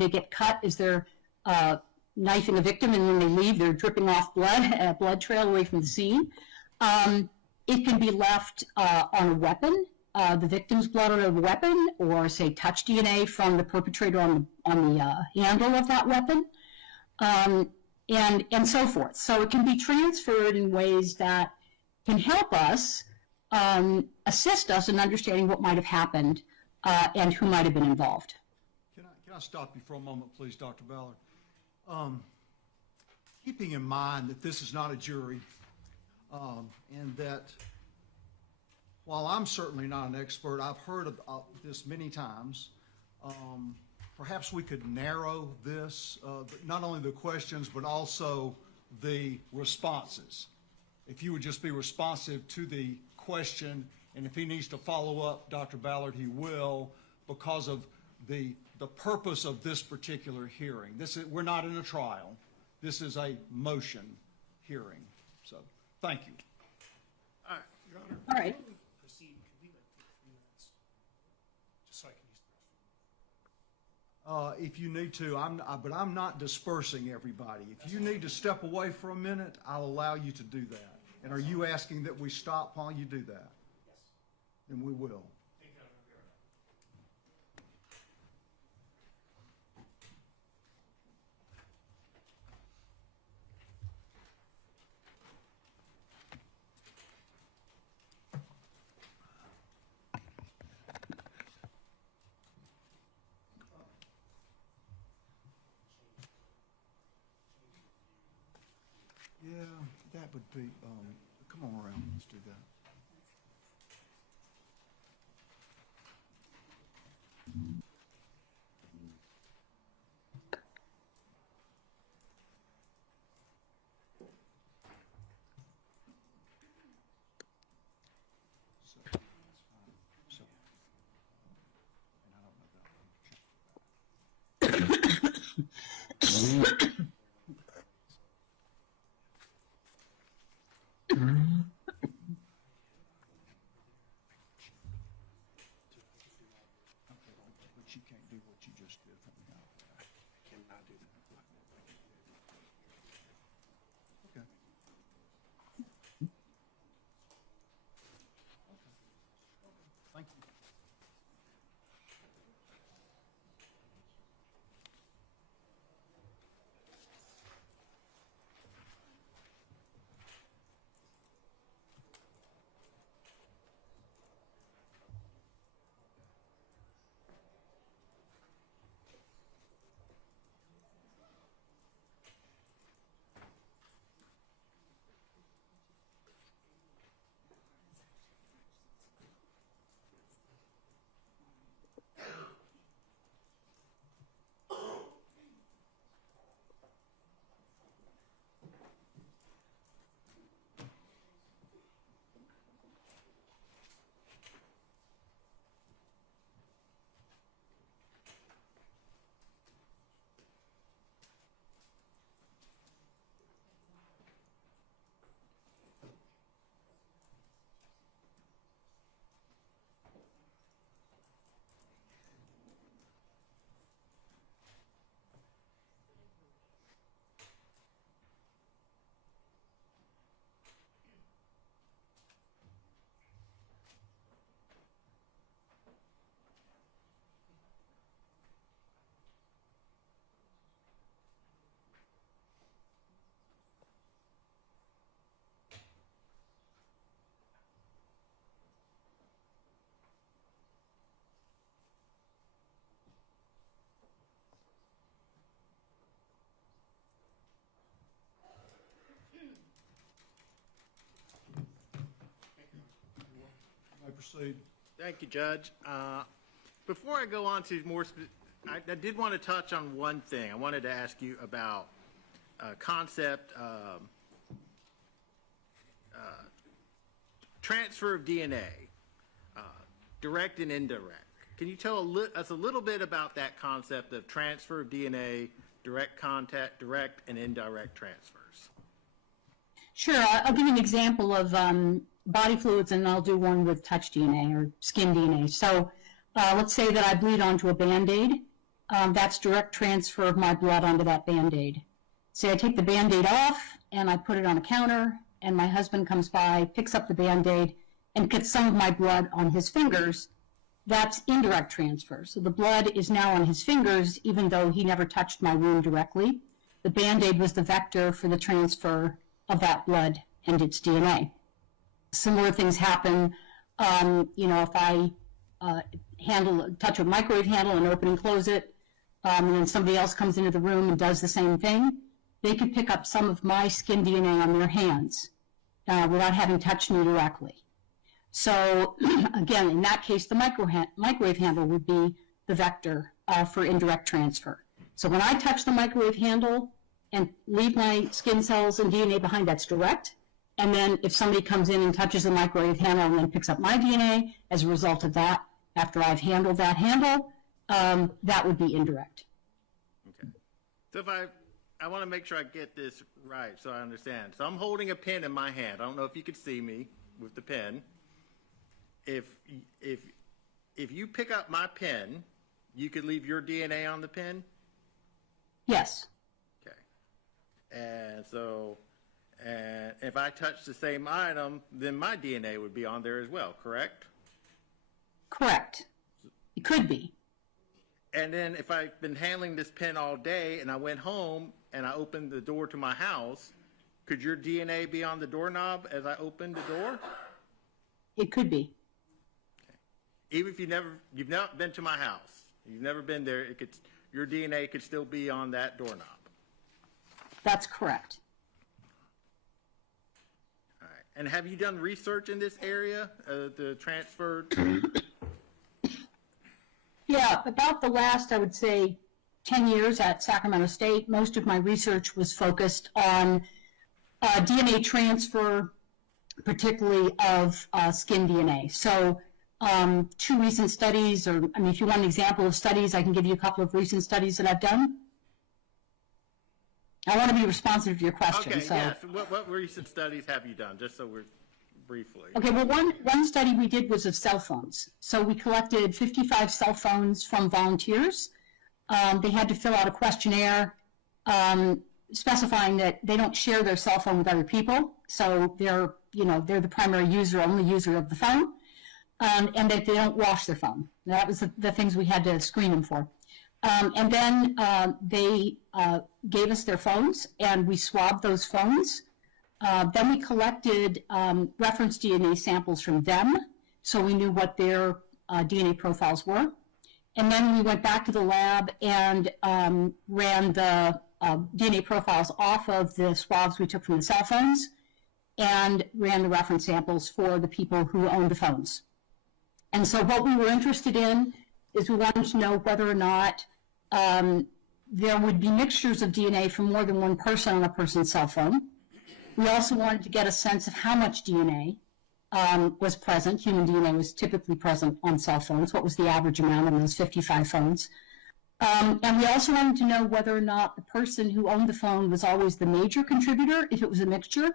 they get cut as they're knifing a victim, and when they leave, they're dripping off blood, a blood trail away from the scene. It can be left on a weapon, the victim's blood on a weapon, or say touch DNA from the perpetrator on the handle of that weapon, and so forth. So it can be transferred in ways that can help us, assist us in understanding what might have happened and who might have been involved. Can I stop you for a moment, please, Dr. Ballard? Keeping in mind that this is not a jury, and that while I'm certainly not an expert, I've heard of this many times. Perhaps we could narrow this, not only the questions, but also the responses. If you would just be responsive to the question, and if he needs to follow up, Dr. Ballard, he will, because of the purpose of this particular hearing. We're not in a trial. This is a motion hearing. So, thank you. All right, Your Honor. All right. Before we proceed, can we take 3 minutes? Just so I can use the restroom. If you need to, but I'm not dispersing everybody. If you need to step away for a minute, I'll allow you to do that. And are you asking that we stop while you do that? Yes. Then we will. Thank you, Your Honor. Yeah, that would be, come on around, let's do that. So, and I don't know that. But you can't do what you just did from now. I cannot do that. Okay. Thank you. Proceed. Thank you, Judge. Before I go on to more, I did want to touch on one thing. I wanted to ask you about concept transfer of DNA, direct and indirect. Can you tell us a little bit about that concept of transfer of DNA, direct contact, direct and indirect transfers? Sure. I'll give you an example of body fluids, and I'll do one with touch DNA or skin DNA. So let's say that I bleed onto a Band-Aid. that's direct transfer of my blood onto that Band-Aid. Say I take the Band-Aid off and I put it on a counter, and my husband comes by, picks up the Band-Aid, and gets some of my blood on his fingers. That's indirect transfer. So the blood is now on his fingers, even though he never touched my wound directly. The Band-Aid was the vector for the transfer of that blood and its DNA. Similar things happen, if I touch a microwave handle and open and close it, and then somebody else comes into the room and does the same thing, they could pick up some of my skin DNA on their hands without having touched me directly. So again, in that case, the microwave handle would be the vector for indirect transfer. So when I touch the microwave handle and leave my skin cells and DNA behind, that's direct. And then if somebody comes in and touches the microwave handle and then picks up my DNA as a result of that, after I've handled that handle, that would be indirect. Okay. So if I want to make sure I get this right so I understand. So I'm holding a pen in my hand. I don't know if you could see me with the pen. If you pick up my pen, you could leave your DNA on the pen? Yes. Okay. And so, and if I touch the same item, then my DNA would be on there as well, correct? Correct. It could be. And then if I've been handling this pen all day and I went home and I opened the door to my house, could your DNA be on the doorknob as I opened the door? It could be. Even if you've not been to my house, you've never been there, your DNA could still be on that doorknob. That's correct. All right. And have you done research in this area, the transfer? Yeah, about the last, I would say, 10 years at Sacramento State, most of my research was focused on DNA transfer, particularly of skin DNA. So two recent studies, if you want an example of studies, I can give you a couple of recent studies that I've done. I want to be responsive to your question. Okay, so. yes. What recent studies have you done, just so we're briefly? Okay, well, one study we did was of cell phones. So we collected 55 cell phones from volunteers. They had to fill out a questionnaire specifying that they don't share their cell phone with other people. So they're the primary user, only user of the phone. And that they don't wash their phone. That was the things we had to screen them for. And then they gave us their phones, and we swabbed those phones. Then we collected reference DNA samples from them, so we knew what their DNA profiles were. And then we went back to the lab and ran the DNA profiles off of the swabs we took from the cell phones and ran the reference samples for the people who owned the phones. And so what we were interested in is we wanted to know whether or not there would be mixtures of DNA from more than one person on a person's cell phone. We also wanted to get a sense of how much DNA was present. Human DNA was typically present on cell phones. What was the average amount on those 55 phones? And we also wanted to know whether or not the person who owned the phone was always the major contributor, if it was a mixture,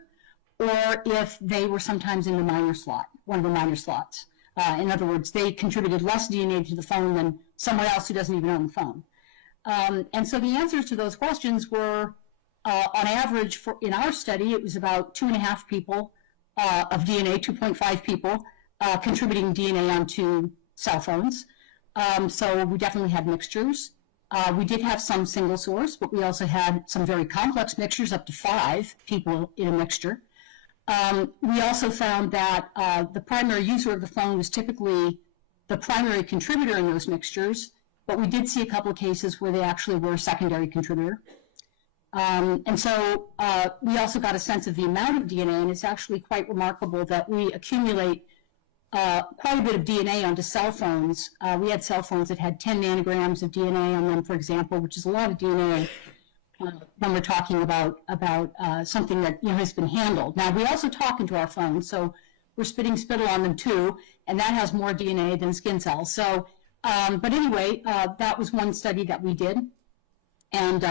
or if they were sometimes in the minor slot, one of the minor slots. In other words, they contributed less DNA to the phone than someone else who doesn't even own the phone. And so the answers to those questions were, on average, in our study, it was about 2.5 people of DNA, 2.5 people contributing DNA onto cell phones. So we definitely had mixtures. We did have some single source, but we also had some very complex mixtures, up to 5 people in a mixture. We also found that the primary user of the phone was typically the primary contributor in those mixtures, but we did see a couple of cases where they actually were a secondary contributor. And so we also got a sense of the amount of DNA, and it's actually quite remarkable that we accumulate quite a bit of DNA onto cell phones. We had cell phones that had 10 nanograms of DNA on them, for example, which is a lot of DNA. When we're talking about something that has been handled. Now, we also talk into our phones, so we're spitting spittle on them too, and that has more DNA than skin cells. So, but anyway, that was one study that we did. And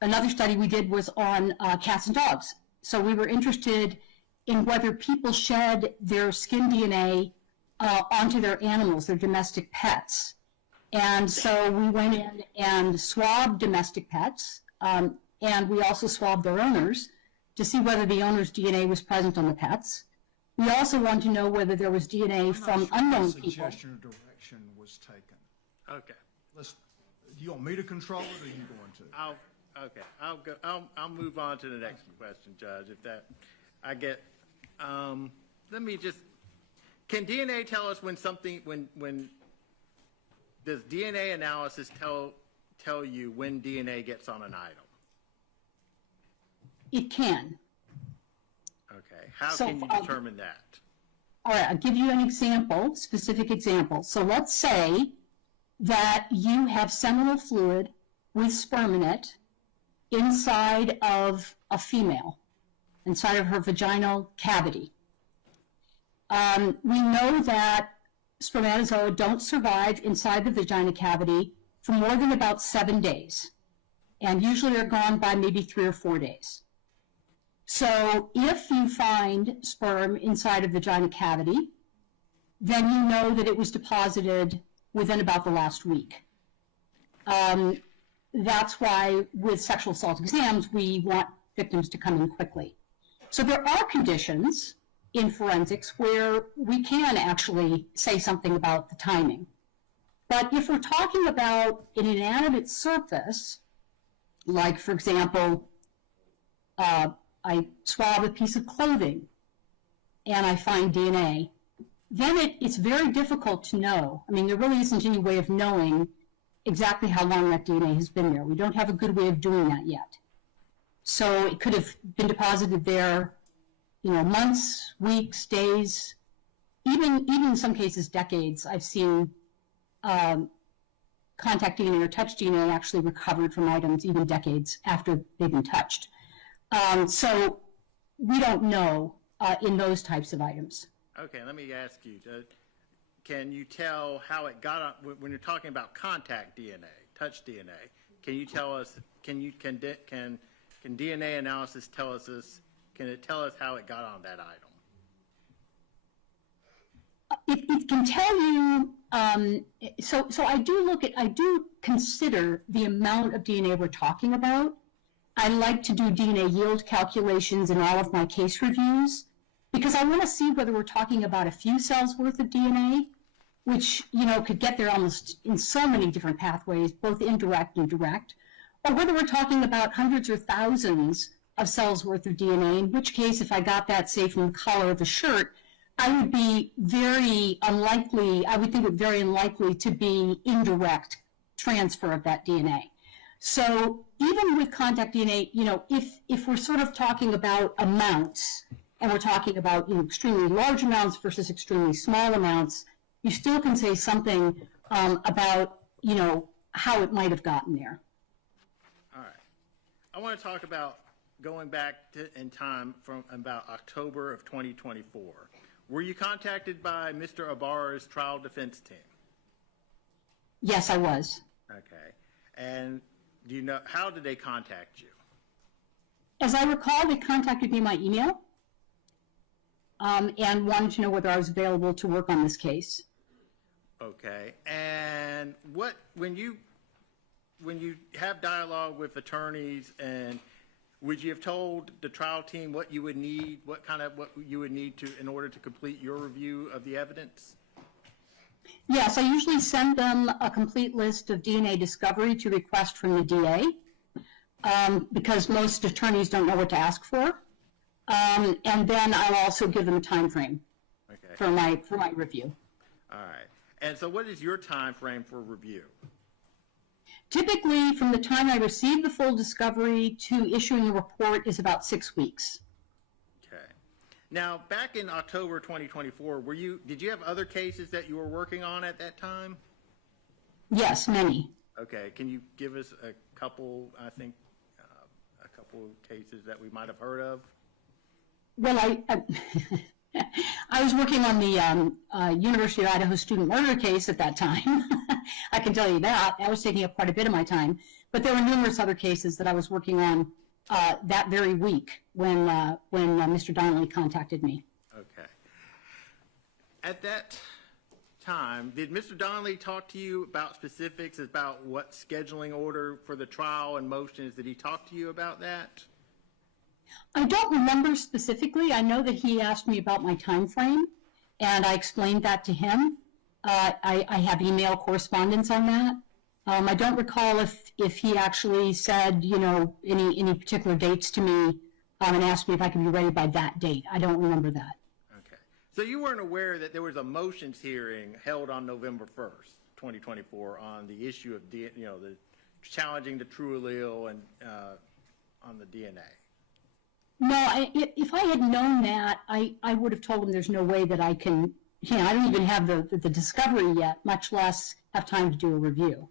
another study we did was on cats and dogs. So we were interested in whether people shed their skin DNA onto their animals, their domestic pets. And so we went in and swabbed domestic pets, and we also swabbed their owners to see whether the owner's DNA was present on the pets. We also want to know whether there was DNA from unknown people. Suggestion or direction was taken. Okay. Do you want me to control it, or are you going to? I'll move on to the next question, Judge. Let me just, can DNA tell us when does DNA analysis tell you when DNA gets on an item? It can. Okay. How can you determine that? All right, I'll give you an example, specific example. So let's say that you have seminal fluid with sperm in it inside of a female, inside of her vaginal cavity. We know that spermatozoa don't survive inside the vagina cavity for more than about 7 days, and usually they're gone by maybe 3 or 4 days. So if you find sperm inside a vagina cavity, then you know that it was deposited within about the last week. That's why with sexual assault exams, we want victims to come in quickly. So there are conditions in forensics where we can actually say something about the timing. But if we're talking about an inanimate surface, like, for example, I swab a piece of clothing and I find DNA, then it's very difficult to know. I mean, there really isn't any way of knowing exactly how long that DNA has been there. We don't have a good way of doing that yet. So it could have been deposited there, months, weeks, days, even in some cases decades. I've seen contact DNA or touch DNA actually recovered from items even decades after they've been touched. So we don't know in those types of items. Okay, let me ask you, can you tell how it got on, when you're talking about contact DNA, touch DNA, can you tell us, can DNA analysis tell us how it got on that item? It can tell you, so I do consider the amount of DNA we're talking about. I like to do DNA yield calculations in all of my case reviews because I want to see whether we're talking about a few cells worth of DNA, which, could get there almost in so many different pathways, both indirect and direct, or whether we're talking about hundreds or thousands of cells worth of DNA, in which case, if I got that, say, from the collar of a shirt, I would be very unlikely, I would think it very unlikely to be indirect transfer of that DNA. So even with contact DNA, if we're sort of talking about amounts, and we're talking about extremely large amounts versus extremely small amounts, you still can say something about how it might have gotten there. All right. I want to talk about going back in time from about October of 2024. Were you contacted by Mr. Ibarra's trial defense team? Yes, I was. Okay. And do you know, how did they contact you? As I recall, they contacted me by email and wanted to know whether I was available to work on this case. Okay. And when you have dialogue with attorneys, and would you have told the trial team what you would need, what you would need to in order to complete your review of the evidence? Yes, I usually send them a complete list of DNA discovery to request from the DA because most attorneys don't know what to ask for. And then I'll also give them a time frame for my review. All right. And so what is your time frame for review? Typically, from the time I receive the full discovery to issuing a report is about 6 weeks. Okay. Now, back in October 2024, did you have other cases that you were working on at that time? Yes, many. Okay. Can you give us a couple, a couple cases that we might have heard of? Well, I was working on the University of Idaho student murder case at that time. I can tell you that. That was taking up quite a bit of my time. But there were numerous other cases that I was working on that very week when Mr. Donnelly contacted me. Okay. At that time. Did Mr. Donnelly talk to you about specifics about what scheduling order for the trial and motions? Did he talk to you about that? I don't remember specifically. I know that he asked me about my time frame, and I explained that to him. I have email correspondence on that. I don't recall if he actually said, you know, any particular dates to me and asked me if I could be ready by that date. I don't remember that. Okay. So you weren't aware that there was a motions hearing held on November 1st, 2024 on the issue of, the challenging the true allele and on the DNA? No, if I had known that, I would have told him there's no way that I can, I don't even have the discovery yet, much less have time to do a review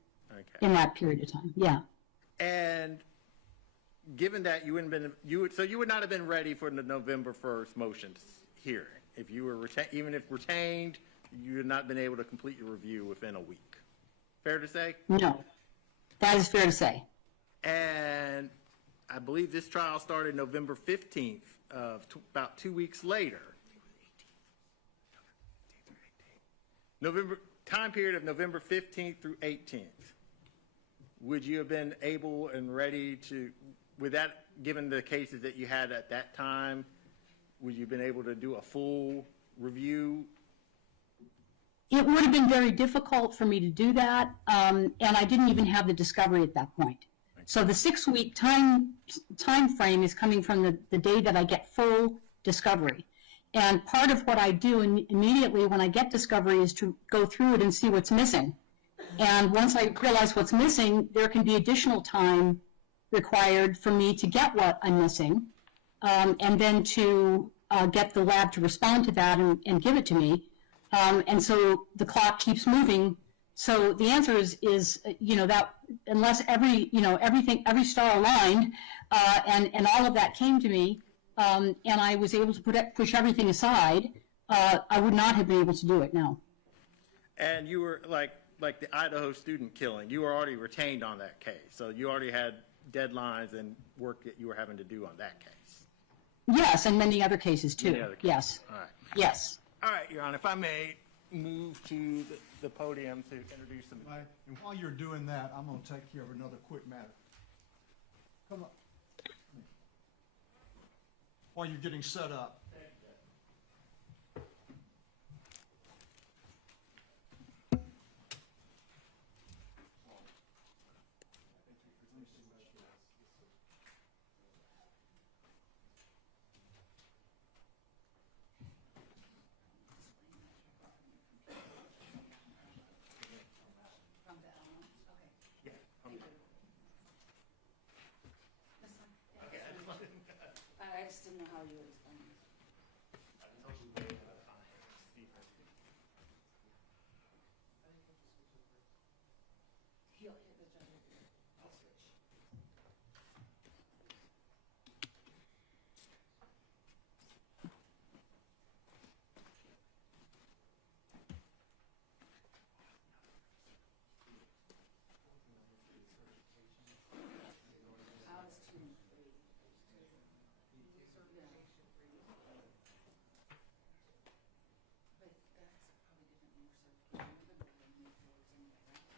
in that period of time. Yeah. And given that you wouldn't been, so you would not have been ready for the November 1st motions hearing. If you were even if retained, you had not been able to complete your review within a week. Fair to say? No, that is fair to say. And I believe this trial started November 15th, about 2 weeks later. Time period of November 15th through 18th. Would you have been able and ready to, with that, given the cases that you had at that time, would you have been able to do a full review? It would have been very difficult for me to do that, and I didn't even have the discovery at that point. So the 6-week time frame is coming from the day that I get full discovery. And part of what I do immediately when I get discovery is to go through it and see what's missing. And once I realize what's missing, there can be additional time required for me to get what I'm missing, and then to get the lab to respond to that and give it to me. And so the clock keeps moving. So the answer is that unless every star aligned, and all of that came to me, and I was able to push everything aside, I would not have been able to do it now. And you were like the Idaho student killing, you were already retained on that case. So you already had deadlines and work that you were having to do on that case. Yes, and many other cases too. Many other cases. Yes. All right. Yes. All right, Your Honor, if I may move to the podium to introduce them. Right, and while you're doing that, I'm going to take care of another quick matter. Come on. While you're getting set up. I just didn't know how you would explain it. He'll hit the judge. I'll switch. Alex 2 and 3. But that's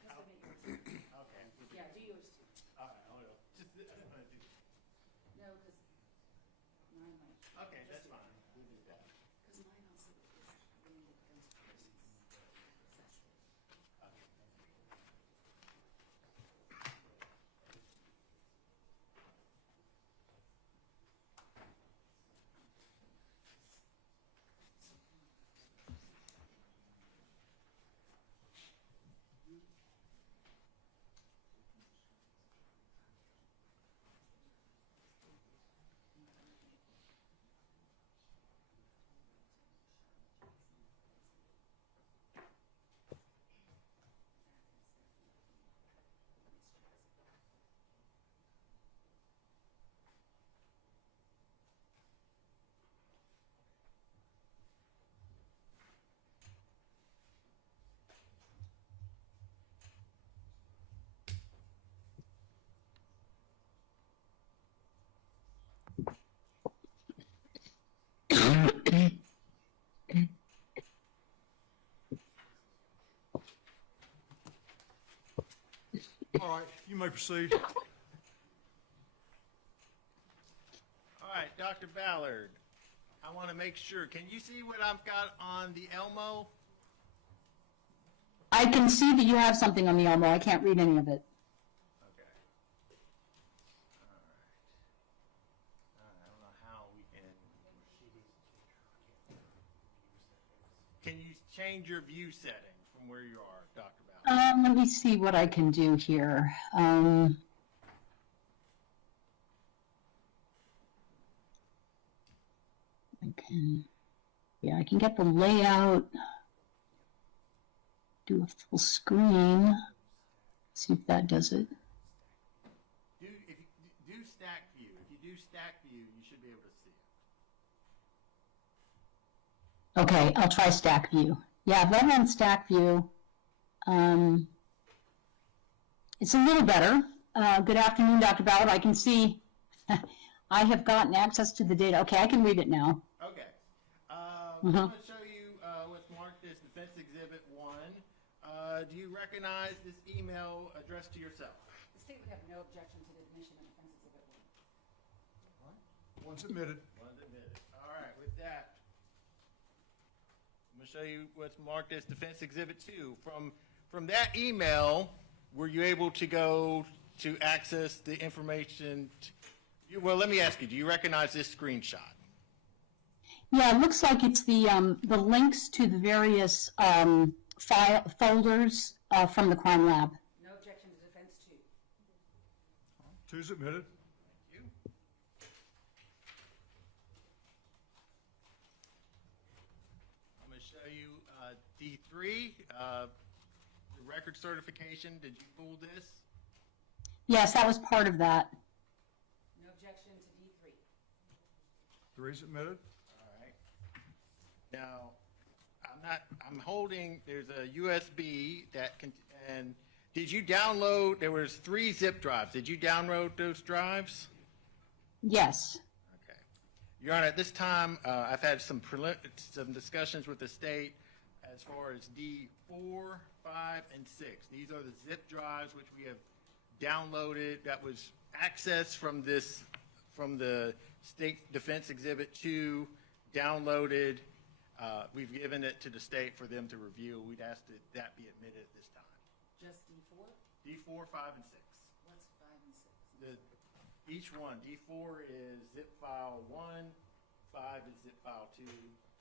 probably different than your certification. Okay. Yeah, do yours too. All right, hold on. No, because mine might. Okay, that's fine. We'll do that. Because mine also is really defense persons. All right, you may proceed. All right, Dr. Ballard, I want to make sure, can you see what I've got on the Elmo? I can see that you have something on the Elmo. I can't read any of it. Okay. All right. I don't know how we can you change your view settings from where you are, Dr. Ballard? Let me see what I can do here. I can get the layout, do a full screen, see if that does it. Do stack view. If you do stack view, you should be able to see it. Okay, I'll try stack view. Yeah, I've run on stack view. It's a little better. Good afternoon, Dr. Ballard. I can see I have gotten access to the data. Okay, I can read it now. Okay. I'm going to show you what's marked as Defense Exhibit 1. Do you recognize this email addressed to yourself? The state would have no objection to the admission of Defense Exhibit 1. Once admitted. One's admitted. All right, with that, I'm going to show you what's marked as Defense Exhibit 2. From that email, were you able to go to access the information? Well, let me ask you, do you recognize this screenshot? Yeah, it looks like it's the links to the various folders from the crime lab. No objection to Defense 2. Two's admitted. Thank you. I'm going to show you D3, the record certification. Did you pull this? Yes, that was part of that. No objection to D3. Three's admitted. All right. Now, I'm holding, there's a USB that can, and did you download, there was 3 zip drives. Did you download those drives? Yes. Okay. Your Honor, at this time, I've had some discussions with the state as far as D4, 5, and 6. These are the zip drives which we have downloaded that was accessed from the State Defense Exhibit 2, downloaded. We've given it to the state for them to review. We'd ask that be admitted at this time. Just D4? D4, 5, and 6. What's 5 and 6? Each one. D4 is zip file 1, 5 is zip file 2.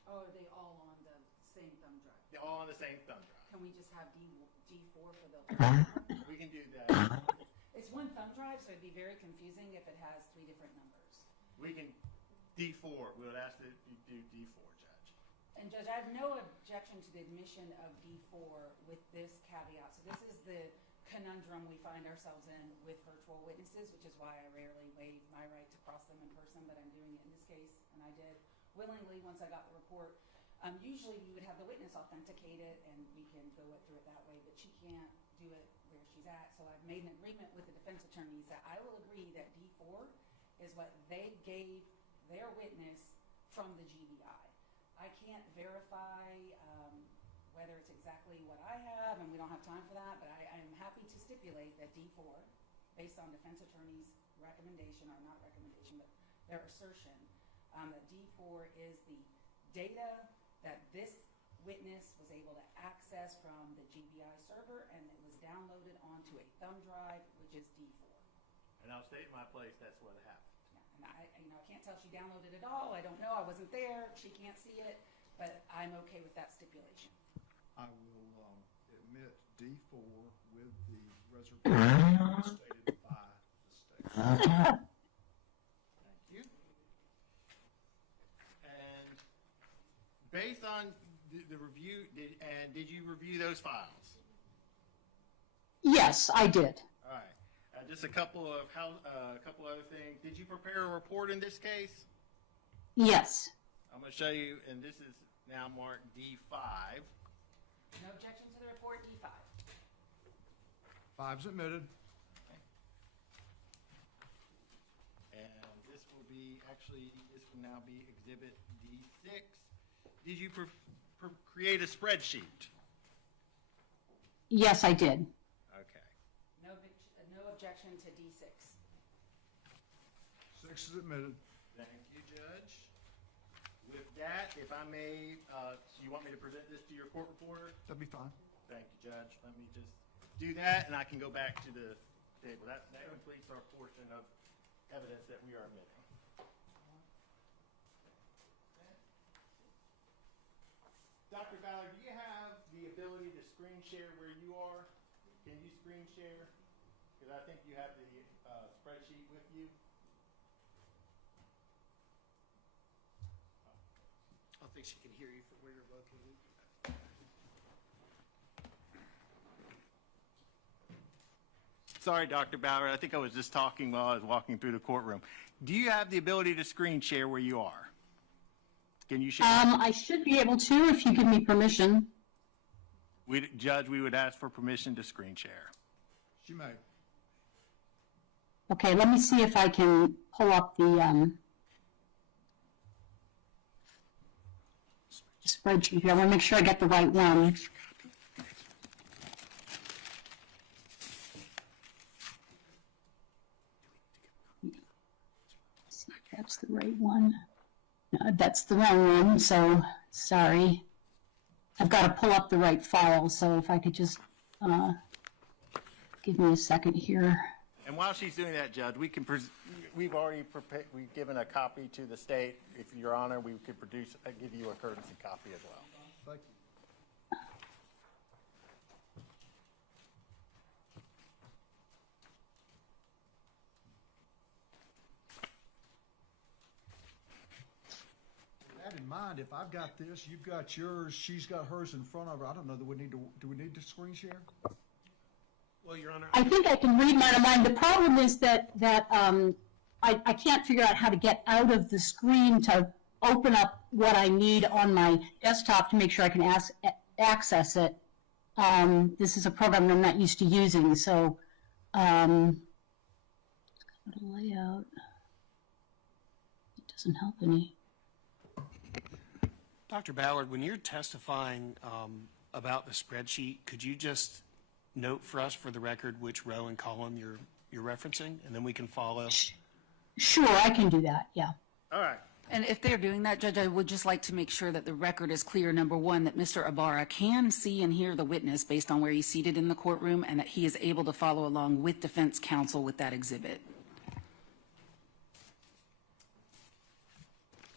Oh, are they all on the same thumb drive? They're all on the same thumb drive. Can we just have D4 for the... We can do that. It's one thumb drive, so it'd be very confusing if it has 3 different numbers. We can, D4, we'll ask that you do D4, Judge. And Judge, I have no objection to the admission of D4 with this caveat. So this is the conundrum we find ourselves in with virtual witnesses, which is why I rarely waive my right to cross them in person, but I'm doing it in this case, and I did willingly once I got the report. Usually we would have the witness authenticate it, and we can go through it that way, but she can't do it where she's at. So I've made an agreement with the defense attorneys that I will agree that D4 is what they gave their witness from the GBI. I can't verify whether it's exactly what I have, and we don't have time for that, but I am happy to stipulate that D4, based on defense attorney's recommendation, or not recommendation, but their assertion, that D4 is the data that this witness was able to access from the GBI server, and it was downloaded onto a thumb drive, which is D4. And I'll state in my place that's what happened. And I can't tell if she downloaded it all. I don't know. I wasn't there. She can't see it, but I'm okay with that stipulation. I will admit D4 with the reservation stated by the state. Thank you. And based on the review, did you review those files? Yes, I did. All right. Just a couple of other things. Did you prepare a report in this case? Yes. I'm going to show you, and this is now marked D5. No objection to the report, D5. Five's admitted. Okay. And this will now be Exhibit D6. Did you create a spreadsheet? Yes, I did. Okay. No objection to D6. 6 is admitted. Thank you, Judge. With that, if I may, you want me to present this to your court reporter? That'd be fine. Thank you, Judge. Let me just do that, and I can go back to the table. That completes our portion of evidence that we are admitting. Dr. Ballard, do you have the ability to screen share where you are? Can you screen share? Because I think you have the spreadsheet with you. I don't think she can hear you from where you're located. Sorry, Dr. Ballard. I think I was just talking while I was walking through the courtroom. Do you have the ability to screen share where you are? Can you share? I should be able to if you give me permission. Judge, we would ask for permission to screen share. She may. Okay, let me see if I can pull up the spreadsheet here. I want to make sure I get the right one. See if that's the right one. No, that's the wrong one, so sorry. I've got to pull up the right file, so if I could just give me a second here. And while she's doing that, Judge, we can we've already prepared. We've given a copy to the state. If Your Honor, we could give you a courtesy copy as well. Thank you. With that in mind, if I've got this, you've got yours, she's got hers in front of her, I don't know that we need to, do we need to screen share? Well, Your Honor, I think I can read mine. The problem is that I can't figure out how to get out of the screen to open up what I need on my desktop to make sure I can access it. This is a program I'm not used to using, so layout. It doesn't help any. Dr. Ballard, when you're testifying about the spreadsheet, could you just note for us, for the record, which row and column you're referencing, and then we can follow? Sure, I can do that, yeah. All right. And if they're doing that, Judge, I would just like to make sure that the record is clear, number one, that Mr. Ibarra can see and hear the witness based on where he's seated in the courtroom, and that he is able to follow along with defense counsel with that exhibit.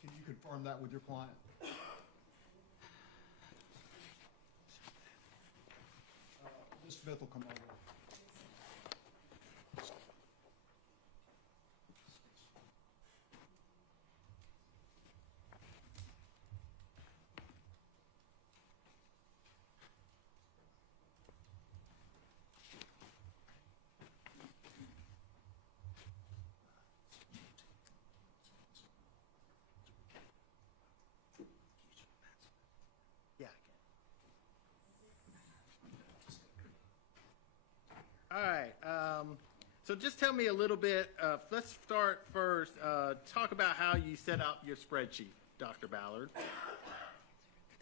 Can you confirm that with your client? Ms. Smith will come over. Yeah, I can. All right. So just tell me a little bit. Let's start first. Talk about how you set up your spreadsheet, Dr. Ballard.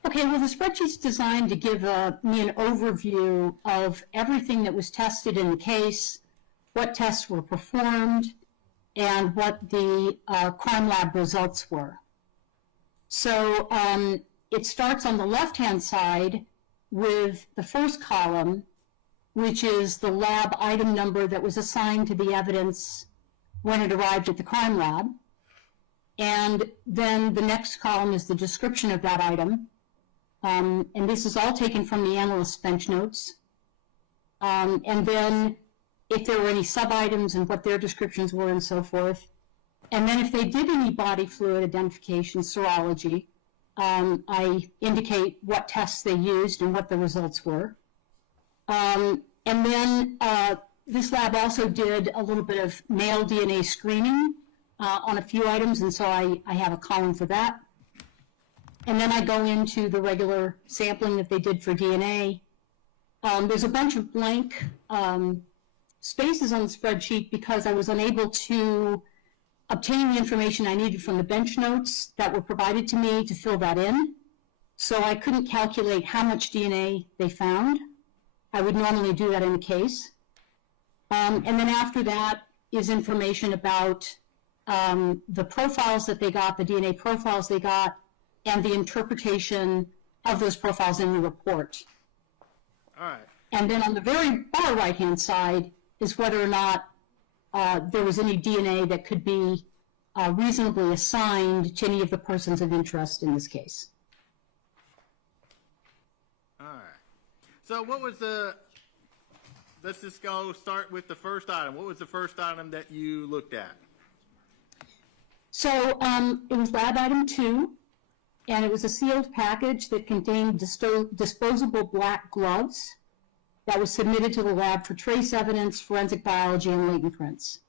Okay, well, the spreadsheet's designed to give me an overview of everything that was tested in the case, what tests were performed, and what the crime lab results were. So it starts on the left-hand side with the first column, which is the lab item number that was assigned to the evidence when it arrived at the crime lab. And then the next column is the description of that item. And this is all taken from the analyst's bench notes. And then if there were any sub-items and what their descriptions were and so forth. And then if they did any body fluid identification, serology, I indicate what tests they used and what the results were. And then this lab also did a little bit of male DNA screening on a few items, and so I have a column for that. And then I go into the regular sampling that they did for DNA. There's a bunch of blank spaces on the spreadsheet because I was unable to obtain the information I needed from the bench notes that were provided to me to fill that in. So I couldn't calculate how much DNA they found. I would normally do that in a case. And then after that is information about the profiles that they got, the DNA profiles they got, and the interpretation of those profiles in the report. All right. And then on the very far right-hand side is whether or not there was any DNA that could be reasonably assigned to any of the persons of interest in this case. All right. So what was let's just start with the first item. What was the first item that you looked at? So it was lab item 2, and it was a sealed package that contained disposable black gloves that was submitted to the lab for trace evidence, forensic biology, and latent prints.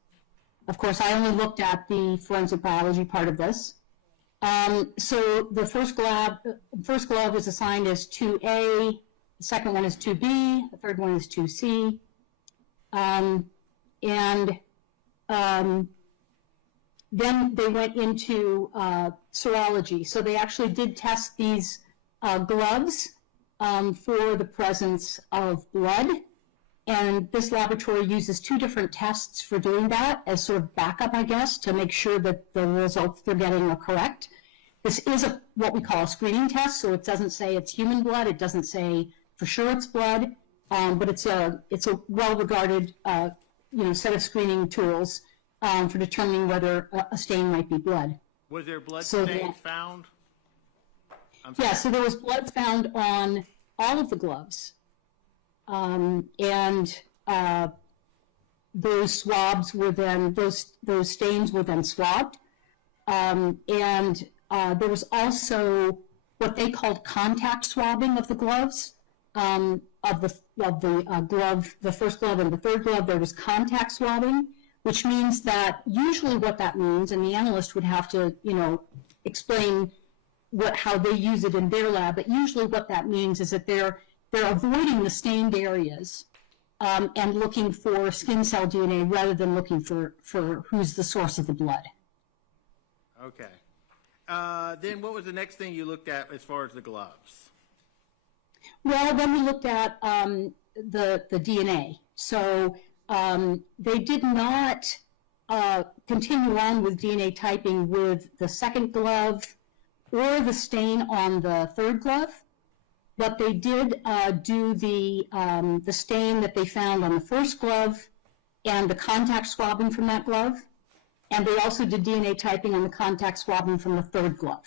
Of course, I only looked at the forensic biology part of this. So the first glove is assigned as 2A, the second one is 2B, the third one is 2C. Then they went into serology. So they actually did test these gloves for the presence of blood. And this laboratory uses 2 different tests for doing that as sort of backup, I guess, to make sure that the results they're getting are correct. This is what we call a screening test, so it doesn't say it's human blood. It doesn't say for sure it's blood, but it's a well-regarded set of screening tools for determining whether a stain might be blood. Was there blood stains found? Yeah, so there was blood found on all of the gloves. Those swabs were then, those stains were then swabbed. There was also what they called contact swabbing of the gloves, of the glove, the first glove and the third glove. There was contact swabbing, which means that usually what that means, and the analyst would have to, explain how they use it in their lab, but usually what that means is that they're avoiding the stained areas and looking for skin cell DNA rather than looking for who's the source of the blood. Okay. Then what was the next thing you looked at as far as the gloves? Well, then we looked at the DNA. So they did not continue on with DNA typing with the second glove or the stain on the third glove. But they did do the stain that they found on the first glove and the contact swabbing from that glove. And they also did DNA typing on the contact swabbing from the third glove.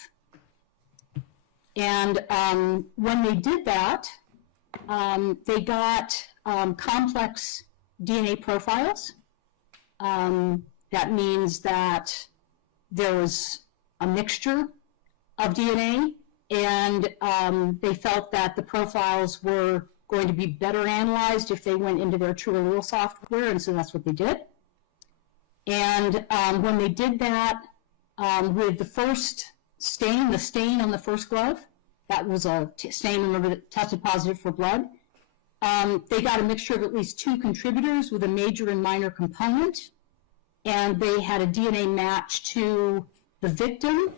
And when they did that, they got complex DNA profiles. That means that there was a mixture of DNA, and they felt that the profiles were going to be better analyzed if they went into their True Allele software, and so that's what they did. And when they did that with the first stain, the stain on the first glove, that was a stain, remember, that tested positive for blood, they got a mixture of at least 2 contributors with a major and minor component, and they had a DNA match to the victim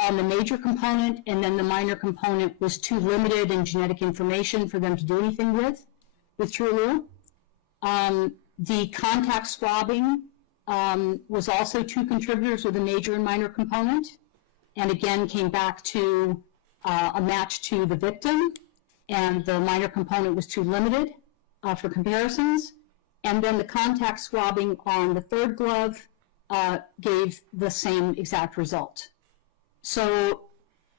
on the major component, and then the minor component was too limited in genetic information for them to do anything with True Allele. The contact swabbing was also 2 contributors with a major and minor component, and again came back to a match to the victim, and the minor component was too limited for comparisons. And then the contact swabbing on the third glove gave the same exact result. So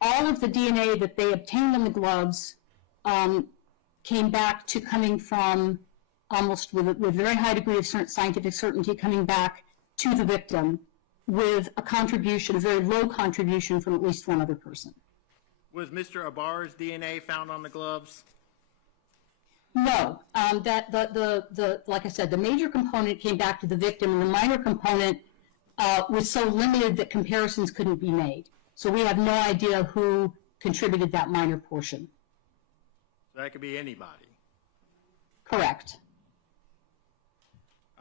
all of the DNA that they obtained on the gloves came back to coming from almost with a very high degree of scientific certainty, coming back to the victim with a contribution, a very low contribution from at least one other person. Was Mr. Ibarra's DNA found on the gloves? No, like I said, the major component came back to the victim, and the minor component was so limited that comparisons couldn't be made. So we have no idea who contributed that minor portion. So that could be anybody. Correct.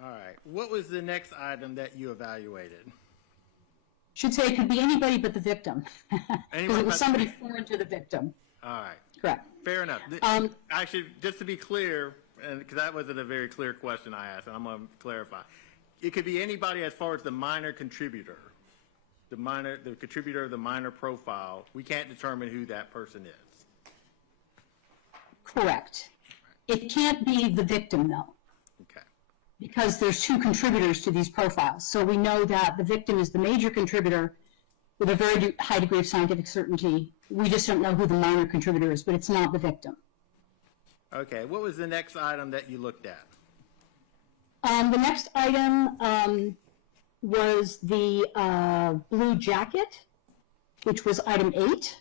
All right. What was the next item that you evaluated? Should say it could be anybody but the victim, because it was somebody foreign to the victim. All right. Correct. Fair enough. I should, just to be clear, and because that wasn't a very clear question I asked, and I'm going to clarify. It could be anybody as far as the minor contributor, the contributor of the minor profile. We can't determine who that person is. Correct. It can't be the victim, though, Okay. because there's two contributors to these profiles. So we know that the victim is the major contributor with a very high degree of scientific certainty. We just don't know who the minor contributor is, but it's not the victim. Okay. What was the next item that you looked at? The next item was the blue jacket, which was item 8.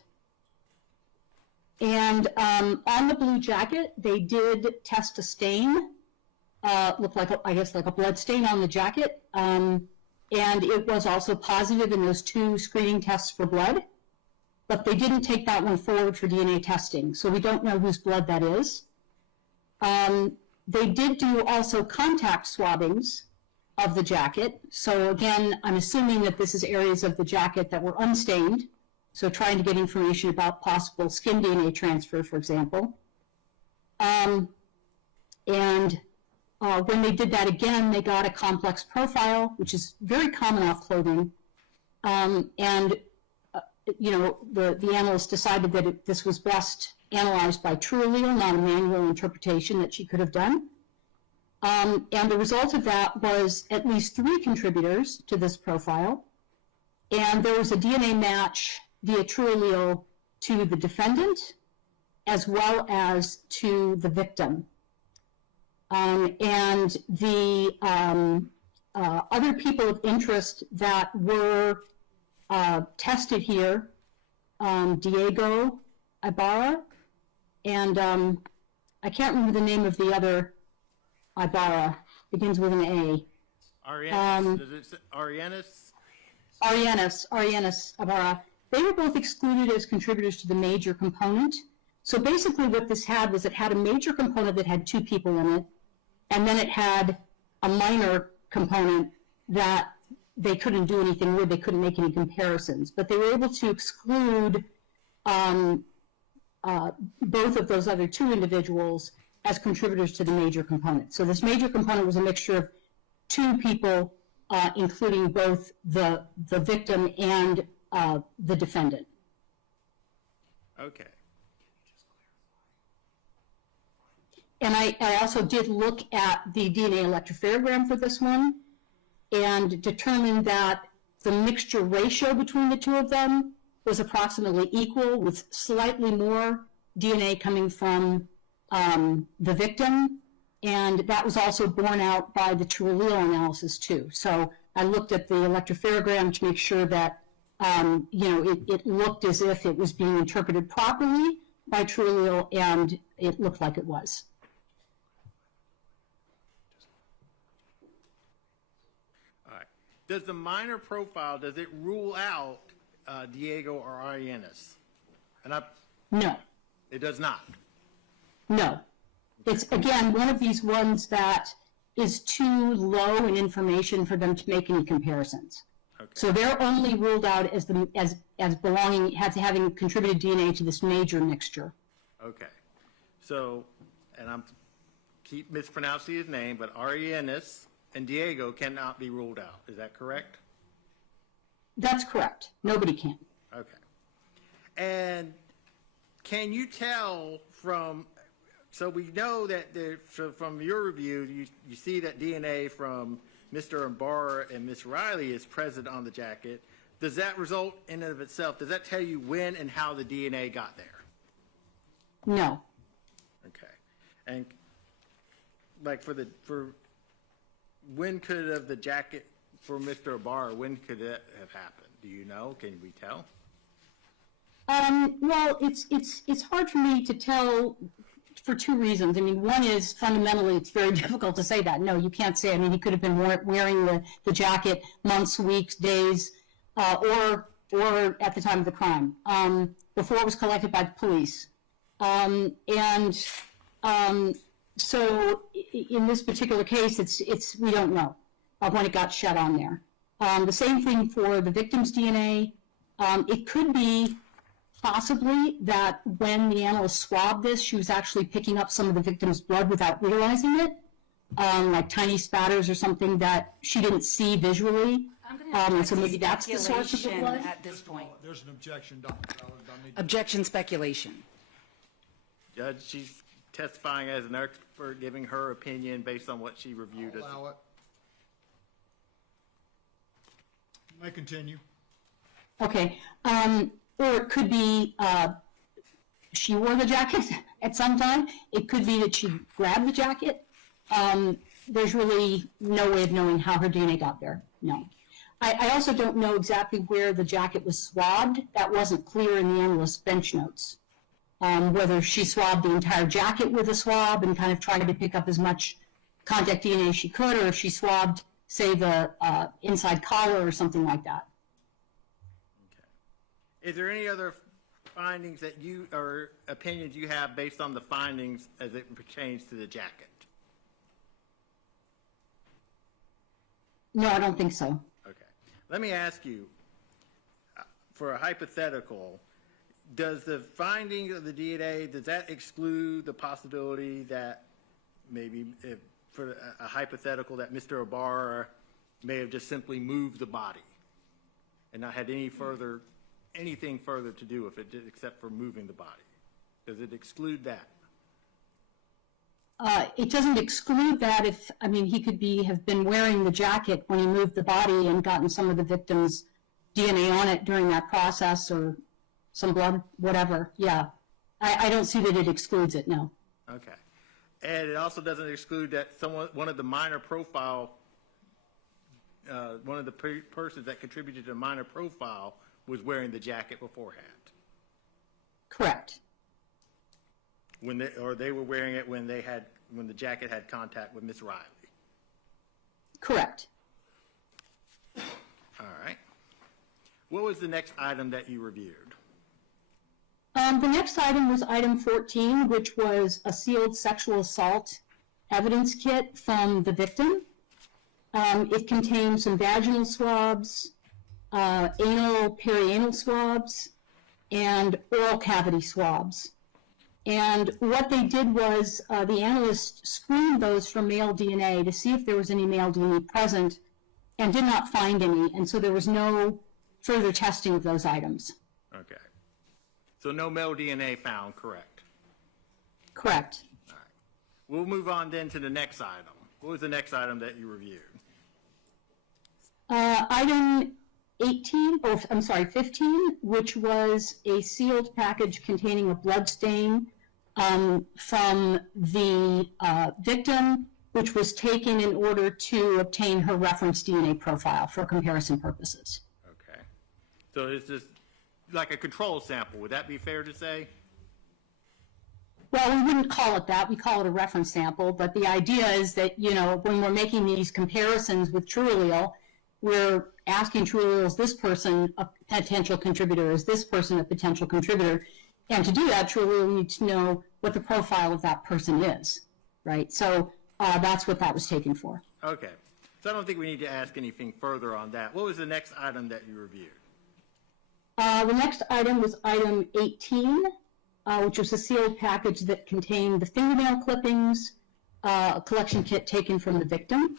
And on the blue jacket, they did test a stain, looked like, I guess, like a blood stain on the jacket. And it was also positive in those 2 screening tests for blood. But they didn't take that one forward for DNA testing, so we don't know whose blood that is. They did do also contact swabbings of the jacket. So again, I'm assuming that this is areas of the jacket that were unstained. So trying to get information about possible skin DNA transfer, for example. And when they did that again, they got a complex profile, which is very common off clothing. You know, the analyst decided that this was best analyzed by true allele, not a manual interpretation that she could have done. And the result of that was at least 3 contributors to this profile. And there was a DNA match via true allele to the defendant as well as to the victim. And the other people of interest that were tested here, Diego Ibarra, and I can't remember the name of the other Ibarra, begins with an A. Arianes Ibarra. They were both excluded as contributors to the major component. So basically what this had was it had a major component that had 2 people in it, and then it had a minor component that they couldn't do anything with, they couldn't make any comparisons. But they were able to exclude both of those other 2 individuals as contributors to the major component. So this major component was a mixture of 2 people, including both the victim and the defendant. Okay. And I also did look at the DNA electrophoregram for this one and determined that the mixture ratio between the 2 of them was approximately equal, with slightly more DNA coming from the victim, and that was also borne out by the true allele analysis too. So I looked at the electrophoregram to make sure that you know, it looked as if it was being interpreted properly by true allele, and it looked like it was. All right. Does the minor profile, does it rule out Diego or Arianes? No. It does not. No. It's, again, one of these ones that is too low in information for them to make any comparisons. Okay. So they're only ruled out as belonging, having contributed DNA to this major mixture. Okay. So, and I'm keep mispronouncing his name, but Arianes and Diego cannot be ruled out. Is that correct? That's correct. Nobody can. Okay. And can you tell from, so we know that so from your review, you see that DNA from Mr. Ibarra and Ms. Riley is present on the jacket. Does that result in and of itself, does that tell you when and how the DNA got there? No. Okay. And like for when could have the jacket for Mr. Ibarra, when could that have happened? Do you know? Can we tell? Well, it's hard for me to tell for 2 reasons. I mean, one is fundamentally it's very difficult to say that. No, you can't say. I mean, he could have been wearing the jacket months, weeks, days, or at the time of the crime, before it was collected by the police. So in this particular case, it's we don't know when it got shed on there. The same thing for the victim's DNA. It could be possibly that when the analyst swabbed this, she was actually picking up some of the victim's blood without realizing it, like tiny spatters or something that she didn't see visually. I'm going to So maybe that's the source of the blood. at this point. There's an objection, Dr. Ballard. I need to- Objection speculation. Judge, she's testifying as an expert, giving her opinion based on what she reviewed. As Allow it. You may continue. Okay, or it could be she wore the jacket at some time. It could be that she grabbed the jacket. There's really no way of knowing how her DNA got there, no. I also don't know exactly where the jacket was swabbed. That wasn't clear in the analyst's bench notes. Whether she swabbed the entire jacket with a swab and kind of tried to pick up as much contact DNA as she could, or if she swabbed, say, the inside collar or something like that. Is there any other findings that you, or opinions you have based on the findings as it pertains to the jacket? No, I don't think so. Okay. Let me ask you, for a hypothetical, does the finding of the DNA, does that exclude the possibility that maybe, if, for a hypothetical, that Mr. Ibarra may have just simply moved the body and not had any further, anything further to do with it except for moving the body? Does it exclude that? It doesn't exclude that if, I mean, he could have been wearing the jacket when he moved the body and gotten some of the victim's DNA on it during that process, or some blood, whatever, yeah. I don't see that it excludes it, no. Okay. And it also doesn't exclude that one of the minor profile, one of the persons that contributed to the minor profile was wearing the jacket beforehand. Correct. Or they were wearing it when the jacket had contact with Miss Riley. Correct. All right. What was the next item that you reviewed? The next item was item 14, which was a sealed sexual assault evidence kit from the victim. It contained some vaginal swabs, anal, perianal swabs, and oral cavity swabs. And what they did was the analyst screened those for male DNA to see if there was any male DNA present, and did not find any, and so there was no further testing of those items. Okay. So no male DNA found, correct? Correct. All right. We'll move on then to the next item. What was the next item that you reviewed? Item 15, which was a sealed package containing a blood stain from the victim, which was taken in order to obtain her reference DNA profile for comparison purposes. Okay. So is this like a control sample? Would that be fair to say? Well, we wouldn't call it that. We call it a reference sample. But the idea is that, you know, when we're making these comparisons with TrueAllele, we're asking TrueAllele, is this person a potential contributor? Is this person a potential contributor? And to do that, TrueAllele needs to know what the profile of that person is, right? So that's what that was taken for. Okay. So I don't think we need to ask anything further on that. What was the next item that you reviewed? The next item was item 18, which was a sealed package that contained the fingernail clippings, a collection kit taken from the victim.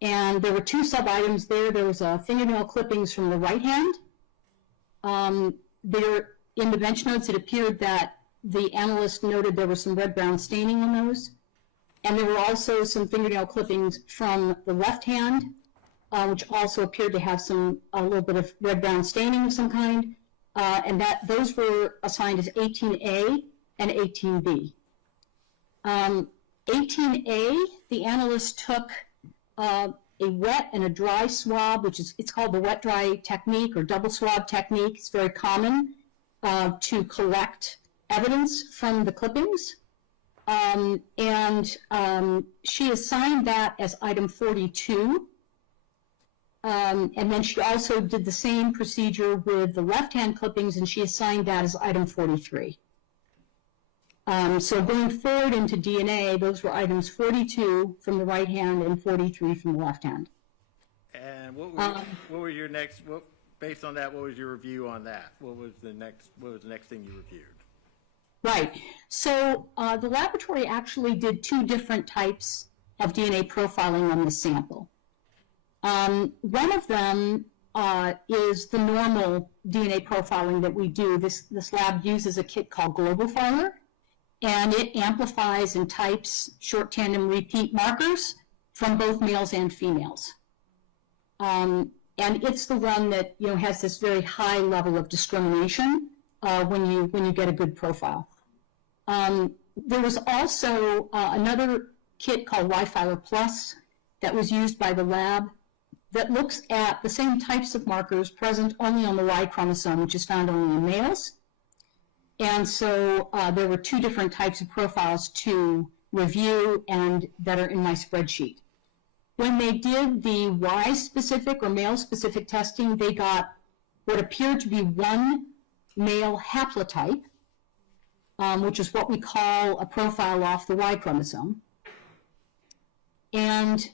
And there were two sub-items there. There was fingernail clippings from the right hand. There, in the bench notes, it appeared that the analyst noted there was some red-brown staining on those. And there were also some fingernail clippings from the left hand, which also appeared to have a little bit of red-brown staining of some kind. And those were assigned as 18A and 18B. 18A, the analyst took a wet and a dry swab, it's called the wet-dry technique or double swab technique. It's very common to collect evidence from the clippings. She assigned that as item 42. And then she also did the same procedure with the left-hand clippings, and she assigned that as item 43. So going forward into DNA, those were items 42 from the right hand and 43 from the left hand. And what were your next, based on that, what was your review on that? What was the next thing you reviewed? Right. So the laboratory actually did two different types of DNA profiling on the sample. One of them is the normal DNA profiling that we do. This lab uses a kit called GlobalFiler, and it amplifies and types short tandem repeat markers from both males and females. And it's the one that has this very high level of discrimination when you get a good profile. There was also another kit called YFiler Plus that was used by the lab that looks at the same types of markers present only on the Y chromosome, which is found only in males. And so there were two different types of profiles to review and that are in my spreadsheet. When they did the Y-specific or male-specific testing, they got what appeared to be one male haplotype, which is what we call a profile off the Y chromosome. And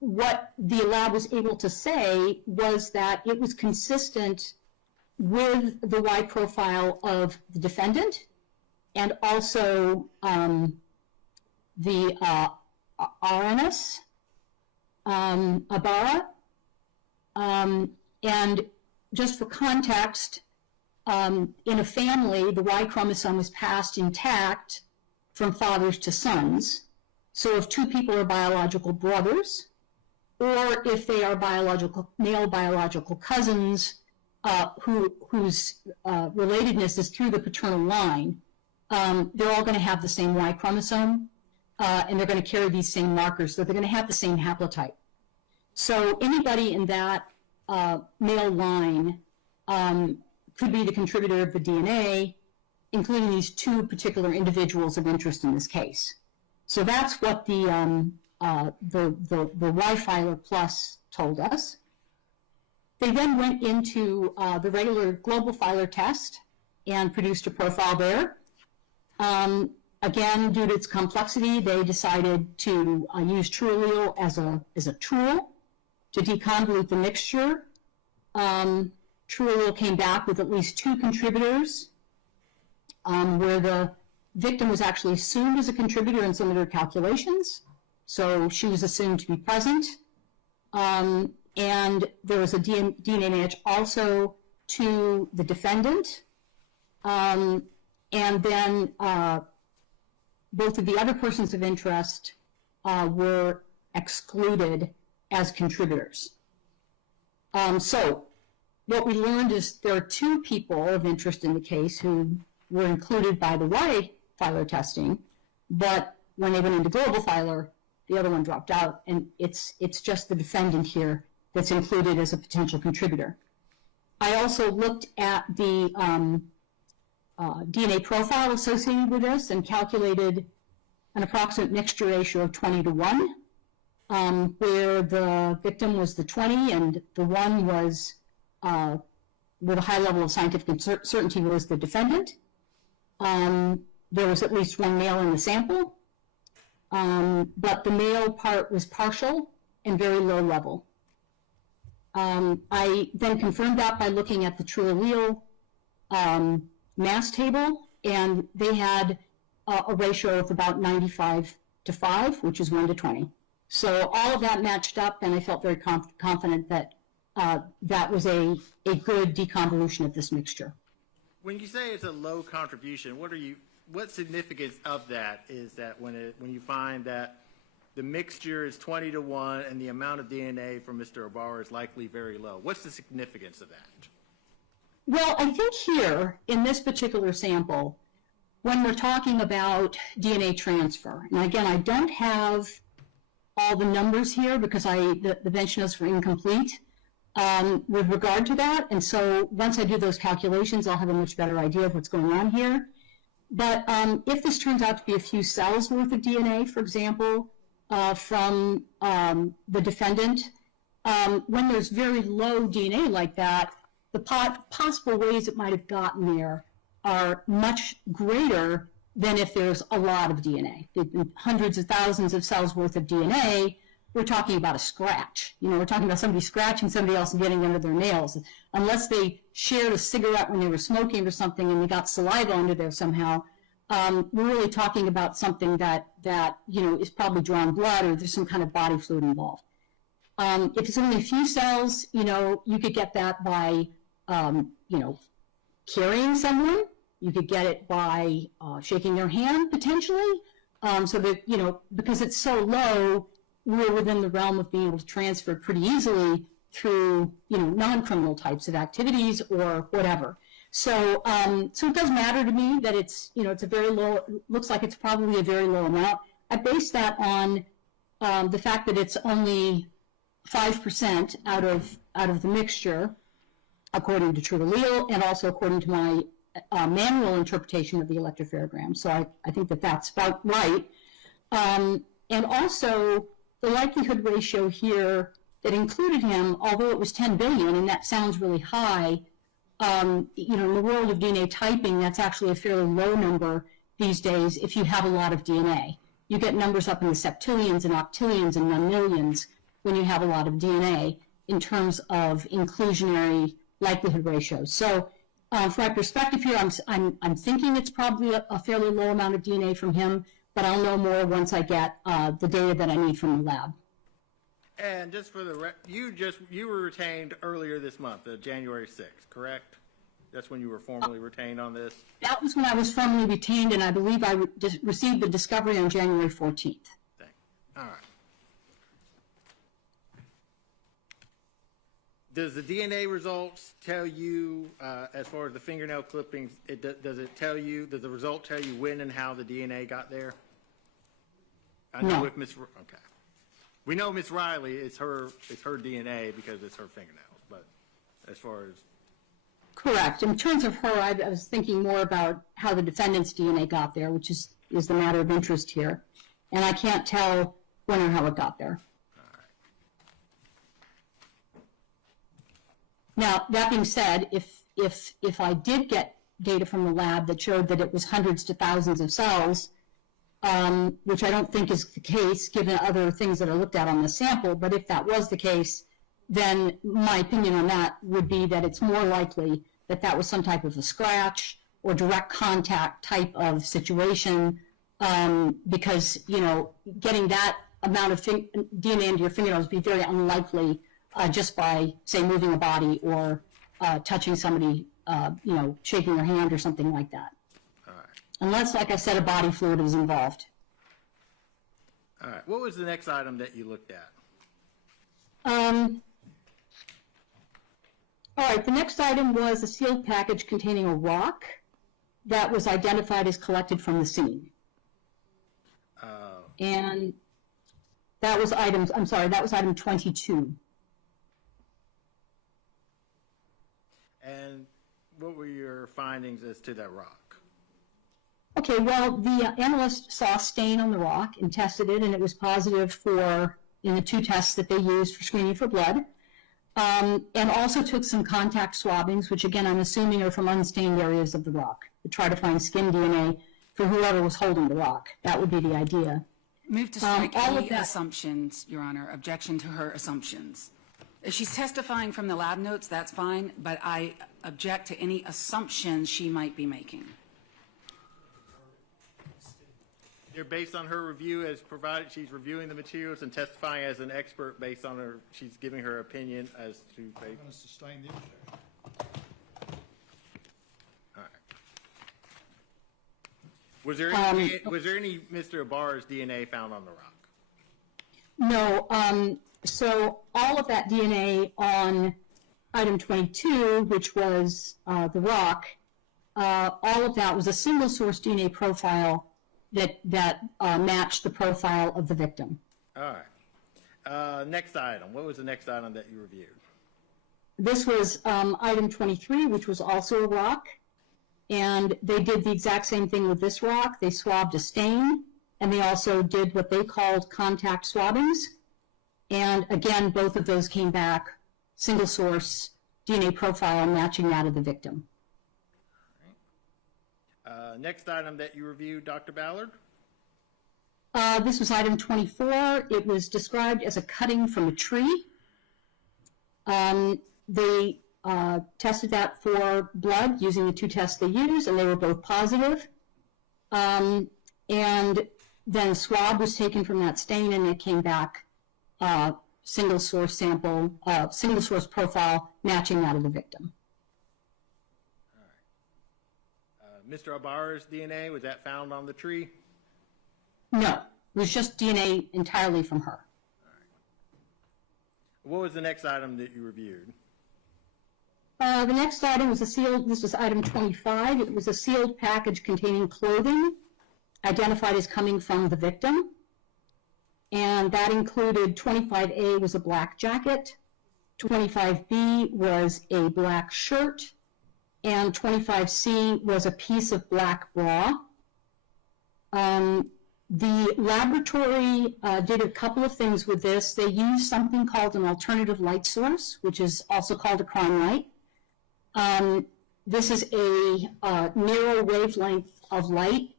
what the lab was able to say was that it was consistent with the Y profile of the defendant and also the RNS, Ibarra. And just for context, in a family, the Y chromosome is passed intact from fathers to sons. So if two people are biological brothers, or if they are male biological cousins whose relatedness is through the paternal line, they're all going to have the same Y chromosome, and they're going to carry these same markers, so they're going to have the same haplotype. So anybody in that male line could be the contributor of the DNA, including these two particular individuals of interest in this case. So that's what the YFiler Plus told us. They then went into the regular GlobalFiler test and produced a profile there. Again, due to its complexity, they decided to use TrueAllele as a tool to deconvolute the mixture. TrueAllele came back with at least two contributors, where the victim was actually assumed as a contributor in some of their calculations. So she was assumed to be present. And there was a DNA match also to the defendant. And then both of the other persons of interest were excluded as contributors. So what we learned is there are two people of interest in the case who were included by the YFiler testing, but when they went into GlobalFiler, the other one dropped out, and it's just the defendant here that's included as a potential contributor. I also looked at the DNA profile associated with this and calculated an approximate mixture ratio of 20:1, where the victim was the 20 and the 1 was, with a high level of scientific certainty, was the defendant. There was at least one male in the sample, but the male part was partial and very low level. I then confirmed that by looking at the TrueAllele mass table, and they had a ratio of about 95:5, which is 1:20. So all of that matched up, and I felt very confident that that was a good deconvolution of this mixture. When you say it's a low contribution, what significance of that is that when you find that the mixture is 20:1 and the amount of DNA from Mr. Ibarra is likely very low? What's the significance of that? Well, I think here, in this particular sample, when we're talking about DNA transfer, and again, I don't have all the numbers here because the bench notes were incomplete with regard to that, and so once I do those calculations, I'll have a much better idea of what's going on here. But if this turns out to be a few cells worth of DNA, for example, from the defendant, when there's very low DNA like that, the possible ways it might have gotten there are much greater than if there's a lot of DNA. Hundreds of thousands of cells worth of DNA, we're talking about a scratch. You know, we're talking about somebody scratching somebody else and getting under their nails. Unless they shared a cigarette when they were smoking or something and they got saliva under there somehow, we're really talking about something that you know, is probably drawn blood or there's some kind of body fluid involved. If it's only a few cells, you know, you could get that by, you know, carrying someone. You could get it by shaking their hand, potentially. So that, you know, because it's so low, we're within the realm of being able to transfer it pretty easily through, you know, non-criminal types of activities or whatever. So, so it does matter to me that it's, you know, it's a very low, looks like it's probably a very low amount. I base that on the fact that it's only 5% out of the mixture, according to True Allele, and also according to my manual interpretation of the electropherogram. So I think that that's about right. And also, the likelihood ratio here that included him, although it was 10 billion, and that sounds really high, you know, in the world of DNA typing, that's actually a fairly low number these days if you have a lot of DNA. You get numbers up in the septillions and octillions and nonillions when you have a lot of DNA in terms of inclusionary likelihood ratios. So from my perspective here, I'm thinking it's probably a fairly low amount of DNA from him, but I'll know more once I get the data that I need from the lab. And just for the you were retained earlier this month, January 6th, correct? That's when you were formally retained on this? That was when I was formally retained, and I believe I received the discovery on January 14th. All right. Does the DNA results tell you, as far as the fingernail clippings, does the result tell you when and how the DNA got there? I know with Miss, okay. We know Miss Riley, it's her DNA because it's her fingernails, but as far as... Correct. In terms of her, I was thinking more about how the defendant's DNA got there, which is the matter of interest here. And I can't tell when or how it got there. Now, that being said, if I did get data from the lab that showed that it was hundreds to thousands of cells, which I don't think is the case given other things that are looked at on the sample, but if that was the case, then my opinion on that would be that it's more likely that that was some type of a scratch or direct contact type of situation, because, you know, getting that amount of DNA into your fingernails would be very unlikely just by, say, moving a body or touching somebody, you know, shaking their hand or something like that. All right. Unless, like I said, a body fluid is involved. All right. What was the next item that you looked at? All right, the next item was a sealed package containing a rock that was identified as collected from the scene. And that was item 22. And what were your findings as to that rock? Okay, well, the analyst saw a stain on the rock and tested it, and it was positive in the 2 tests that they used for screening for blood. And also took some contact swabbings, which again I'm assuming are from unstained areas of the rock, to try to find skin DNA for whoever was holding the rock. That would be the idea. Move to strike any assumptions, Your Honor. Objection to her assumptions. If she's testifying from the lab notes, that's fine, but I object to any assumptions she might be making. They're based on her review as provided. She's reviewing the materials and testifying as an expert based on her. She's giving her opinion as to. I'm going to sustain the objection. All right. Was there any Mr. Ibarra's DNA found on the rock? No. So all of that DNA on item 22, which was the rock, all of that was a single source DNA profile that matched the profile of the victim. All right. Next item. What was the next item that you reviewed? This was item 23, which was also a rock. And they did the exact same thing with this rock. They swabbed a stain, and they also did what they called contact swabbings. And again, both of those came back single source DNA profile matching that of the victim. Next item that you reviewed, Dr. Ballard? This was item 24. It was described as a cutting from a tree. They tested that for blood using the two tests they used, and they were both positive. And then a swab was taken from that stain, and it came back single source sample, single source profile matching that of the victim. Mr. Ibarra's DNA, was that found on the tree? No, it was just DNA entirely from her. What was the next item that you reviewed? The next item was a sealed, this was item 25. It was a sealed package containing clothing identified as coming from the victim. And that included 25A was a black jacket, 25B was a black shirt, and 25C was a piece of black bra. The laboratory did a couple of things with this. They used something called an alternative light source, which is also called a crime light. This is a narrow wavelength of light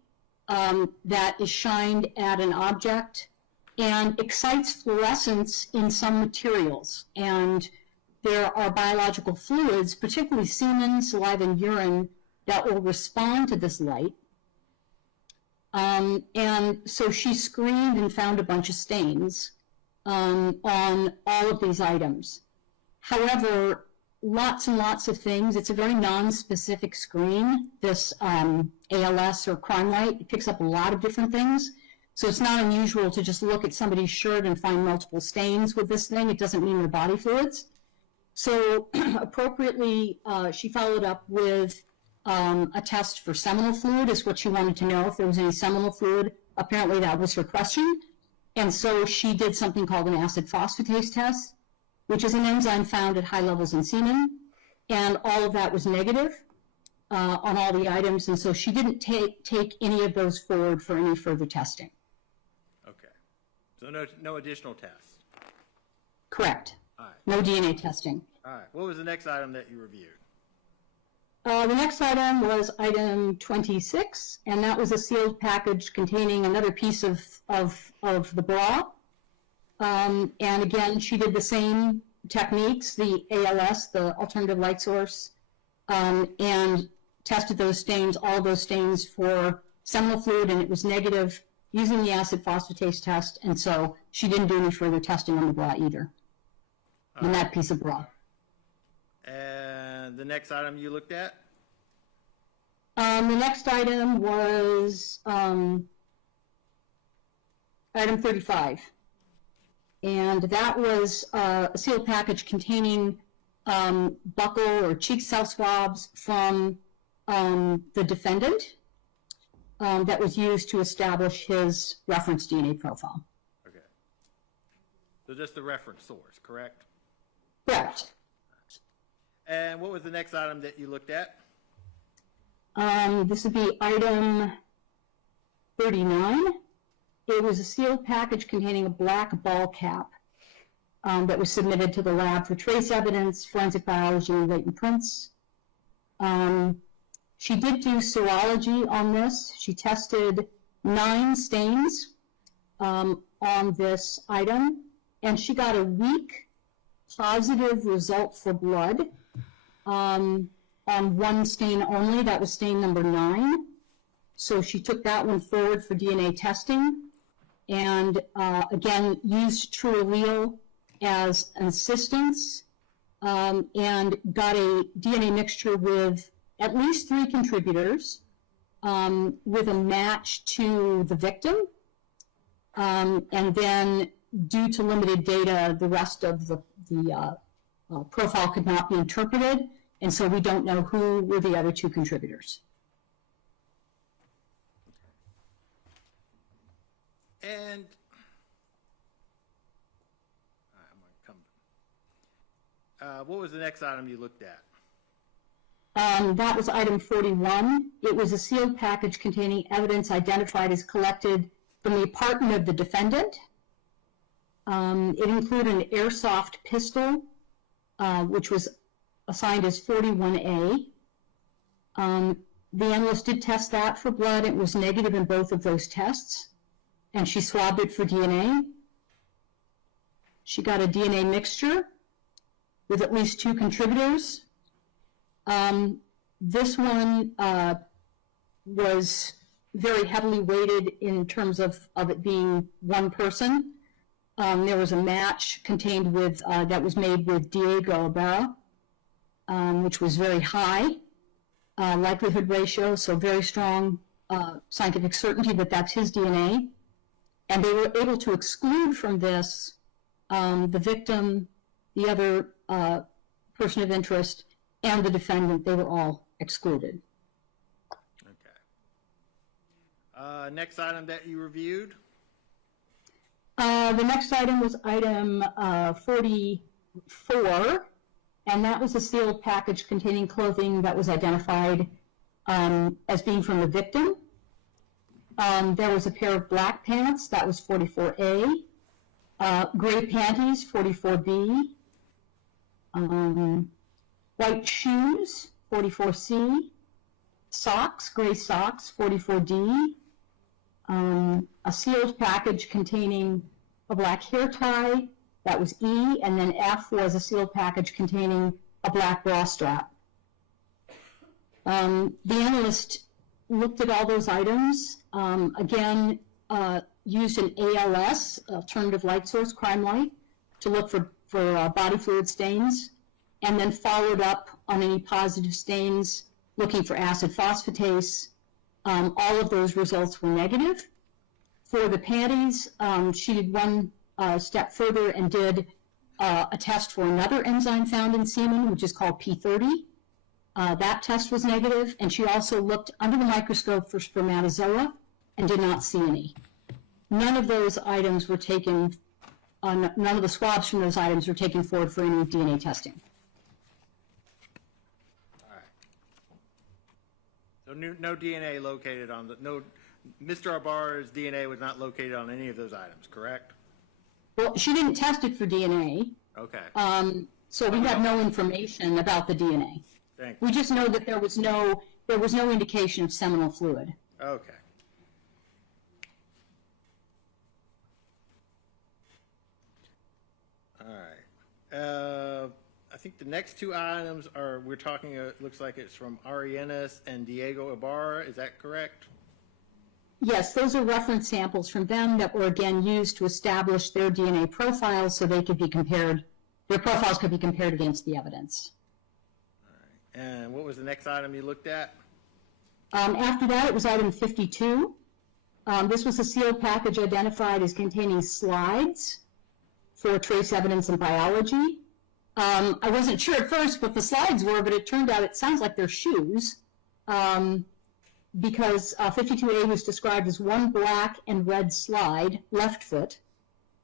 that is shined at an object and excites fluorescence in some materials. And there are biological fluids, particularly semen, saliva, and urine, that will respond to this light. And so she screened and found a bunch of stains on all of these items. However, lots and lots of things. It's a very non-specific screen, this ALS or crime light. It picks up a lot of different things. So it's not unusual to just look at somebody's shirt and find multiple stains with this thing. It doesn't mean they're body fluids. So appropriately, she followed up with a test for seminal fluid, is what she wanted to know, if there was any seminal fluid. Apparently that was her question. And so she did something called an acid phosphatase test, which is an enzyme found at high levels in semen. And all of that was negative on all the items. And so she didn't take any of those forward for any further testing. Okay. So no additional tests? Correct. All right. No DNA testing. All right. What was the next item that you reviewed? The next item was item 26, and that was a sealed package containing another piece of the bra. And again, she did the same techniques, the ALS, the alternative light source, and tested those stains, all those stains for seminal fluid, and it was negative using the acid phosphatase test, and so she didn't do any further testing on the bra either, on that piece of bra. And the next item you looked at? The next item was item 35. And that was a sealed package containing buccal or cheek cell swabs from the defendant that was used to establish his reference DNA profile. Okay. So just the reference source, correct? Correct. And what was the next item that you looked at? This would be item 39. It was a sealed package containing a black ball cap that was submitted to the lab for trace evidence, forensic biology, and latent prints. She did do serology on this. She tested 9 stains on this item, and she got a weak positive result for blood on one stain only. That was stain number 9. So she took that one forward for DNA testing, and again used true allele as an assistance, and got a DNA mixture with at least 3 contributors with a match to the victim, and then due to limited data, the rest of the profile could not be interpreted, and so we don't know who were the other 2 contributors. And I'm going to come. What was the next item you looked at? That was item 41. It was a sealed package containing evidence identified as collected from the apartment of the defendant. It included an airsoft pistol, which was assigned as 41A. The analyst did test that for blood. It was negative in both of those tests. and she swabbed it for DNA. She got a DNA mixture with at least 2 contributors. This one was very heavily weighted in terms of it being one person. There was a match contained with, that was made with Diego Ibarra, which was very high likelihood ratio, so very strong scientific certainty that that's his DNA. And they were able to exclude from this the victim, the other person of interest, and the defendant. They were all excluded. Okay. Next item that you reviewed? The next item was item 44, and that was a sealed package containing clothing that was identified as being from the victim. There was a pair of black pants, that was 44A, gray panties, 44B, white shoes, 44C, socks, gray socks, 44D, a sealed package containing a black hair tie, that was E, and then F was a sealed package containing a black bra strap. The analyst looked at all those items, again, used an ALS, alternative light source, crime light, to look for body fluid stains, and then followed up on any positive stains, looking for acid phosphatase. All of those results were negative. For the panties, she did one step further and did a test for another enzyme found in semen, which is called P30. That test was negative, and she also looked under the microscope for spermatozoa and did not see any. None of those items were taken, none of the swabs from those items were taken forward for any DNA testing. So no DNA located on Mr. Ibarra's DNA was not located on any of those items, correct? Well, she didn't test it for DNA. Okay. So we have no information about the DNA. Thank you. We just know that there was no indication of seminal fluid. Okay. All right. I think the next 2 items are, we're talking, it looks like it's from Arianes and Diego Ibarra. Is that correct? Yes, those are reference samples from them that were again used to establish their DNA profiles so they could be compared, their profiles could be compared against the evidence. All right. And what was the next item you looked at? After that, it was item 52. This was a sealed package identified as containing slides for trace evidence in biology. I wasn't sure at first what the slides were, but it turned out it sounds like they're shoes, because 52A was described as one black and red slide, left foot,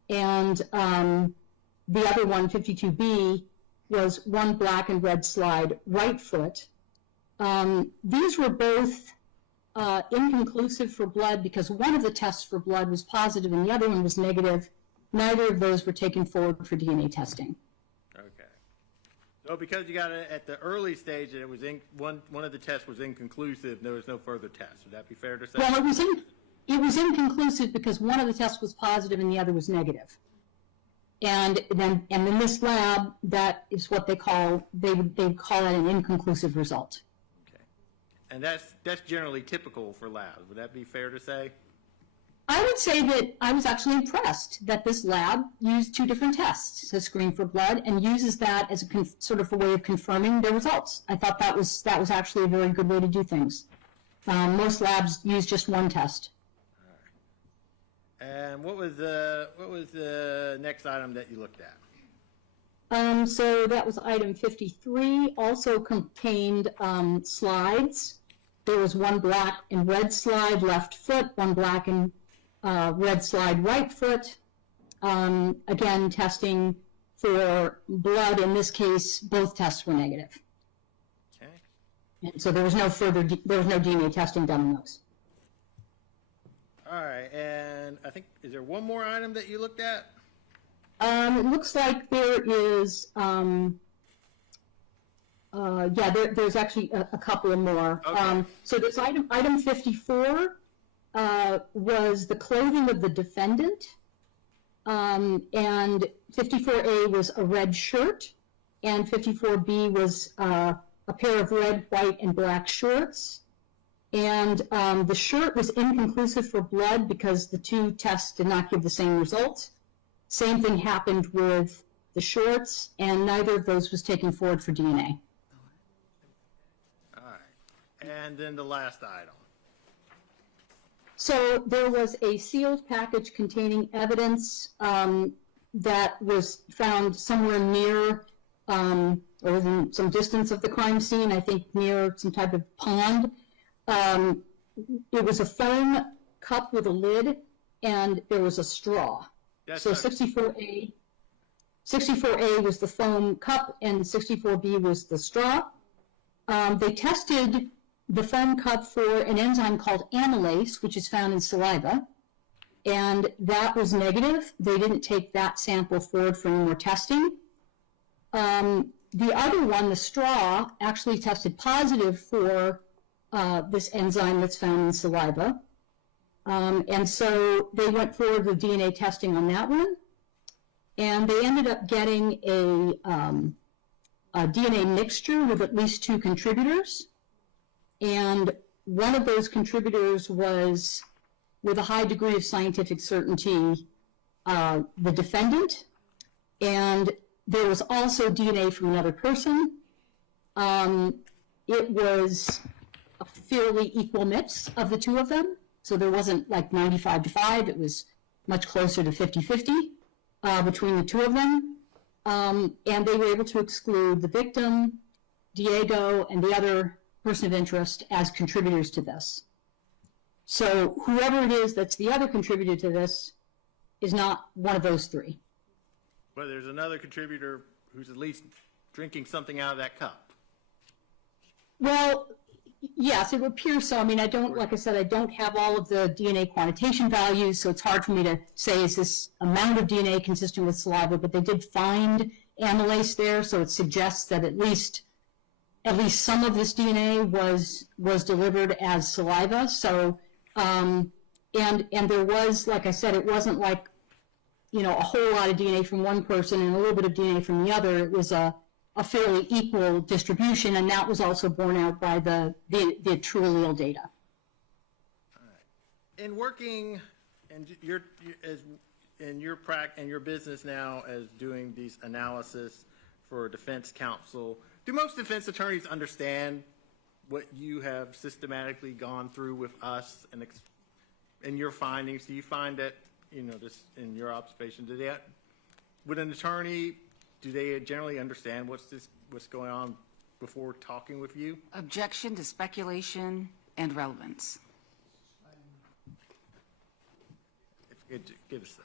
and the other one, 52B, was one black and red slide, right foot. These were both inconclusive for blood because one of the tests for blood was positive and the other one was negative. Neither of those were taken forward for DNA testing. Okay. So because you got it at the early stage that it was one of the tests was inconclusive, there was no further tests. Would that be fair to say? Well, it was inconclusive because one of the tests was positive and the other was negative. And in this lab, that is what they call it an inconclusive result. Okay. And that's generally typical for labs. Would that be fair to say? I would say that I was actually impressed that this lab used 2 different tests to screen for blood and uses that as a sort of a way of confirming their results. I thought that was actually a very good way to do things. Most labs use just one test. All right. And what was the next item that you looked at? So that was item 53. Also contained slides. There was one black and red slide, left foot, one black and red slide, right foot. Again, testing for blood. In this case, both tests were negative. Okay. And so there was no DNA testing done on those. All right. And I think, is there one more item that you looked at? It looks like there is, there's actually a couple more. Okay. So there's item 54. was the clothing of the defendant, and 54A was a red shirt, and 54B was a pair of red, white, and black shorts. And the shirt was inconclusive for blood because the two tests did not give the same results. Same thing happened with the shorts, and neither of those was taken forward for DNA. All right. And then the last item. So there was a sealed package containing evidence that was found somewhere near or within some distance of the crime scene, I think near some type of pond. It was a foam cup with a lid, and there was a straw. That's So not- 64A was the foam cup, and 64B was the straw. They tested the foam cup for an enzyme called amylase, which is found in saliva, and that was negative. They didn't take that sample forward for any more testing. The other one, the straw, actually tested positive for this enzyme that's found in saliva. And so they went forward with DNA testing on that one. And they ended up getting a DNA mixture with at least 2 contributors. And one of those contributors was, with a high degree of scientific certainty, the defendant. And there was also DNA from another person. It was a fairly equal mix of the two of them. So there wasn't like 95-5. It was much closer to 50-50 between the two of them. And they were able to exclude the victim, Diego, and the other person of interest as contributors to this. So whoever it is that's the other contributor to this is not one of those 3. But there's another contributor who's at least drinking something out of that cup. Well, yes, it would appear so. I mean, like I said, I don't have all of the DNA quantitation values, so it's hard for me to say is this amount of DNA consistent with saliva, but they did find amylase there, so it suggests that at least some of this DNA was delivered as saliva. So, and there was, like I said, it wasn't like, a whole lot of DNA from one person and a little bit of DNA from the other. It was a fairly equal distribution, and that was also borne out by the true allele data. All right. In working, and your business now as doing these analysis for defense counsel, do most defense attorneys understand what you have systematically gone through with us and your findings? Do you find that, just in your observation, would an attorney, do they generally understand what's going on before talking with you? Objection to speculation and relevance. Give us that.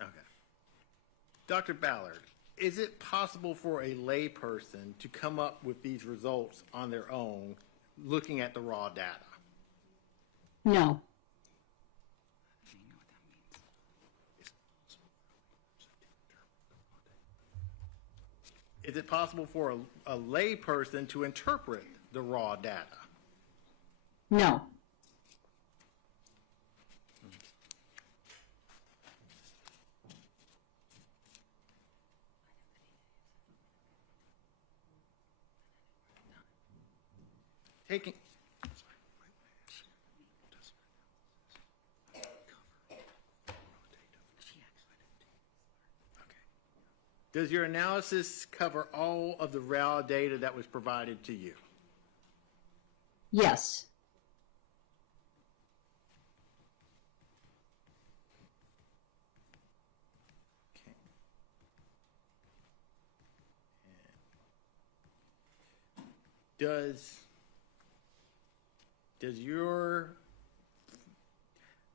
Okay. Dr. Ballard, is it possible for a layperson to come up with these results on their own, looking at the raw data? No. Is it possible for a layperson to interpret the raw data? No. Taking. Does your analysis cover all of the raw data that was provided to you? Yes. Okay.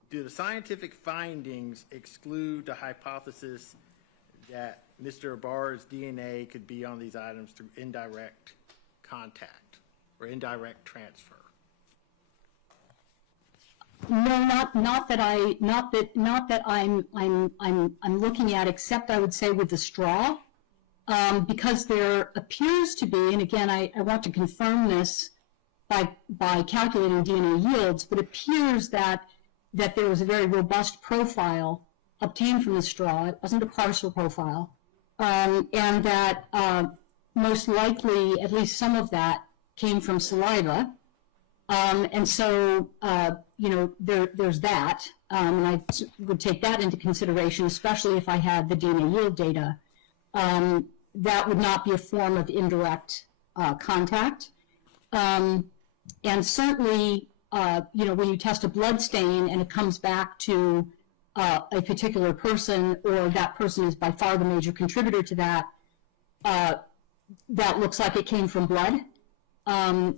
Do the scientific findings exclude the hypothesis that Mr. Ibarra's DNA could be on these items through indirect contact or indirect transfer? No, not that I'm looking at, except I would say with the straw, because there appears to be, and again, I want to confirm this by calculating DNA yields, but appears that there was a very robust profile obtained from the straw. It wasn't a partial profile, and that most likely, at least some of that came from saliva. And so, there's that, and I would take that into consideration, especially if I had the DNA yield data. That would not be a form of indirect contact. And certainly, when you test a blood stain and it comes back to a particular person, or that person is by far the major contributor to that, that looks like it came from blood.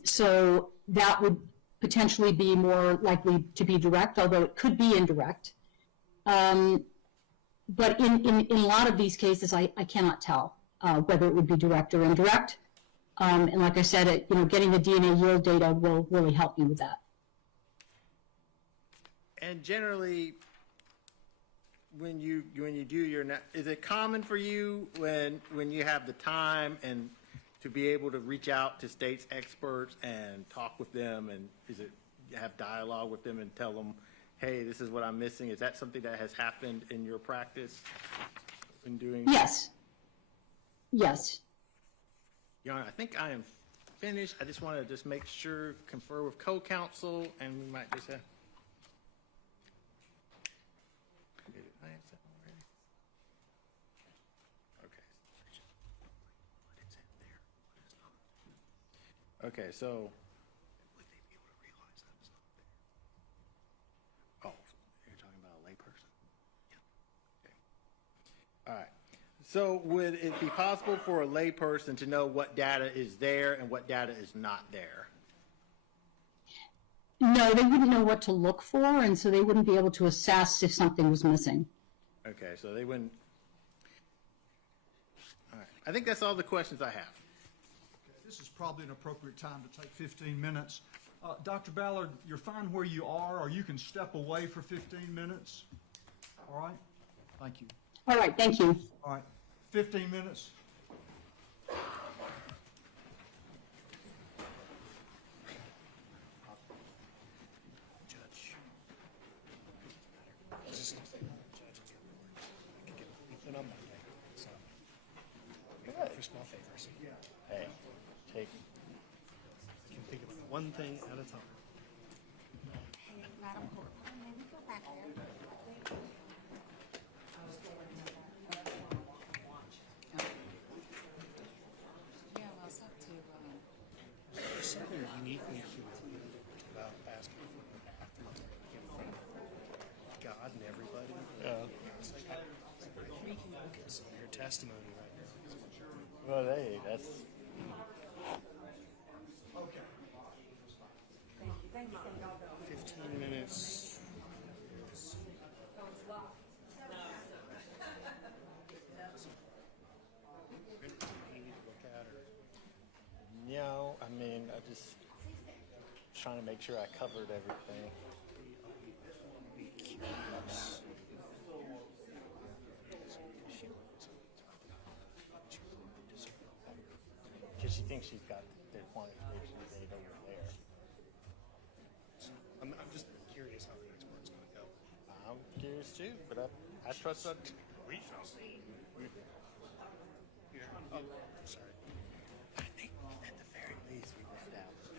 So that would potentially be more likely to be direct, although it could be indirect. But in a lot of these cases, I cannot tell whether it would be direct or indirect. And like I said, getting the DNA yield data will really help me with that. And generally, when you do your, is it common for you when you have the time and to be able to reach out to states experts and talk with them, and is it have dialogue with them and tell them, hey, this is what I'm missing? Is that something that has happened in your practice in doing? Yes. Yes. Your Honor, I think I am finished. I just want to just make sure, confer with co-counsel, and we might just have. Did I answer that already? Okay. Okay, so. Would they be able to realize that it's not there? Oh, you're talking about a layperson? Yeah. Okay. All right. So would it be possible for a layperson to know what data is there and what data is not there? No, they wouldn't know what to look for, and so they wouldn't be able to assess if something was missing. Okay, so they wouldn't. All right. I think that's all the questions I have. This is probably an appropriate time to take 15 minutes. Dr. Ballard, you're fine where you are, or you can step away for 15 minutes. All right? Thank you. All right, thank you. All right, 15 minutes. Judge. I was just going to say, Judge, I could get Ethan on Monday, so. For small favors. Hey, take. You can think of one thing at a time. Hey, Madam Court, may we go back there? Yeah, well, it's up to, There's something uniquely human about asking for God and everybody. It's like, we can focus on your testimony right now. Well, hey, that's. Okay. 15 minutes. No, I mean, I just trying to make sure I covered everything. Because she thinks she's got their qualifications data over there. I'm just curious how the next part's going to go. I'm curious too, but I trust that. We shall see. Oh, sorry. I think at the very least we've established.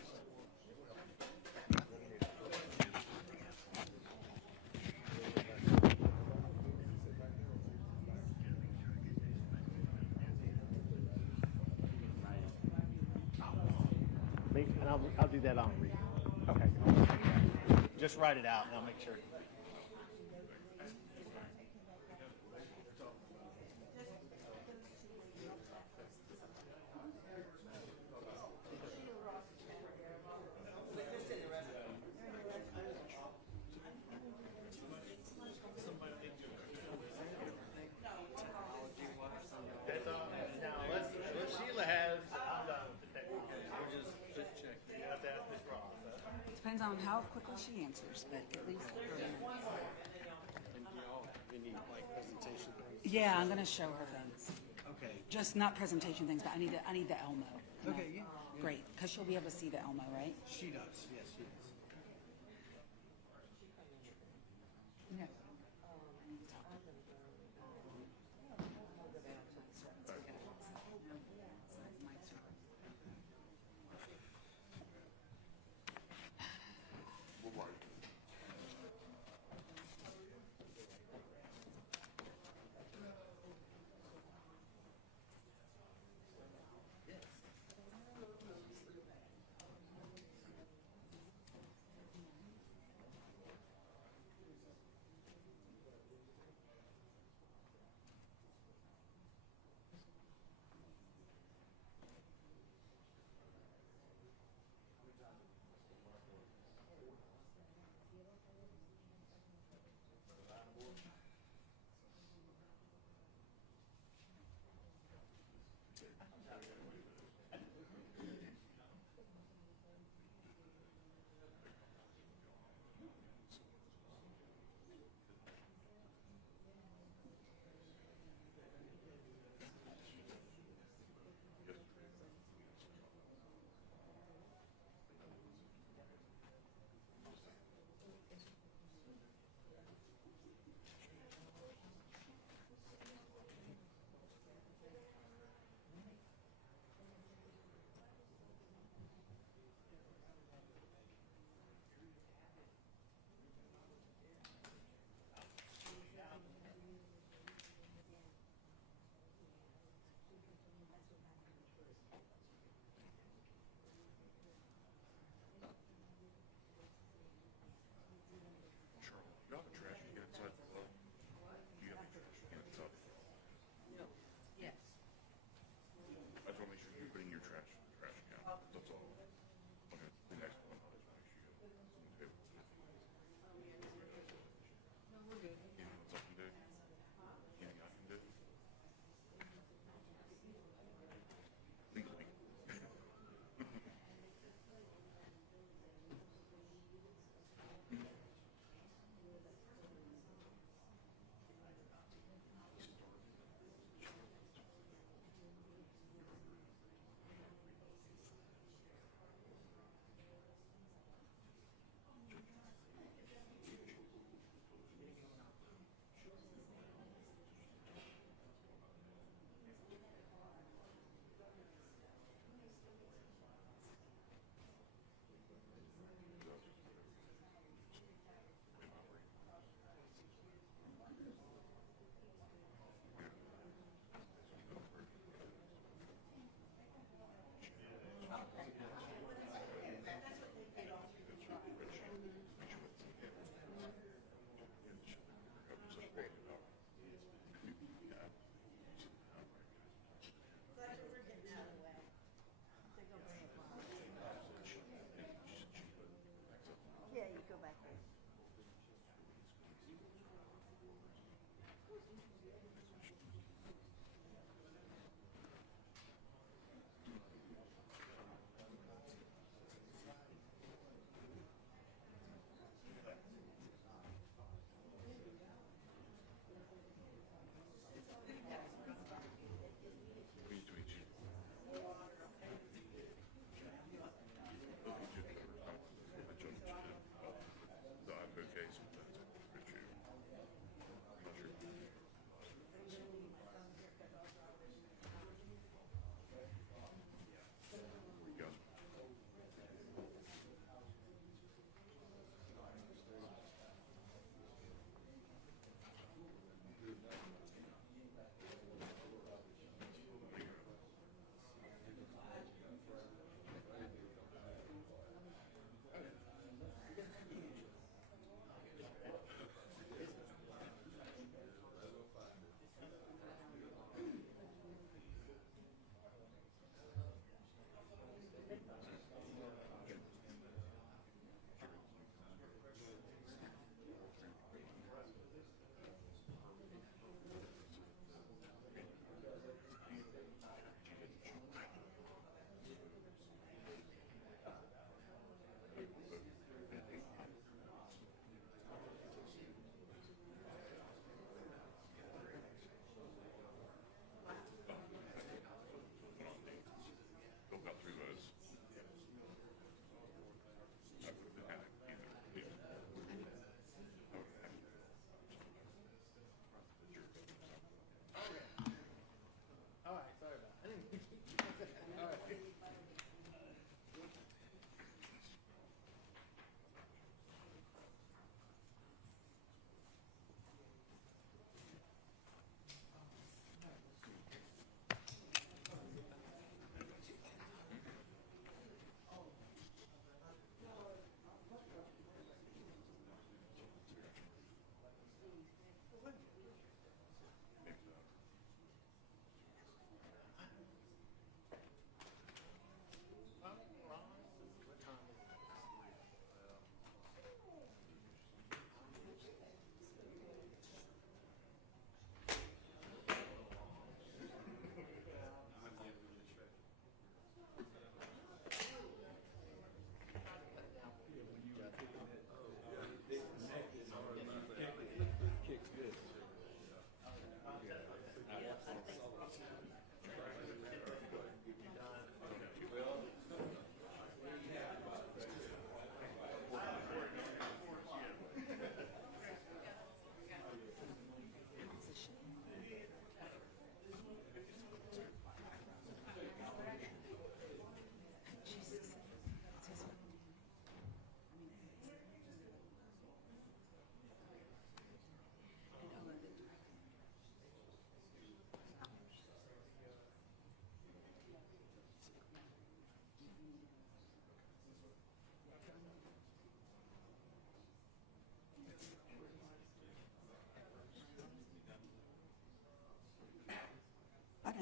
And I'll do that on read. Okay. Just write it out and I'll make sure. Now, what Sheila has, I'm done with the technical. We'll just check. You have to ask Ms. Ross. Depends on how quickly she answers, but at least 30 minutes. We need like presentation. Yeah, I'm gonna show her things. Okay. Just not presentation things, but I need the Elmo. Okay, yeah. Great, because she'll be able to see the Elmo, right? She does, yes, she does. Yeah.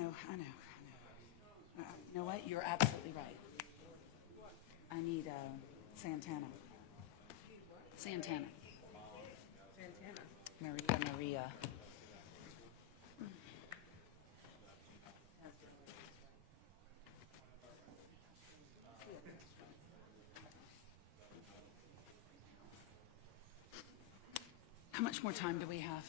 know. You know what? You're absolutely right. I need Santana. Santana. Maria. How much more time do we have?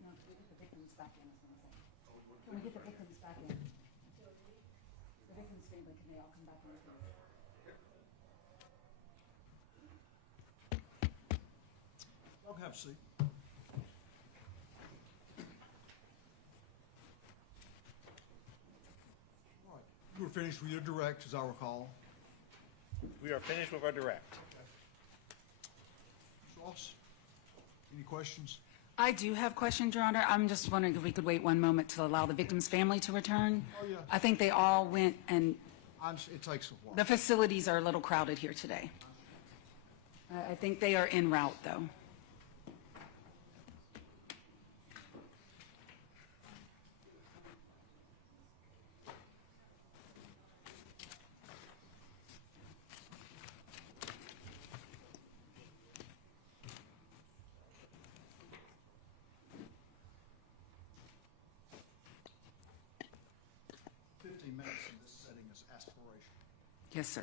No, can we get the victims back in, is what I'm saying. Can we get the victims back in? The victims' family, can they all come back in, please? Y'all have a seat. All right. You were finished with your direct, as I recall. We are finished with our direct. Ms. Ross, any questions? I do have questions, Your Honor. I'm just wondering if we could wait one moment to allow the victim's family to return. Oh, yeah. I think they all went, and It takes a while. the facilities are a little crowded here today. I think they are en route, though. Minutes in this setting is aspiration. Yes, sir.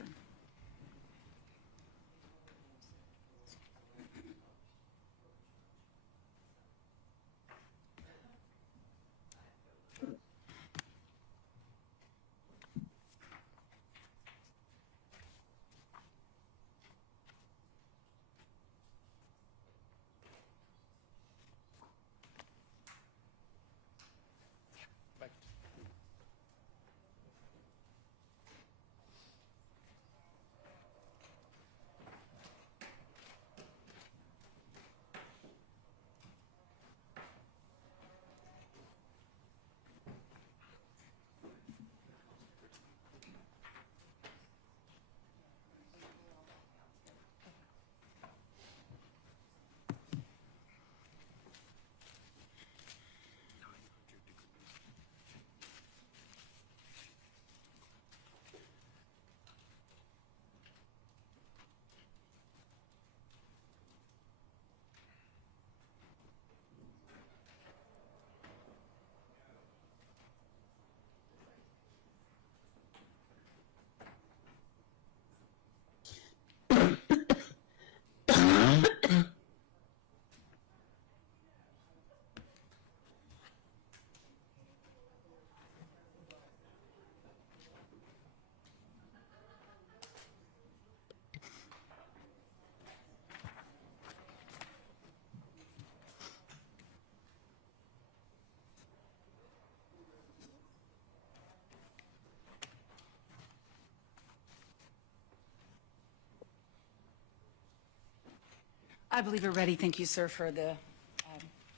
I believe we're ready. Thank you, sir, for the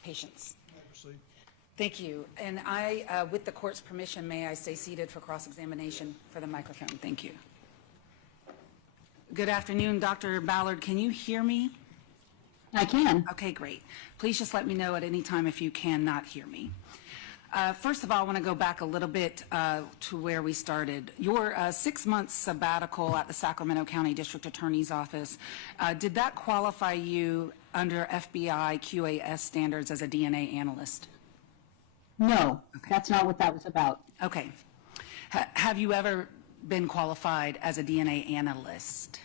patience. Proceed. Thank you. And I, with the court's permission, may I stay seated for cross-examination for the microphone? Thank you. Good afternoon, Dr. Ballard. Can you hear me? I can. Okay, great. Please just let me know at any time if you cannot hear me. First of all, I want to go back a little bit to where we started. Your 6-month sabbatical at the Sacramento County District Attorney's Office, did that qualify you under FBI QAS standards as a DNA analyst? No, that's not what that was about. Okay. Have you ever been qualified as a DNA analyst?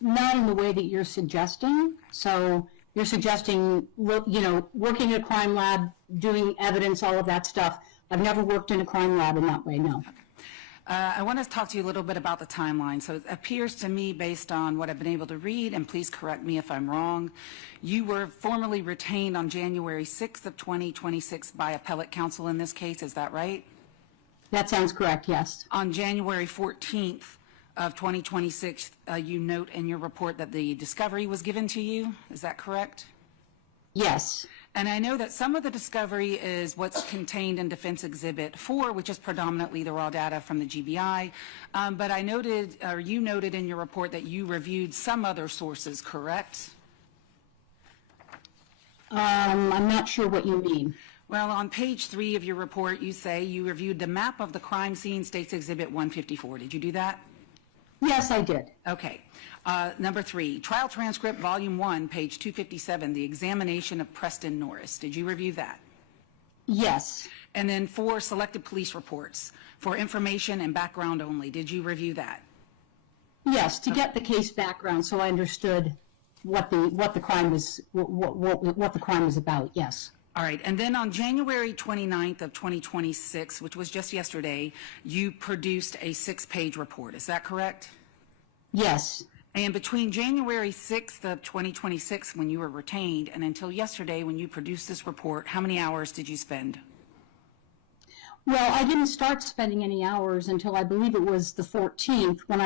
Not in the way that you're suggesting. So you're suggesting, working in a crime lab, doing evidence, all of that stuff. I've never worked in a crime lab in that way, no. I want to talk to you a little bit about the timeline. So it appears to me, based on what I've been able to read, and please correct me if I'm wrong, you were formally retained on January 6th of 2026 by appellate counsel in this case. Is that right? That sounds correct, yes. On January 14th of 2026, you note in your report that the discovery was given to you. Is that correct? Yes. And I know that some of the discovery is what's contained in Defense Exhibit 4, which is predominantly the raw data from the GBI. But I noted, or you noted in your report, that you reviewed some other sources, correct? I'm not sure what you mean. Well, on page 3 of your report, you say you reviewed the map of the crime scene, States Exhibit 154. Did you do that? Yes, I did. Okay. Number 3, trial transcript, volume 1, page 257, the examination of Preston Norris. Did you review that? Yes. And then 4, selected police reports for information and background only. Did you review that? Yes, to get the case background, so I understood what the crime was, what the crime was about. Yes. All right, and then on January 29th of 2026, which was just yesterday, you produced a 6-page report. Is that correct? Yes. And between January 6th of 2026, when you were retained, and until yesterday, when you produced this report, how many hours did you spend? Well, I didn't start spending any hours until I believe it was the 14th when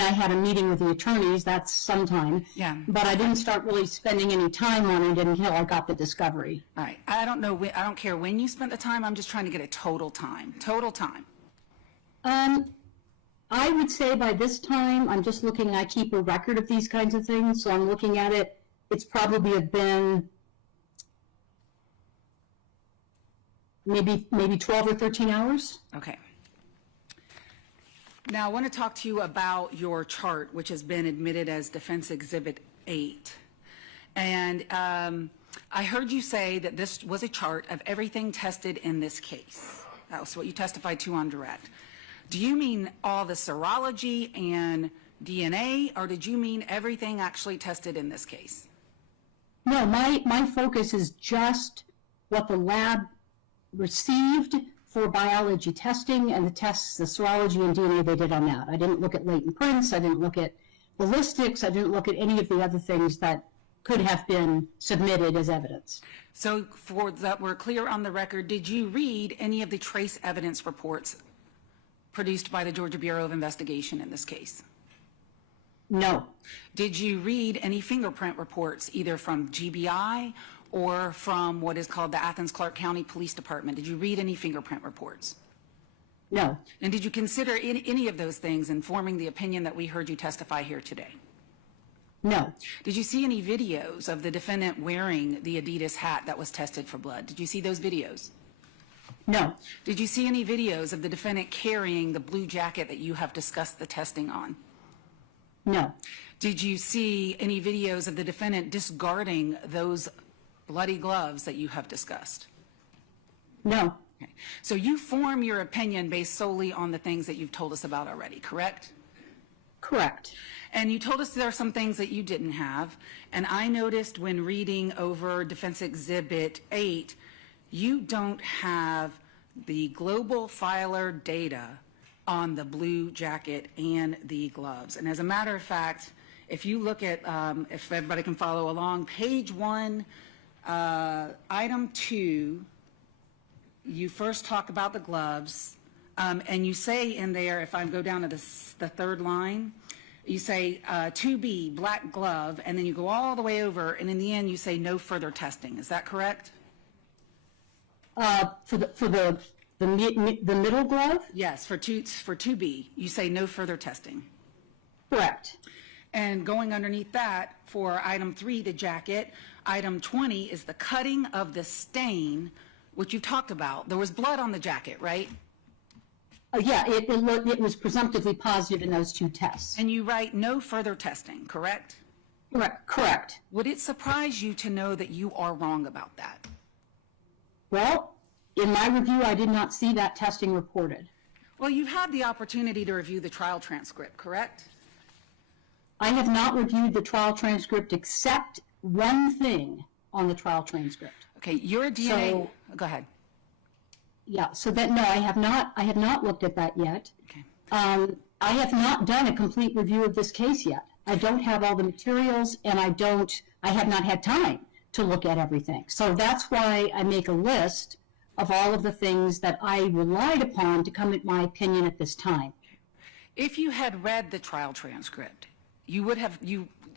I had a meeting with the attorneys, that's sometime. Yeah. But I didn't start really spending any time on it until I got the discovery. All right, I don't care when you spent the time, I'm just trying to get a total time. Total time. I would say by this time, I'm just looking, I keep a record of these kinds of things, so I'm looking at it, it's probably have been maybe 12 or 13 hours. Okay. Now, I want to talk to you about your chart, which has been admitted as Defense Exhibit 8. And I heard you say that this was a chart of everything tested in this case. That was what you testified to on direct. Do you mean all the serology and DNA, or did you mean everything actually tested in this case? No, my focus is just what the lab received for biology testing and the tests, the serology and DNA they did on that. I didn't look at latent prints, I didn't look at ballistics, I didn't look at any of the other things that could have been submitted as evidence. So for that we're clear on the record, did you read any of the trace evidence reports produced by the Georgia Bureau of Investigation in this case? No. Did you read any fingerprint reports, either from GBI or from what is called the Athens-Clarke County Police Department? Did you read any fingerprint reports? No. And did you consider any of those things in forming the opinion that we heard you testify here today? No. Did you see any videos of the defendant wearing the Adidas hat that was tested for blood? Did you see those videos? No. Did you see any videos of the defendant carrying the blue jacket that you have discussed the testing on? No. Did you see any videos of the defendant discarding those bloody gloves that you have discussed? No. Okay. So you form your opinion based solely on the things that you've told us about already, correct? Correct. And you told us there are some things that you didn't have. And I noticed when reading over Defense Exhibit 8, you don't have the global filer data on the blue jacket and the gloves. And as a matter of fact, if you look at, if everybody can follow along, page 1, item 2, you first talk about the gloves, and you say in there, if I go down to the third line, you say 2B, black glove, and then you go all the way over, and in the end you say no further testing. Is that correct? For the middle glove? Yes, for 2B, you say no further testing. Correct. And going underneath that, for item 3, the jacket, item 20 is the cutting of the stain, which you've talked about. There was blood on the jacket, right? Yeah, it was presumptively positive in those 2 tests. And you write no further testing, correct? Correct. Would it surprise you to know that you are wrong about that? Well, in my review, I did not see that testing reported. Well, you had the opportunity to review the trial transcript, correct? I have not reviewed the trial transcript except one thing on the trial transcript. Okay, your DNA, go ahead. Yeah, so that, no, I have not looked at that yet. Okay. I have not done a complete review of this case yet. I don't have all the materials, and I have not had time to look at everything. So that's why I make a list of all of the things that I relied upon to come at my opinion at this time. If you had read the trial transcript,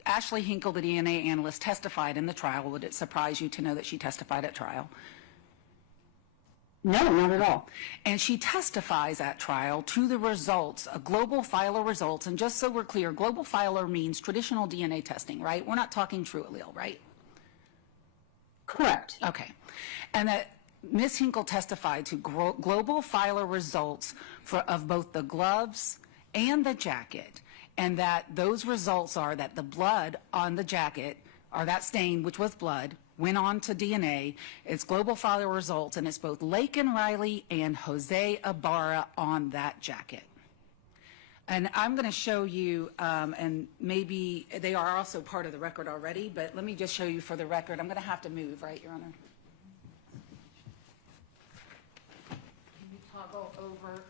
Ashley Hinkle, the DNA analyst, testified in the trial. Would it surprise you to know that she testified at trial? No, not at all. And she testifies at trial to the results, global filer results. And just so we're clear, global filer means traditional DNA testing, right? We're not talking true allele, right? Correct. Okay. And that Ms. Hinkle testified to global filer results of both the gloves and the jacket, and that those results are that the blood on the jacket, or that stain, which was blood, went on to DNA. It's global filer results, and it's both Laken Riley and Jose Ibarra on that jacket. And I'm going to show you, and maybe they are also part of the record already, but let me just show you for the record. I'm going to have to move, right, Your Honor? toggle over.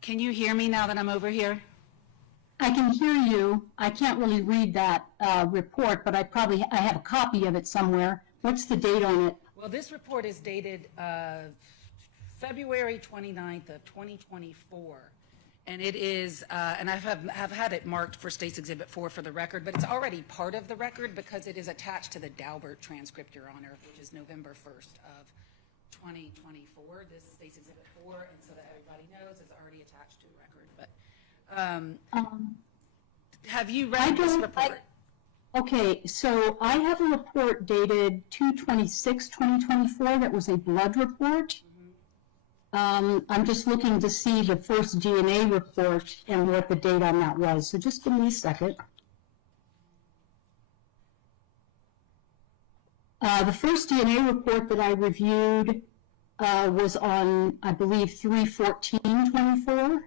Can you hear me now that I'm over here? I can hear you. I can't really read that report, but I have a copy of it somewhere. What's the date on it? Well, this report is dated February 29th of 2024. And it is, and I have had it marked for State's Exhibit 4 for the record, but it's already part of the record because it is attached to the Daubert transcript, Your Honor, which is November 1st of 2024. This is State's Exhibit 4, and so that everybody knows, it's already attached to the record. But have you read this report? Okay, so I have a report dated 2/26/2024 that was a blood report. I'm just looking to see the first DNA report and what the date on that was. So just give me a second. The first DNA report that I reviewed was on, I believe, 3/14/24.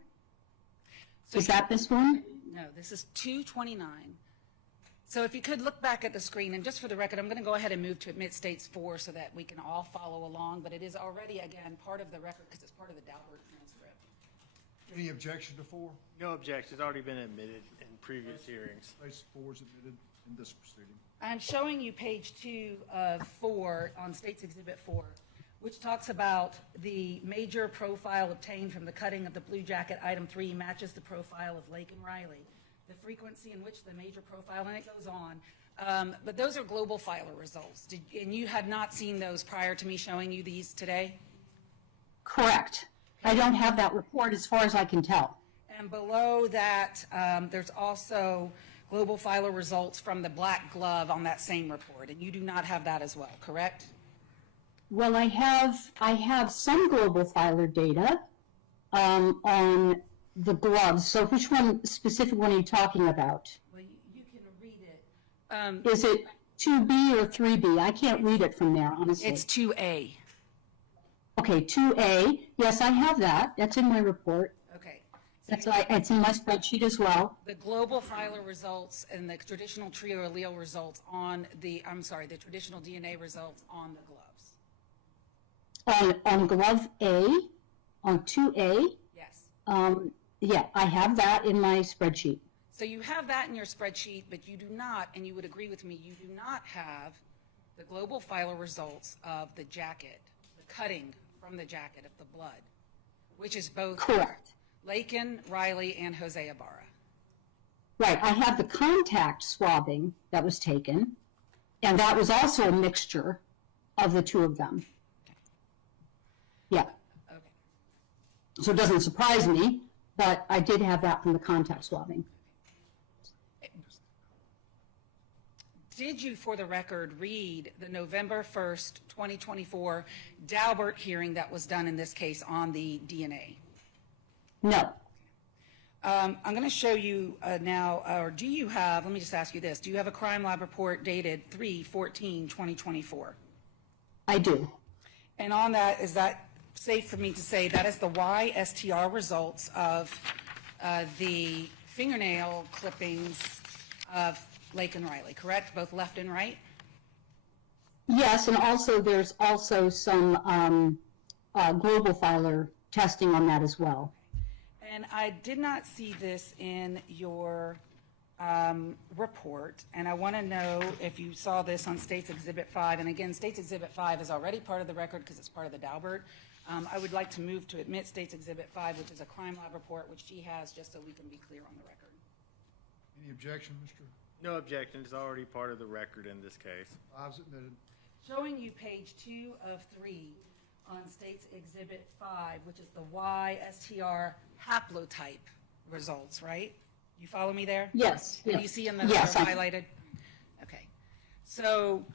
Is that this one? No, this is 2/29. So if you could look back at the screen, and just for the record, I'm going to go ahead and move to admit States 4 so that we can all follow along, but it is already, again, part of the record because it's part of the Daubert transcript. Any objection to 4? No objection, it's already been admitted in previous hearings. Case 4 is admitted in this proceeding. I'm showing you page 2 of 4 on State's Exhibit 4, which talks about the major profile obtained from the cutting of the blue jacket. Item 3 matches the profile of Laken Riley. The frequency in which the major profile, and it goes on. But those are global filer results. And you had not seen those prior to me showing you these today? Correct. I don't have that report as far as I can tell. And below that, there's also global filer results from the black glove on that same report. And you do not have that as well, correct? Well, I have some global filer data on the gloves. So which one, specific one are you talking about? Well, you can read it. Is it 2B or 3B? I can't read it from there, honestly. It's 2A. Okay, 2A. Yes, I have that. That's in my report. Okay. It's in my spreadsheet as well. The global filer results and the traditional trio allele results on the, the traditional DNA results on the gloves. On glove A, on 2A. Yes. Yeah, I have that in my spreadsheet. So you have that in your spreadsheet, but you do not, and you would agree with me, you do not have the global filer results of the jacket, the cutting from the jacket of the blood, which is both Correct. Laken, Riley, and Jose Ibarra. Right, I have the contact swabbing that was taken, and that was also a mixture of the two of them. Yeah. Okay. So it doesn't surprise me, but I did have that from the contact swabbing. Did you, for the record, read the November 1st, 2024 Daubert hearing that was done in this case on the DNA? No. I'm going to show you now, or do you have, let me just ask you this, do you have a crime lab report dated 3/14/2024? I do. And on that, is that safe for me to say that is the YSTR results of the fingernail clippings of Laken Riley, correct? Both left and right? Yes, and also there's also some global filer testing on that as well. And I did not see this in your report, and I want to know if you saw this on State's Exhibit 5. And again, State's Exhibit 5 is already part of the record because it's part of the Daubert. I would like to move to admit State's Exhibit 5, which is a crime lab report, which she has, just so we can be clear on the record. Any objection, Mr.? No objection, it's already part of the record in this case. 5's admitted. Showing you page 2 of 3 on State's Exhibit 5, which is the YSTR haplotype results, right? You follow me there? Yes. And yes. you see in the yes, highlighted? Okay. So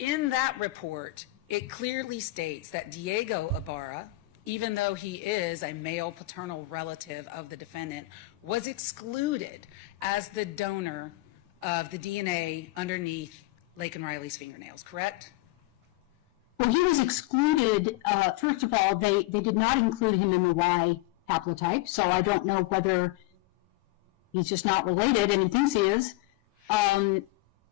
in that report, it clearly states that Diego Ibarra, even though he is a male paternal relative of the defendant, was excluded as the donor of the DNA underneath Laken Riley's fingernails, correct? Well, he was excluded. First of all, they did not include him in the Y haplotype, so I don't know whether he's just not related, and he thinks he is.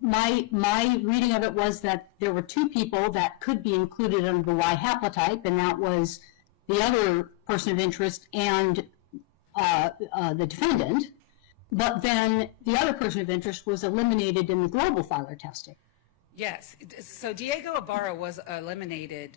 my reading of it was that there were two people that could be included under the Y haplotype, and that was the other person of interest and the defendant. But then the other person of interest was eliminated in the global filer testing. Yes, so Diego Ibarra was eliminated.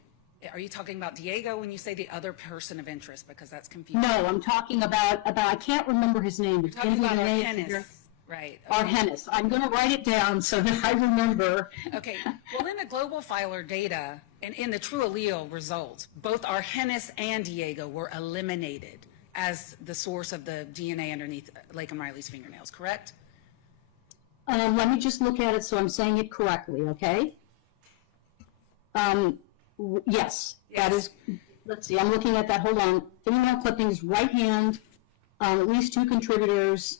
Are you talking about Diego when you say the other person of interest? Because that's confusing. No, I'm talking about I can't remember his name. You're talking about Argenis, right? Argenis. I'm going to write it down so that I remember. Okay, well, in the global filer data and in the true allele results, both Argenis and Diego were eliminated as the source of the DNA underneath Laken Riley's fingernails, correct? Let me just look at it so I'm saying it correctly, okay? Yes, that is, let's see, I'm looking at that, hold on. Fingernail clippings, right hand, at least 2 contributors,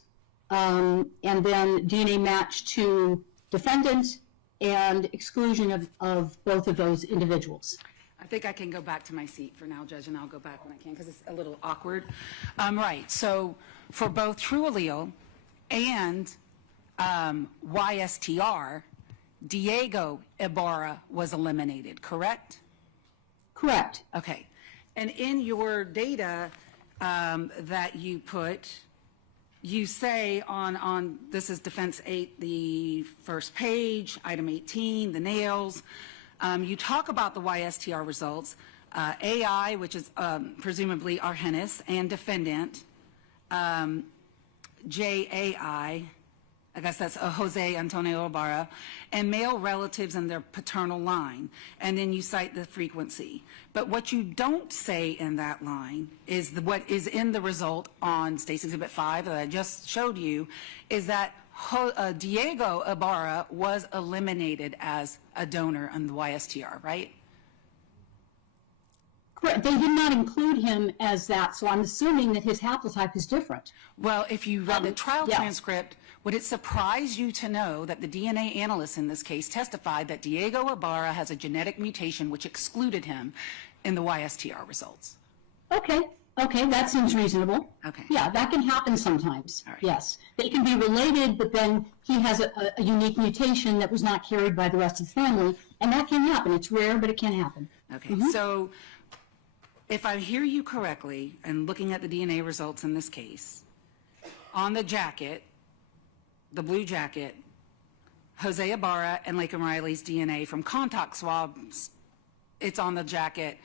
and then DNA match to defendant and exclusion of both of those individuals. I think I can go back to my seat for now, Judge, and I'll go back when I can because it's a little awkward. Right, so for both true allele and YSTR, Diego Ibarra was eliminated, correct? Correct. Okay. And in your data that you put, you say on this is Defense 8, the first page, item 18, the nails. You talk about the YSTR results, AI, which is presumably Argenis, and defendant, JAI, I guess that's Jose Antonio Ibarra, and male relatives and their paternal line. And then you cite the frequency. But what you don't say in that line is what is in the result on State's Exhibit 5 that I just showed you, is that Diego Ibarra was eliminated as a donor on the YSTR, right? Correct. They did not include him as that, so I'm assuming that his haplotype is different. Well, if you read the trial yes. transcript, would it surprise you to know that the DNA analyst in this case testified that Diego Ibarra has a genetic mutation which excluded him in the YSTR results? Okay, that seems reasonable. Okay. Yeah, that can happen sometimes. All right. Yes. They can be related, but then he has a unique mutation that was not carried by the rest of the family, and that can happen. It's rare, but it can happen. Okay, so if I hear you correctly, and looking at the DNA results in this case, on the jacket, the blue jacket, Jose Ibarra and Laken Riley's DNA from contact swabs, it's on the jacket.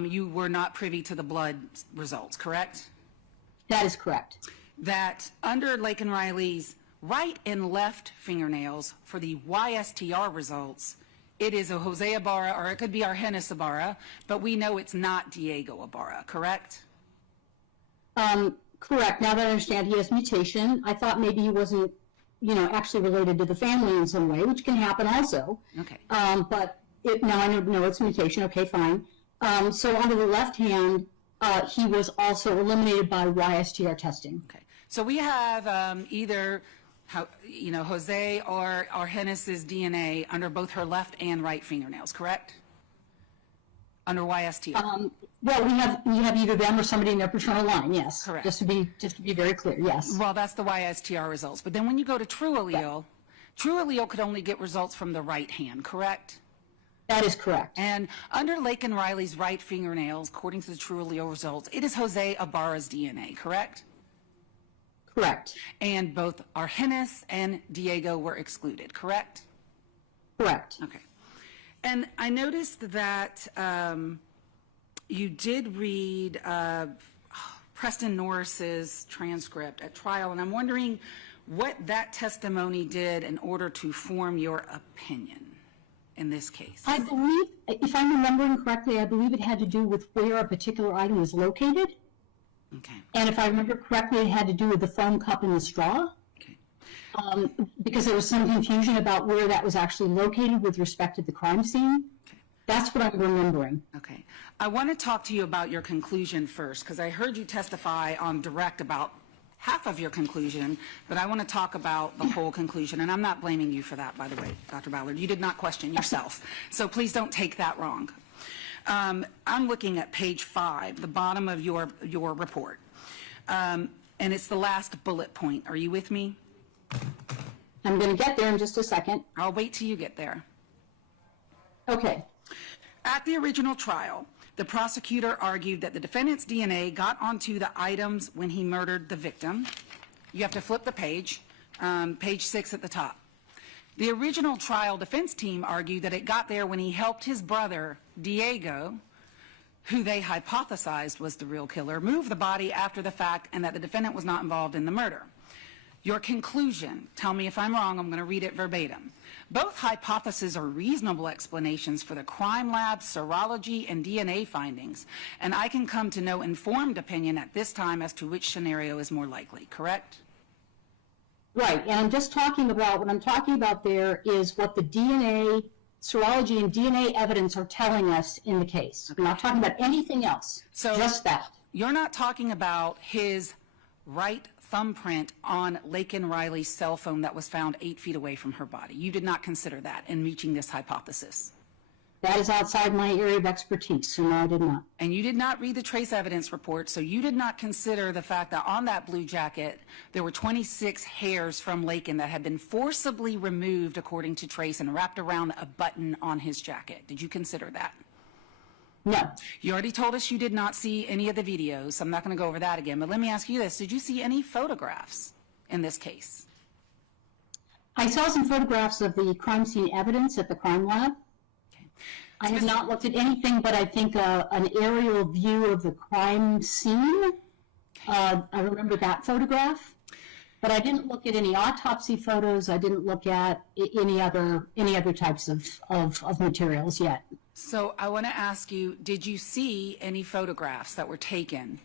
You were not privy to the blood results, correct? That is correct. That under Laken Riley's right and left fingernails for the YSTR results, it is a Jose Ibarra, or it could be Argenis Ibarra, but we know it's not Diego Ibarra, correct? Correct. Now that I understand he has mutation, I thought maybe he wasn't, actually related to the family in some way, which can happen also. Okay. But now I know it's mutation. Okay, fine. So under the left hand, he was also eliminated by YSTR testing. Okay. So we have either Jose or Argenis's DNA under both her left and right fingernails, correct? Under YSTR. Well, we have either them or somebody in their paternal line. Yes. Correct. Just to be very clear. Yes. Well, that's the YSTR results. But then when you go to true allele, true allele could only get results from the right hand, correct? That is correct. And under Laken Riley's right fingernails, according to the true allele results, it is Jose Ibarra's DNA, correct? Correct. And both Argenis and Diego were excluded, correct? Correct. Okay. And I noticed that you did read Preston Norris's transcript at trial, and I'm wondering what that testimony did in order to form your opinion in this case. I believe, if I'm remembering correctly, I believe it had to do with where a particular item was located. Okay. And if I remember correctly, it had to do with the foam cup and the straw. Okay. Because there was some confusion about where that was actually located with respect to the crime scene. Okay. That's what I'm remembering. Okay. I want to talk to you about your conclusion first, because I heard you testify on direct about half of your conclusion, but I want to talk about the whole conclusion. And I'm not blaming you for that, by the way, Dr. Ballard. You did not question yourself. So please don't take that wrong. I'm looking at page 5, the bottom of your report. And it's the last bullet point. Are you with me? I'm going to get there in just a second. I'll wait till you get there. Okay. At the original trial, the prosecutor argued that the defendant's DNA got onto the items when he murdered the victim. You have to flip the page, page 6 at the top. The original trial defense team argued that it got there when he helped his brother, Diego, who they hypothesized was the real killer, move the body after the fact, and that the defendant was not involved in the murder. Your conclusion, tell me if I'm wrong, I'm going to read it verbatim. Both hypotheses are reasonable explanations for the crime lab, serology, and DNA findings, and I can come to no informed opinion at this time as to which scenario is more likely, correct? Right, and I'm just talking about, what I'm talking about there is what the DNA, serology and DNA evidence are telling us in the case. I'm not talking about anything else, So just that. You're not talking about his right thumbprint on Laken Riley's cell phone that was found 8 feet away from her body. You did not consider that in reaching this hypothesis. That is outside my area of expertise, so no, I did not. And you did not read the trace evidence report, so you did not consider the fact that on that blue jacket, there were 26 hairs from Laken that had been forcibly removed, according to Trace, and wrapped around a button on his jacket. Did you consider that? No. You already told us you did not see any of the videos, so I'm not going to go over that again. But let me ask you this. Did you see any photographs in this case? I saw some photographs of the crime scene evidence at the crime lab. I have not looked at anything but I think an aerial view of the crime scene. I remember that photograph, but I didn't look at any autopsy photos. I didn't look at any other types of materials yet. So I want to ask you, did you see any photographs that were taken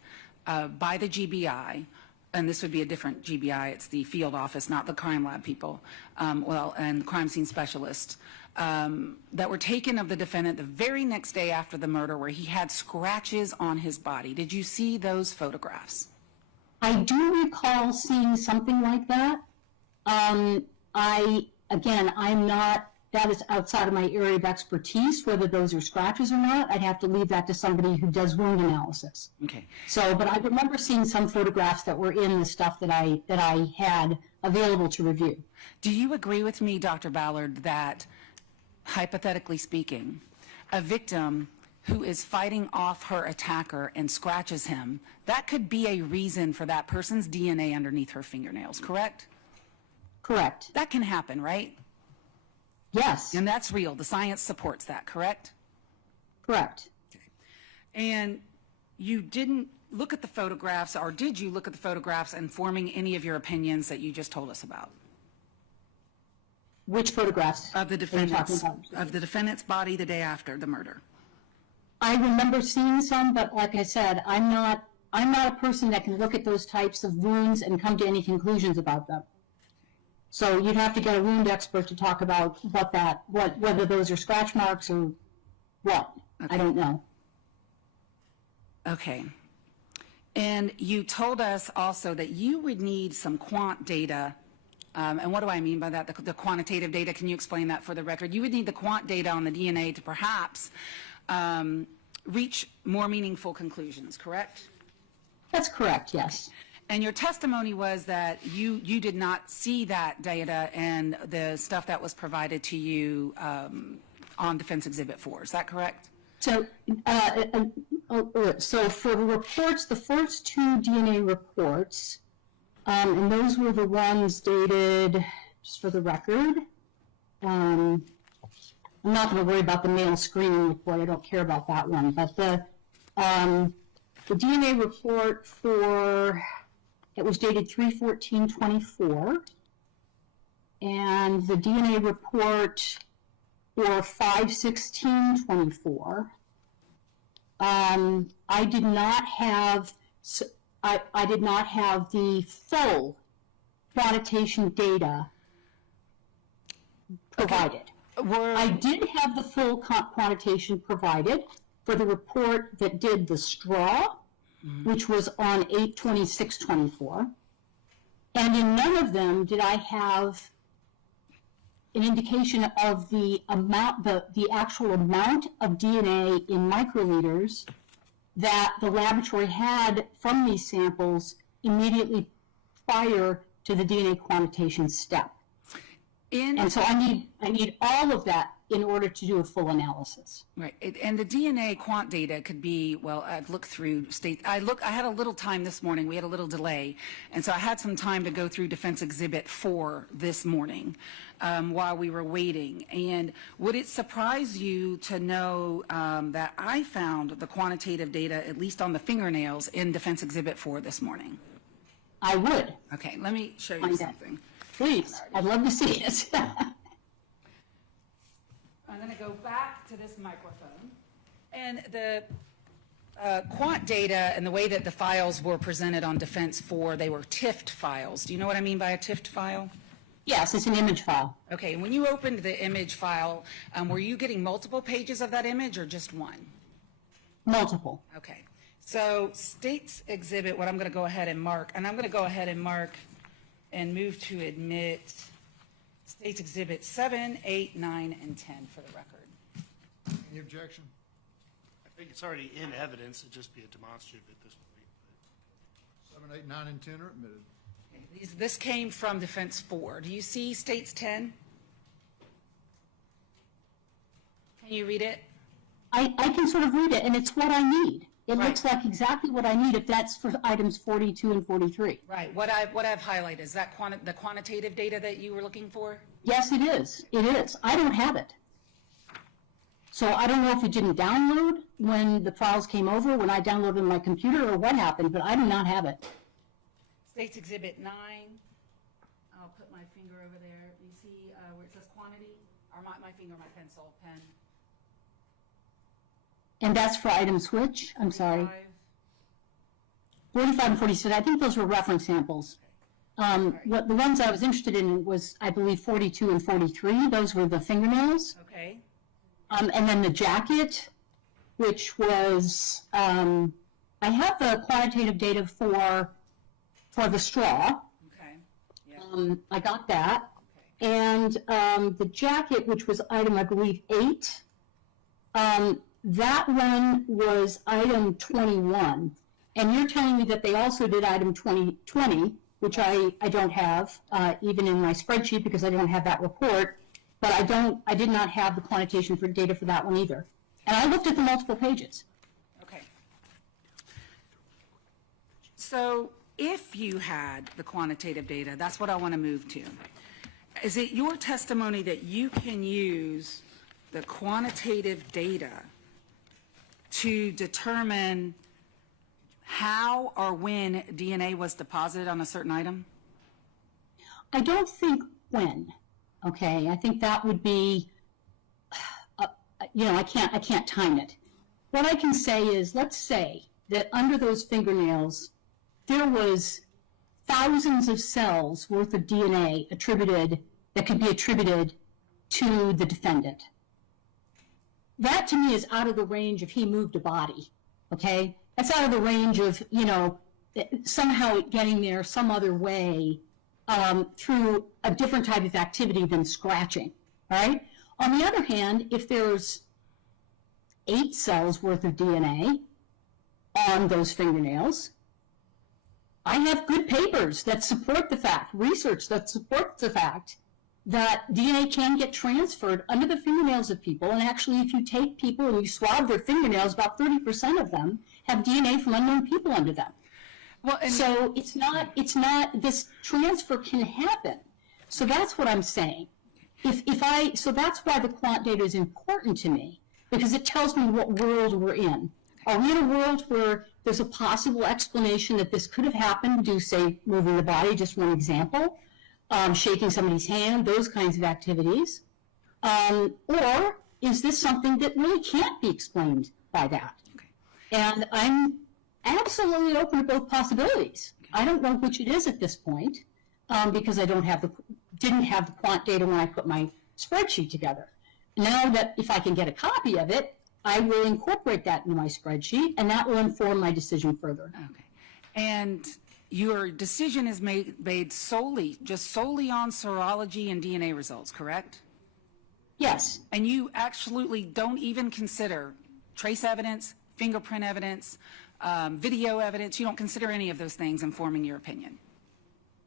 by the GBI? And this would be a different GBI. It's the field office, not the crime lab people, and crime scene specialist, that were taken of the defendant the very next day after the murder where he had scratches on his body. Did you see those photographs? I do recall seeing something like that. I'm not, that is outside of my area of expertise, whether those are scratches or not. I'd have to leave that to somebody who does wound analysis. Okay. So, but I remember seeing some photographs that were in the stuff that I had available to review. Do you agree with me, Dr. Ballard, that hypothetically speaking, a victim who is fighting off her attacker and scratches him, that could be a reason for that person's DNA underneath her fingernails, correct? Correct. That can happen, right? Yes. And that's real. The science supports that, correct? Correct. And you didn't look at the photographs, or did you look at the photographs and forming any of your opinions that you just told us about? Which photographs? Of the are you talking defendant's, about? of the defendant's body the day after the murder. I remember seeing some, but like I said, I'm not a person that can look at those types of wounds and come to any conclusions about them. So you'd have to get a wound expert to talk about whether those are scratch marks or what. Okay. I don't know. Okay. And you told us also that you would need some quant data. And what do I mean by that? The quantitative data, can you explain that for the record? You would need the quant data on the DNA to perhaps reach more meaningful conclusions, correct? That's correct, yes. And your testimony was that you did not see that data and the stuff that was provided to you on Defense Exhibit 4. Is that correct? So, so for the reports, the first two DNA reports, and those were the ones dated, just for the record, I'm not going to worry about the male screening report. I don't care about that one. But the DNA report it was dated 3/14/24, and the DNA report for 5/16/24. I did not have the full quantitation data provided. Okay. I did have the full quantitation provided for the report that did the straw, which was on 8/26/24. And in none of them did I have an indication of the amount, the actual amount of DNA in microliters that the laboratory had from these samples immediately prior to the DNA quantitation step. And so I need all of that in order to do a full analysis. Right, and the DNA quant data could be, well, I've looked through I had a little time this morning, we had a little delay, and so I had some time to go through Defense Exhibit 4 this morning while we were waiting. And would it surprise you to know that I found the quantitative data, at least on the fingernails, in Defense Exhibit 4 this morning? I would. Okay, let me show you Find something. Please, I'd love to see it. I'm going to go back to this microphone. And the quant data and the way that the files were presented on Defense 4, they were TIFFed files. Do you know what I mean by a TIFFed file? Yes, it's an image file. Okay, when you opened the image file, were you getting multiple pages of that image or just one? Multiple. Okay, so States Exhibit, what I'm going to go ahead and mark, and I'm going to go ahead and mark and move to admit States Exhibit 7, 8, 9, and 10 for the record. Any objection? I think it's already in evidence, it'd just be a demonstrative at this point. 7, 8, 9, and 10 are admitted. Okay, this came from Defense 4. Do you see States 10? Can you read it? I can sort of read it, and it's what I need. It Right. looks like exactly what I need if that's for items 42 and 43. Right. What I've highlighted, is that the quantitative data that you were looking for? Yes, it is. It is. I don't have it. So I don't know if it didn't download when the files came over, when I downloaded on my computer, or what happened, but I do not have it. States Exhibit 9. I'll put my finger over there. You see where it says quantity? Or my finger, my pencil, pen. And that's for items which? I'm sorry. 5. 45 and 46. I think those were reference samples. What the ones I was interested in was, I believe, 42 and 43. Those were the fingernails. Okay. And then the jacket, which was, I have the quantitative data for the straw. Okay. Yeah. I got that. Okay. And the jacket, which was item, I believe, 8, that one was item 21. And you're telling me that they also did item 2020, which I don't have, even in my spreadsheet, because I don't have that report. But I did not have the quantitation for data for that one either. And I looked at the multiple pages. Okay. So if you had the quantitative data, that's what I want to move to. Is it your testimony that you can use the quantitative data to determine how or when DNA was deposited on a certain item? I don't think when, okay? I think that would be, I can't time it. What I can say is, let's say that under those fingernails, there was thousands of cells worth of DNA that could be attributed to the defendant. That to me is out of the range of he moved a body, okay? That's out of the range of, somehow getting there some other way through a different type of activity than scratching, right? On the other hand, if there's 8 cells worth of DNA on those fingernails, I have good papers that support the fact, research that supports the fact that DNA can get transferred under the fingernails of people, and actually if you take people and you swab their fingernails, about 30% of them have DNA from unknown people under them. Well, and So it's not, this transfer can happen. So that's what I'm saying. So that's why the quant data is important to me, because it tells me what world we're in. Are we in a world where there's a possible explanation that this could have happened, do say moving the body, just one example, shaking somebody's hand, those kinds of activities? Or is this something that really can't be explained by that? Okay. And I'm absolutely open to both possibilities. I don't know which it is at this point, because I didn't have the quant data when I put my spreadsheet together. Now that if I can get a copy of it, I will incorporate that into my spreadsheet, and that will inform my decision further. Okay. And your decision is made solely on serology and DNA results, correct? Yes. And you absolutely don't even consider trace evidence, fingerprint evidence, video evidence. You don't consider any of those things informing your opinion?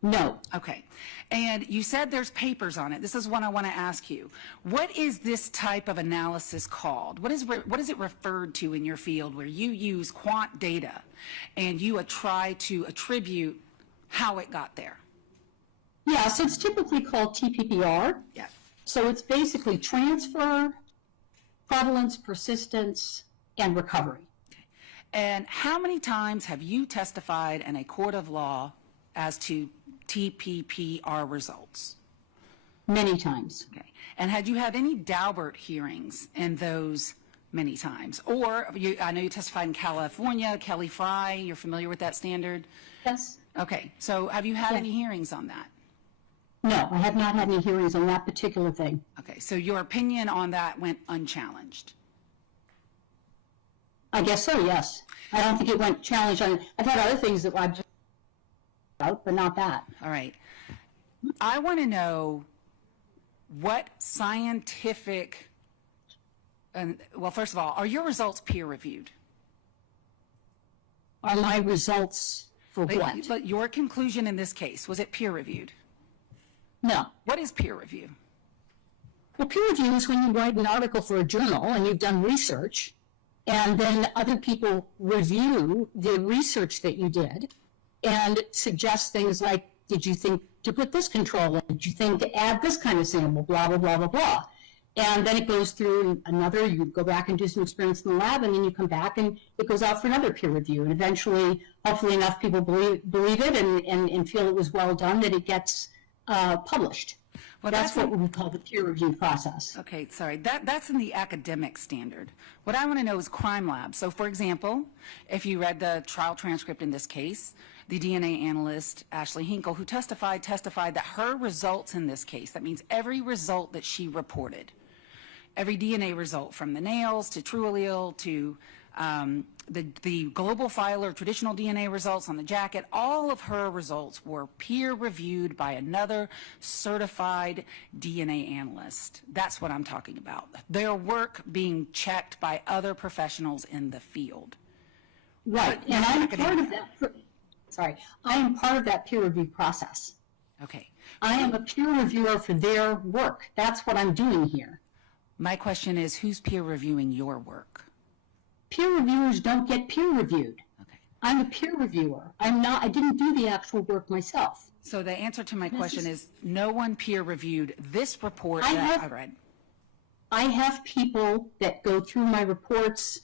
No. Okay. And you said there's papers on it. This is what I want to ask you. What is this type of analysis called? What is it referred to in your field where you use quant data and you try to attribute how it got there? Yeah, so it's typically called TPPR. Yeah. So it's basically transfer, prevalence, persistence, and recovery. And how many times have you testified in a court of law as to TPPR results? Many times. Okay. And had you had any Daubert hearings in those many times? Or I know you testified in California, Kelly Fry, you're familiar with that standard? Yes. Okay. So have you had any hearings on that? No, I have not had any hearings on that particular thing. Okay. So your opinion on that went unchallenged? I guess so, yes. I don't think it went challenged on, I've had other things that I've out, but not that. All right. I want to know what scientific, well, first of all, are your results peer reviewed? Are my results for what? But your conclusion in this case, was it peer reviewed? No. What is peer review? Well, peer review is when you write an article for a journal and you've done research, and then other people review the research that you did and suggest things like, did you think to put this control in? Did you think to add this kind of sample? Blah, blah, blah, blah, blah. And then it goes through another, you go back and do some experiments in the lab, and then you come back and it goes out for another peer review. And eventually, hopefully enough people believe it and feel it was well done that it gets published. Well, that's what we call the peer review process. Okay, sorry. That's in the academic standard. What I want to know is crime lab. So, for example, if you read the trial transcript in this case, the DNA analyst, Ashley Hinkle, who testified that her results in this case, that means every result that she reported, every DNA result from the nails to true allele to the global filer traditional DNA results on the jacket, all of her results were peer reviewed by another certified DNA analyst. That's what I'm talking about. Their work being checked by other professionals in the field. Right, and I'm part of that. Sorry, I am part of that peer review process. Okay. I am a peer reviewer for their work. That's what I'm doing here. My question is, who's peer reviewing your work? Peer reviewers don't get peer reviewed. Okay. I'm a peer reviewer. I didn't do the actual work myself. So the answer to my question is no one peer reviewed this report that I read. I have people that go through my reports.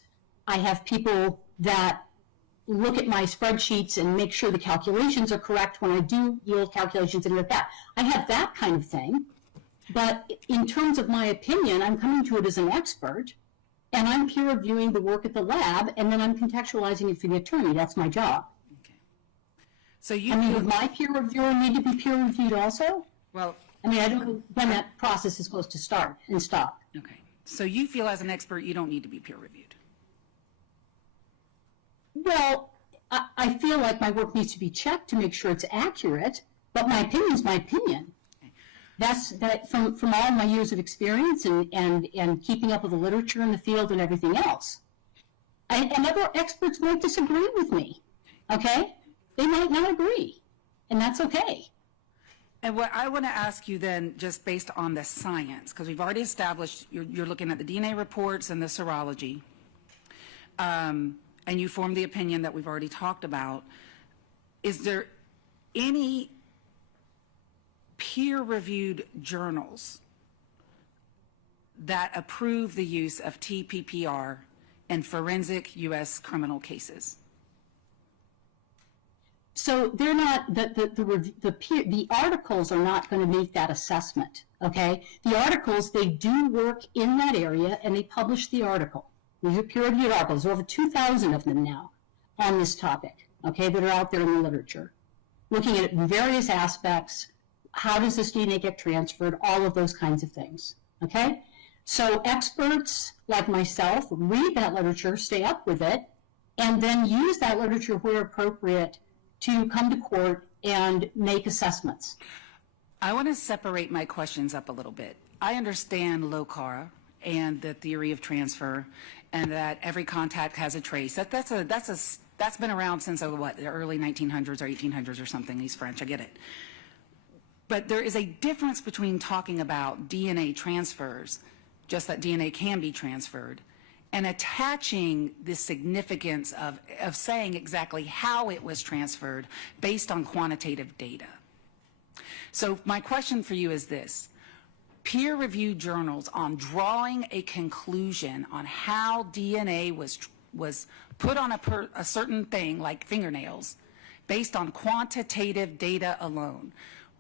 I have people that look at my spreadsheets and make sure the calculations are correct when I do yield calculations and like that. I have that kind of thing. But in terms of my opinion, I'm coming to it as an expert, and I'm peer reviewing the work at the lab, and then I'm contextualizing it for the attorney. That's my job. Okay. So would my peer reviewer need to be peer reviewed also? Well, I mean, I don't know when that process is supposed to start and stop. okay. So you feel as an expert you don't need to be peer reviewed? Well, I feel like my work needs to be checked to make sure it's accurate, but my opinion is my opinion. That's from all my years of experience and keeping up with the literature in the field and everything else. And other experts might disagree with me, okay? They might not agree, and that's okay. And what I want to ask you then, just based on the science, because we've already established you're looking at the DNA reports and the serology, and you formed the opinion that we've already talked about. Is there any peer-reviewed journals that approve the use of TPPR in forensic U.S. criminal cases? So they're not, the articles are not going to make that assessment, okay? The articles, they do work in that area, and they publish the article. These are peer-reviewed articles. There are over 2,000 of them now on this topic, okay, that are out there in the literature, looking at various aspects. How does this DNA get transferred? All of those kinds of things, okay? So experts like myself read that literature, stay up with it, and then use that literature where appropriate to come to court and make assessments. I want to separate my questions up a little bit. I understand LOCAR and the theory of transfer and that every contact has a trace. That's been around since, the early 1900s or 1800s or something. He's French, I get it. But there is a difference between talking about DNA transfers, just that DNA can be transferred, and attaching the significance of saying exactly how it was transferred based on quantitative data. So my question for you is this. Peer-reviewed journals on drawing a conclusion on how DNA was put on a certain thing like fingernails based on quantitative data alone.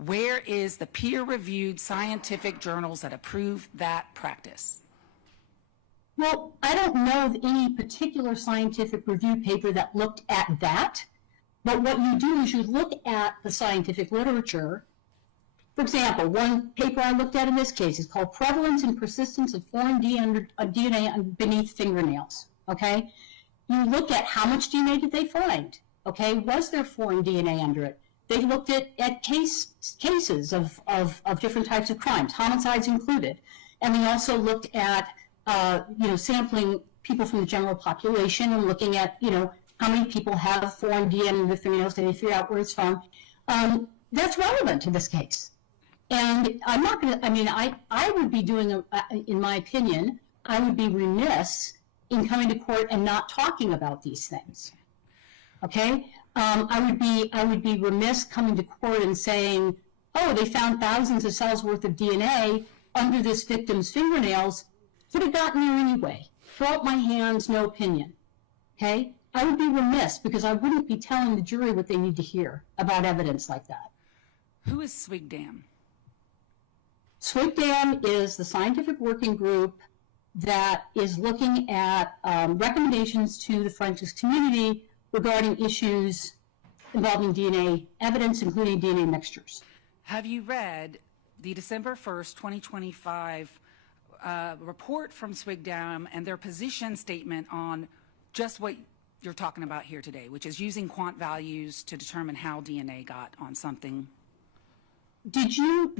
Where is the peer-reviewed scientific journals that approve that practice? Well, I don't know of any particular scientific review paper that looked at that, but what you do is you look at the scientific literature. For example, one paper I looked at in this case is called Prevalence and Persistence of Foreign DNA Beneath Fingernails, okay? You look at how much DNA did they find, okay? Was there foreign DNA under it? They looked at cases of different types of crimes, homicides included. And they also looked at, sampling people from the general population and looking at, how many people have foreign DNA in their fingernails, they figure out where it's from. That's relevant in this case. And I'm not going to, I would be doing, in my opinion, I would be remiss in coming to court and not talking about these things. Okay? I would be remiss coming to court and saying, oh, they found thousands of cells worth of DNA under this victim's fingernails. Could have gotten there anyway. Throw up my hands, no opinion. Okay? I would be remiss because I wouldn't be telling the jury what they need to hear about evidence like that. Who is SWIGDAM? SWIGDAM is the scientific working group that is looking at recommendations to the forensics community regarding issues involving DNA evidence, including DNA mixtures. Have you read the December 1st, 2025 report from SWIGDAM and their position statement on just what you're talking about here today, which is using quant values to determine how DNA got on something? Did you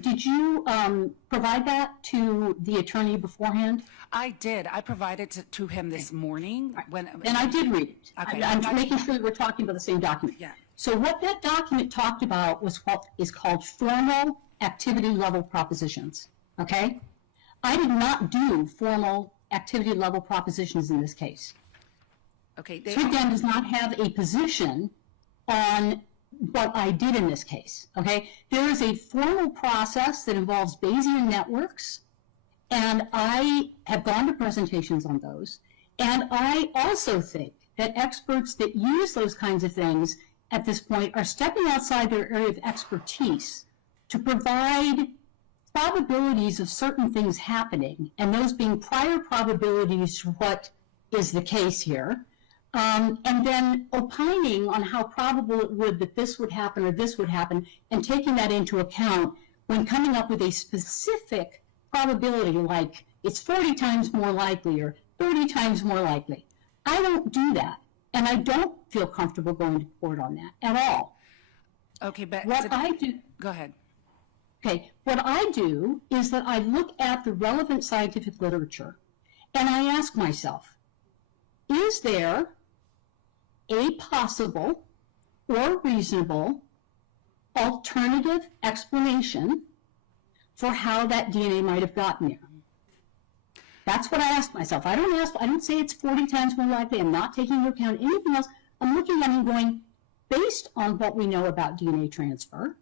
provide that to the attorney beforehand? I did. I provided it to him this morning. And I did read it. Okay. I'm making sure that we're talking about the same document. Yeah. So what that document talked about was what is called formal activity level propositions. Okay? I did not do formal activity level propositions in this case. Okay. SWIGDAM does not have a position on what I did in this case, okay? There is a formal process that involves Bayesian networks, and I have gone to presentations on those, and I also think that experts that use those kinds of things at this point are stepping outside their area of expertise to provide probabilities of certain things happening, and those being prior probabilities to what is the case here. And then opining on how probable it would that this would happen or this would happen, and taking that into account when coming up with a specific probability, like it's 40 times more likely or 30 times more likely. I don't do that, and I don't feel comfortable going to court on that at all. Okay, but What I do, go ahead. okay, what I do is that I look at the relevant scientific literature, and I ask myself, is there a possible or reasonable alternative explanation for how that DNA might have gotten there? That's what I ask myself. I don't say it's 40 times more likely. I'm not taking into account anything else. I'm looking at it and going, based on what we know about DNA transfer,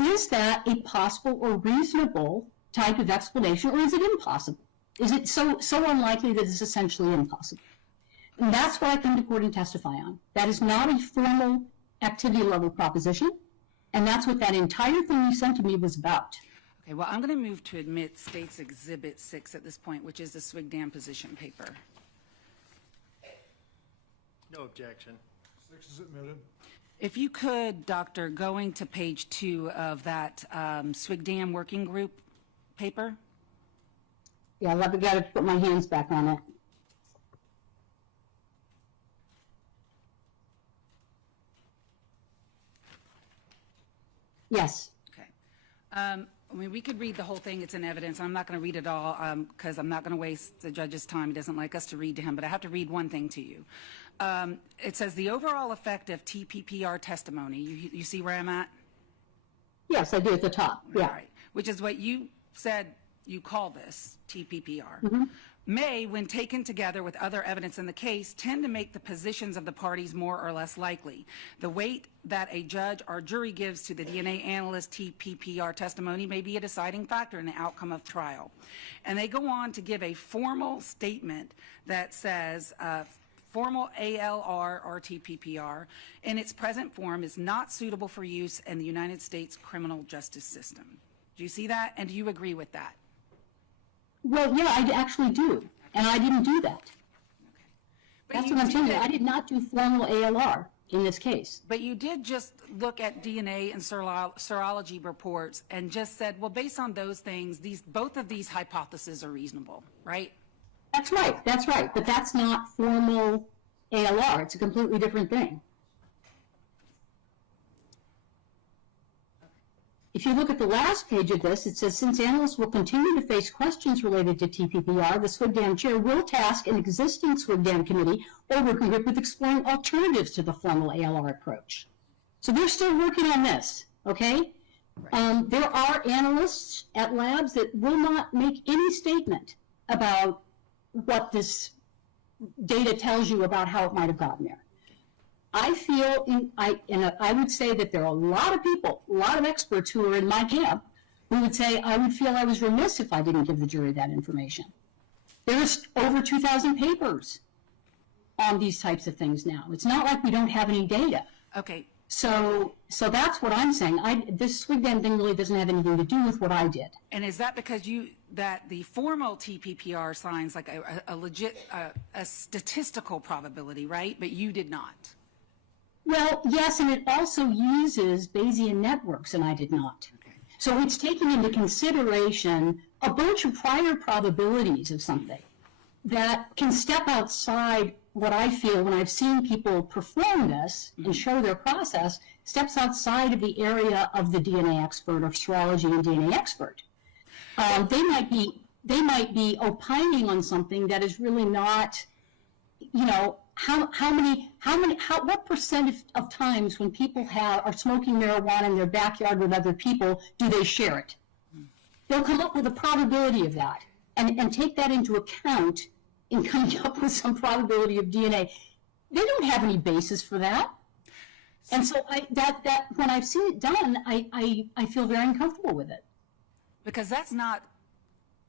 is that a possible or reasonable type of explanation, or is it impossible? Is it so unlikely that it's essentially impossible? And that's what I come to court and testify on. That is not a formal activity level proposition, and that's what that entire thing you sent to me was about. Okay, well, I'm going to move to admit States Exhibit 6 at this point, which is the SWIGDAM position paper. No objection. 6 is admitted. If you could, Doctor, going to page 2 of that SWIGDAM working group paper. Yeah, I've got to put my hands back on it. Yes. Okay. I mean, we could read the whole thing. It's in evidence. I'm not going to read it all because I'm not going to waste the judge's time. He doesn't like us to read to him, but I have to read one thing to you. It says the overall effect of TPPR testimony. You see where I'm at? Yes, I do at the top, yeah. All right. Which is what you said you call this, TPPR. May, when taken together with other evidence in the case, tend to make the positions of the parties more or less likely. The weight that a judge or jury gives to the DNA analyst TPPR testimony may be a deciding factor in the outcome of trial. And they go on to give a formal statement that says, formal ALR or TPPR in its present form is not suitable for use in the United States criminal justice system. Do you see that? And do you agree with that? Well, yeah, I actually do, and I didn't do that. But That's you what I'm telling you. did- I did not do formal ALR in this case. But you did just look at DNA and serology reports and just said, well, based on those things, both of these hypotheses are reasonable, right? That's right, but that's not formal ALR. It's a completely different thing. If you look at the last page of this, it says, since analysts will continue to face questions related to TPPR, the SWGDAM chair will task an existing SWGDAM committee or working group with exploring alternatives to the formal ALR approach. So they're still working on this, okay? Right. There are analysts at labs that will not make any statement about what this data tells you about how it might have gotten there. I feel, I would say that there are a lot of people, a lot of experts who are in my camp who would say, I would feel I was remiss if I didn't give the jury that information. There's over 2,000 papers on these types of things now. It's not like we don't have any data. Okay. So that's what I'm saying. This SWGDAM thing really doesn't have anything to do with what I did. And is that because that the formal TPPR signs like a legit, a statistical probability, right? But you did not. Well, yes, and it also uses Bayesian networks, and I did not. Okay. So it's taking into consideration a bunch of prior probabilities of something that can step outside what I feel when I've seen people perform this and show their process, steps outside of the area of the DNA expert or serology and DNA expert. They might be opining on something that is really not, you know, what percent of times when people are smoking marijuana in their backyard with other people, do they share it? They'll come up with a probability of that and take that into account in coming up with some probability of DNA. They don't have any basis for that. And so when I've seen it done, I feel very uncomfortable with it. Because that's not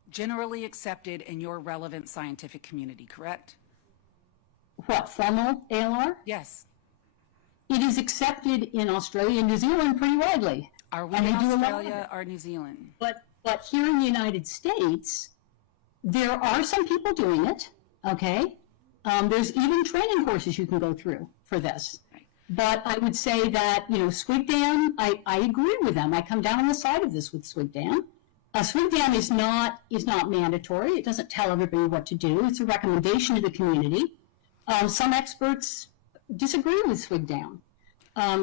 generally accepted in your relevant scientific community, correct? What, formal ALR? Yes. It is accepted in Australia and New Zealand pretty widely. Are we in Australia or New Zealand? But here in the United States, there are some people doing it, okay? There's even training courses you can go through for this. Right. But I would say that, you know, SWGDAM, I agree with them. I come down on the side of this with SWGDAM. SWGDAM is not mandatory. It doesn't tell everybody what to do. It's a recommendation to the community. Some experts disagree with SWGDAM.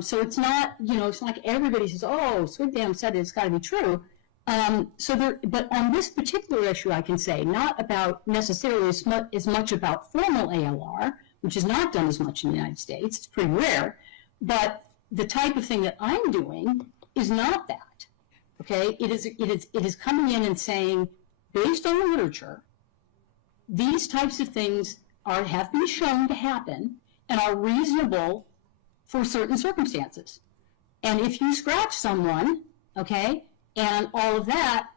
So it's not, you know, it's like everybody says, oh, SWGDAM said it's got to be true. But on this particular issue, I can say not about necessarily as much about formal ALR, which is not done as much in the United States. It's pretty rare. But the type of thing that I'm doing is not that. Okay? It is coming in and saying, based on the literature, these types of things have been shown to happen and are reasonable for certain circumstances. And if you scratch someone, okay, and all of that,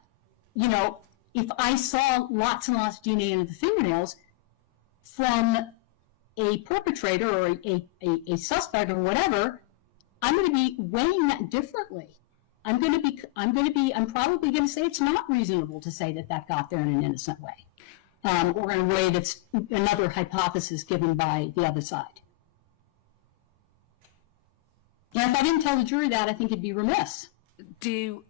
you know, if I saw lots and lots of DNA in the fingernails from a perpetrator or a suspect or whatever, I'm going to be weighing that differently. I'm probably going to say it's not reasonable to say that got there in an innocent way. Or in a way that's another hypothesis given by the other side. And if I didn't tell the jury that, I think it'd be remiss. Did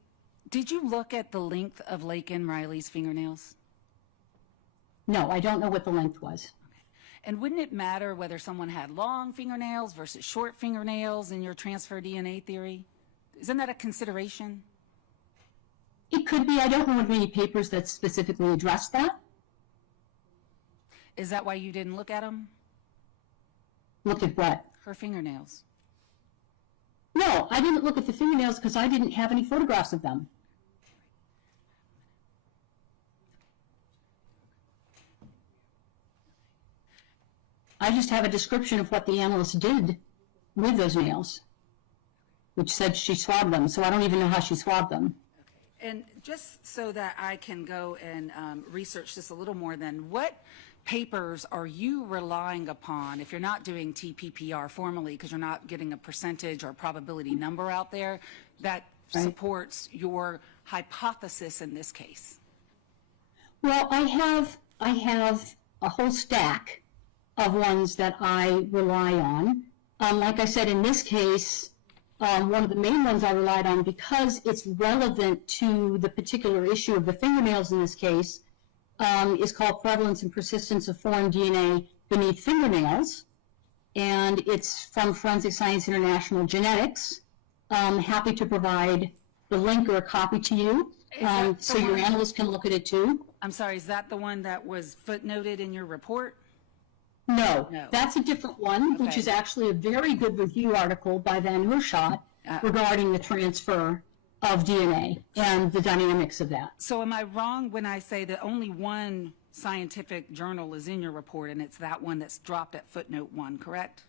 you look at the length of Laken Riley's fingernails? No, I don't know what the length was. Okay. And wouldn't it matter whether someone had long fingernails versus short fingernails in your transfer DNA theory? Isn't that a consideration? It could be. I don't know of any papers that specifically address that. Is that why you didn't look at them? Look at what? Her fingernails. No, I didn't look at the fingernails because I didn't have any photographs of them. I just have a description of what the analyst did with those nails, which said she swabbed them, so I don't even know how she swabbed them. And just so that I can go and research this a little more, then what papers are you relying upon if you're not doing TPPR formally, because you're not getting a percentage or probability number out there that supports your hypothesis in this case? Well, I have a whole stack of ones that I rely on. Like I said, in this case, one of the main ones I relied on, because it's relevant to the particular issue of the fingernails in this case, is called Prevalence and Persistence of Foreign DNA Beneath Fingernails. And it's from Forensic Science International Genetics. I'm happy to provide the link or a copy to you, so your analyst can look at it too. I'm sorry, is that the one that was footnoted in your report? No, No. that's a different one, which Okay. is actually a very good review article by Van Oorschot regarding the transfer of DNA and the dynamics of that. So am I wrong when I say that only one scientific journal is in your report, and it's that one that's dropped at footnote 1, correct?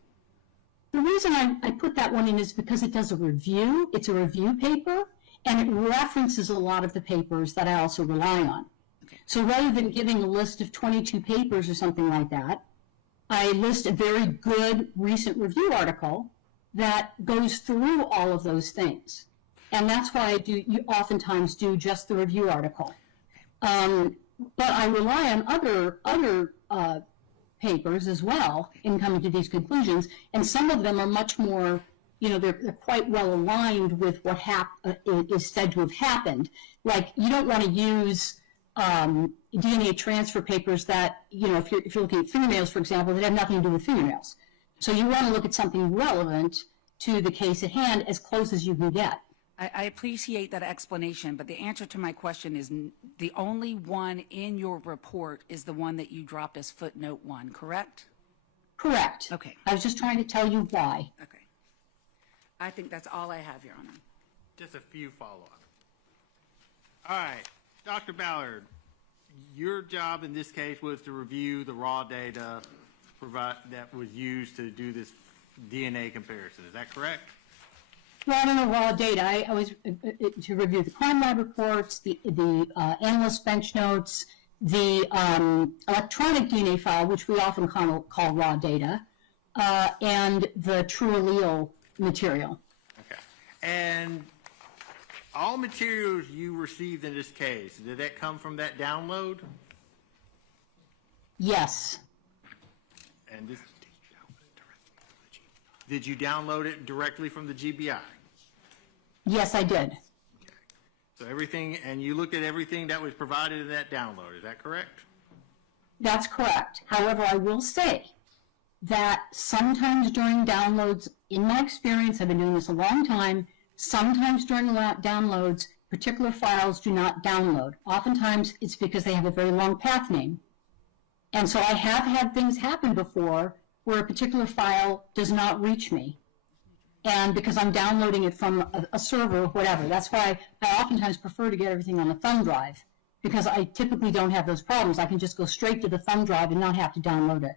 The reason I put that one in is because it does a review. It's a review paper, and it references a lot of the papers that I also rely on. Okay. So rather than giving a list of 22 papers or something like that, I list a very good recent review article that goes through all of those things. And that's why you oftentimes do just the review article. But I rely on other papers as well in coming to these conclusions, and some of them are much more, they're quite well aligned with what is said to have happened. Like, you don't want to use DNA transfer papers that, if you're looking at fingernails, for example, that have nothing to do with fingernails. So you want to look at something relevant to the case at hand as close as you can get. I appreciate that explanation, but the answer to my question is the only one in your report is the one that you dropped as footnote 1, correct? Correct. Okay. I was just trying to tell you why. Okay. I think that's all I have, Your Honor. Just a few follow-ups. All right, Dr. Ballard, your job in this case was to review the raw data that was used to do this DNA comparison. Is that correct? Well, I don't know raw data. I was to review the crime lab reports, the analyst bench notes, the electronic DNA file, which we often call raw data, and the true allele material. Okay. And all materials you received in this case, did that come from that download? Yes. And this, did you download it directly from the GBI? Yes, I did. So everything, and you looked at everything that was provided in that download, is that correct? That's correct. However, I will say that sometimes during downloads, in my experience, I've been doing this a long time, sometimes during downloads, particular files do not download. Oftentimes, it's because they have a very long path name. And so I have had things happen before where a particular file does not reach me. And because I'm downloading it from a server or whatever. That's why I oftentimes prefer to get everything on a thumb drive, because I typically don't have those problems. I can just go straight to the thumb drive and not have to download it.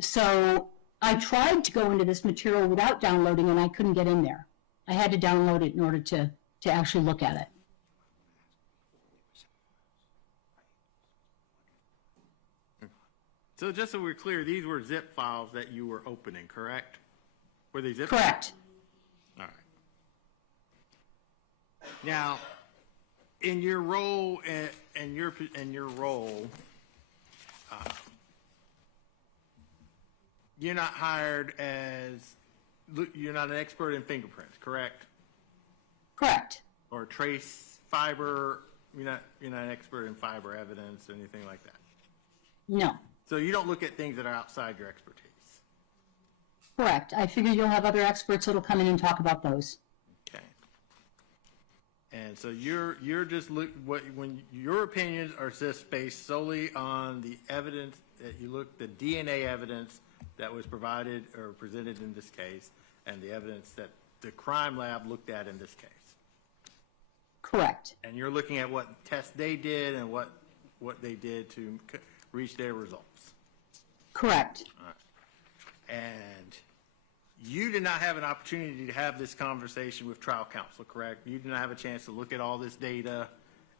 So I tried to go into this material without downloading, and I couldn't get in there. I had to download it in order to actually look at it. So just so we're clear, these were zip files that you were opening, correct? Were they zip? Correct. All right. Now, in your role, you're not hired you're not an expert in fingerprints, correct? Correct. Or trace fiber, you're not an expert in fiber evidence or anything like that? No. So you don't look at things that are outside your expertise? Correct. I figure you'll have other experts that'll come in and talk about those. Okay. And so you're just when your opinions are just based solely on the evidence that the DNA evidence that was provided or presented in this case, and the evidence that the crime lab looked at in this case. Correct. And you're looking at what tests they did and what they did to reach their results. Correct. All right. And you did not have an opportunity to have this conversation with trial counsel, correct? You did not have a chance to look at all this data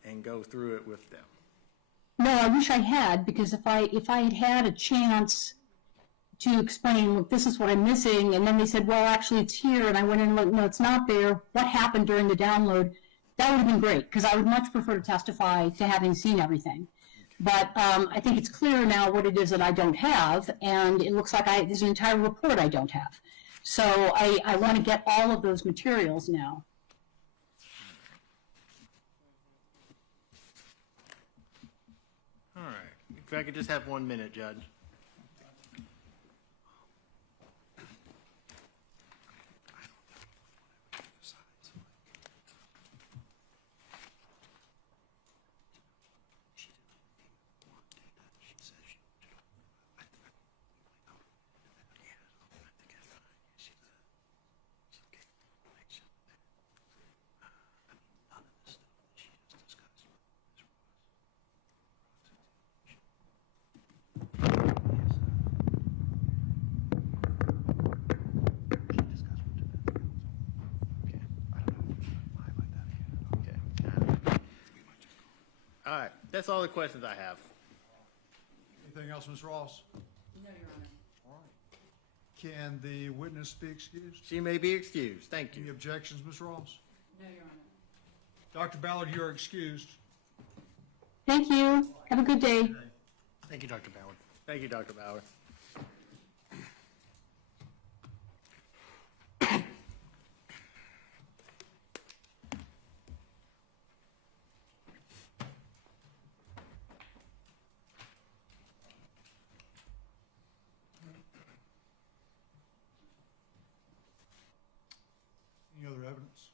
and go through it with them. No, I wish I had, because if I had had a chance to explain, look, this is what I'm missing, and then they said, well, actually it's here, and I went in and looked, no, it's not there. What happened during the download? That would have been great, because I would much prefer to testify to having seen everything. But I think it's clear now what it is that I don't have, and it looks like there's an entire report I don't have. So I want to get all of those materials now. All right. If I could just have 1 minute, Judge. All right, that's all the questions I have. Anything else, Ms. Ross? No, Your Honor. All right. Can the witness be excused? She may be excused. Thank Any you. objections, Ms. Ross? No, Your Honor. Dr. Ballard, you're excused. Thank you. Have a good day. Thank you, Dr. Ballard. Thank you, Dr. Bauer. Any other evidence?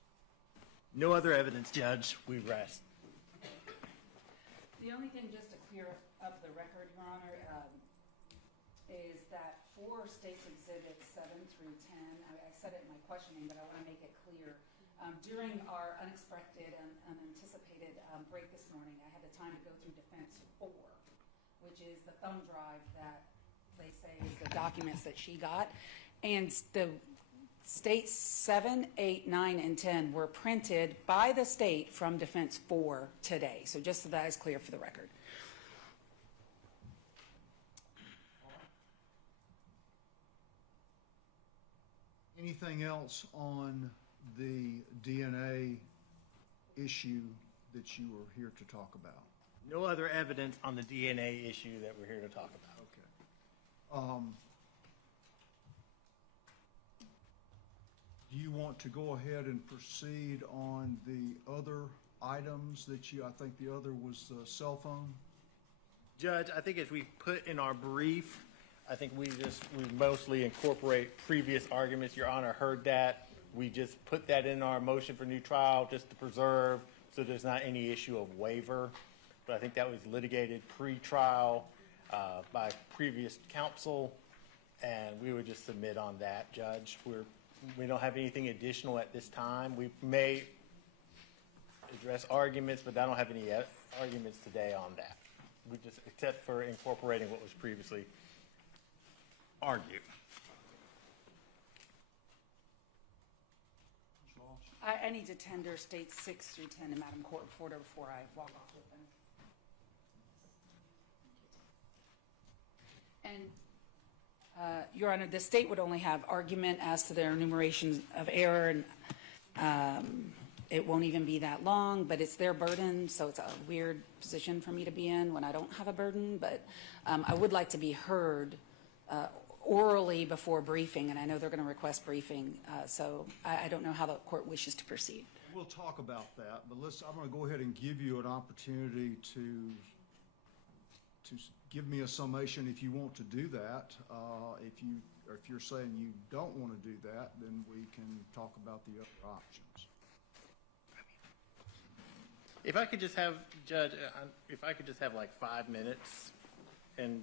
No other evidence, Judge. We rest. The only thing, just to clear up the record, Your Honor, is that for State's Exhibits 7 through 10, I said it in my questioning, but I want to make it clear. During our unexpected and unanticipated break this morning, I had the time to go through Defense 4, which is the thumb drive that they say is the documents that she got. And the States 7, 8, 9, and 10 were printed by the state from Defense 4 today. So just so that is clear for the record. Anything else on the DNA issue that you were here to talk about? No other evidence on the DNA issue that we're here to talk about. Okay. Do you want to go ahead and proceed on the other items that I think the other was the cell phone? Judge, I think as we put in our brief, I think we mostly incorporate previous arguments. Your Honor heard that. We just put that in our motion for new trial just to preserve so there's not any issue of waiver. But I think that was litigated pre-trial by previous counsel, and we would just submit on that, Judge. We don't have anything additional at this time. We may address arguments, but I don't have any arguments today on that. We just, except for incorporating what was previously argued. I need to tender States 6 through 10 to Madam Court Reporter before I walk off with them. And, Your Honor, the state would only have argument as to their enumeration of error, and it won't even be that long, but it's their burden, so it's a weird position for me to be in when I don't have a burden. But I would like to be heard orally before briefing, and I know they're going to request briefing, so I don't know how the court wishes to proceed. We'll talk about that, but I'm going to go ahead and give you an opportunity to give me a summation if you want to do that. If you're saying you don't want to do that, then we can talk about the other options. If I could just have, Judge, if I could just have like 5 minutes, and,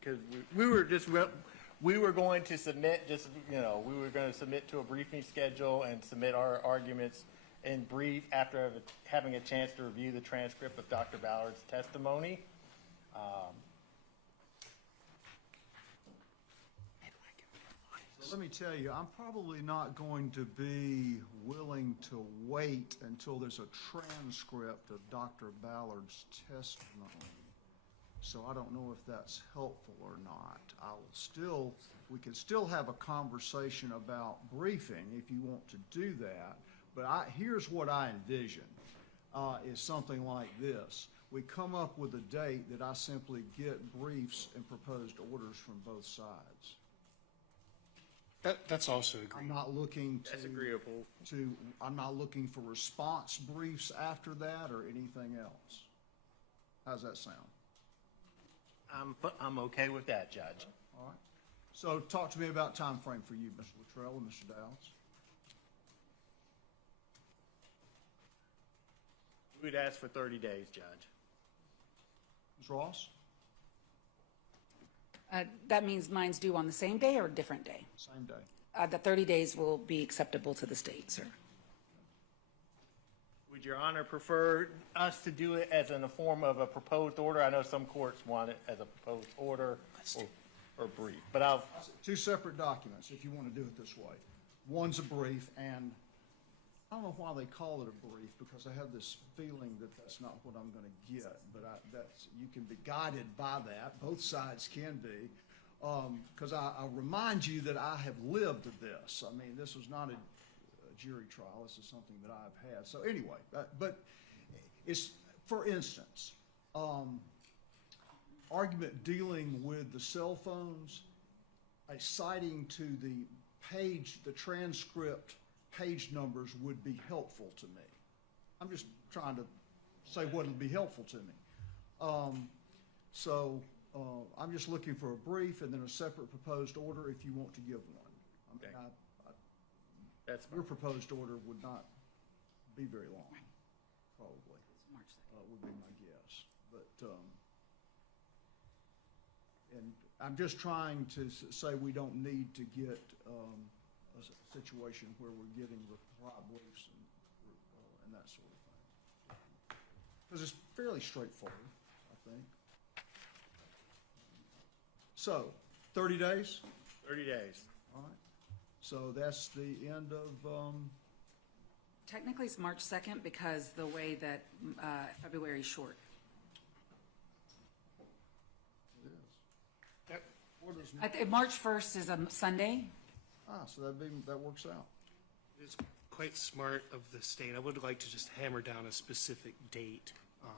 because we were just, we were going to submit, just, you know, we were going to submit to a briefing schedule and submit our arguments in brief after having a chance to review the transcript of Dr. Ballard's testimony. Let me tell you, I'm probably not going to be willing to wait until there's a transcript of Dr. Ballard's testimony. So I don't know if that's helpful or not. We can still have a conversation about briefing if you want to do that. But here's what I envision, is something like this. We come up with a date that I simply get briefs and proposed orders from both sides. That's also I'm agreeable. not looking That's agreeable. I'm not looking for response briefs after that or anything else. How's that sound? I'm okay with that, Judge. All right. So talk to me about time frame for you, Mr. Luttrell and Mr. Dowds. We'd ask for 30 days, Judge. Ms. Ross? That means mine's due on the same day or a different day? Same day. The 30 days will be acceptable to the state, sir. Would Your Honor prefer us to do it as in the form of a proposed order? I know some courts want it as a proposed order or brief, but I'll. Two separate documents if you want to do it this way. One's a brief, and I don't know why they call it a brief, because I have this feeling that that's not what I'm going to get, but you can be guided by that. Both sides can be, because I'll remind you that I have lived this. I mean, this was not a jury trial. This is something that I've had. So anyway, but it's, for instance, argument dealing with the cell phones, a citing to the transcript page numbers would be helpful to me. I'm just trying to say what would be helpful to me. I'm just looking for a brief and then a separate proposed order if you want to give one. Okay. That's your proposed order would not be very long, probably. March 2nd. Would be my guess. But and I'm just trying to say we don't need to get a situation where we're getting reply briefs and that sort of thing. Because it's fairly straightforward, I think. So, 30 days? 30 days. All right. So that's the end of, Technically, it's March 2nd because the way that February is short. it is. That- What is, March 1st is a Sunday. so that works out. It's quite smart of the state. I would like to just hammer down a specific date. I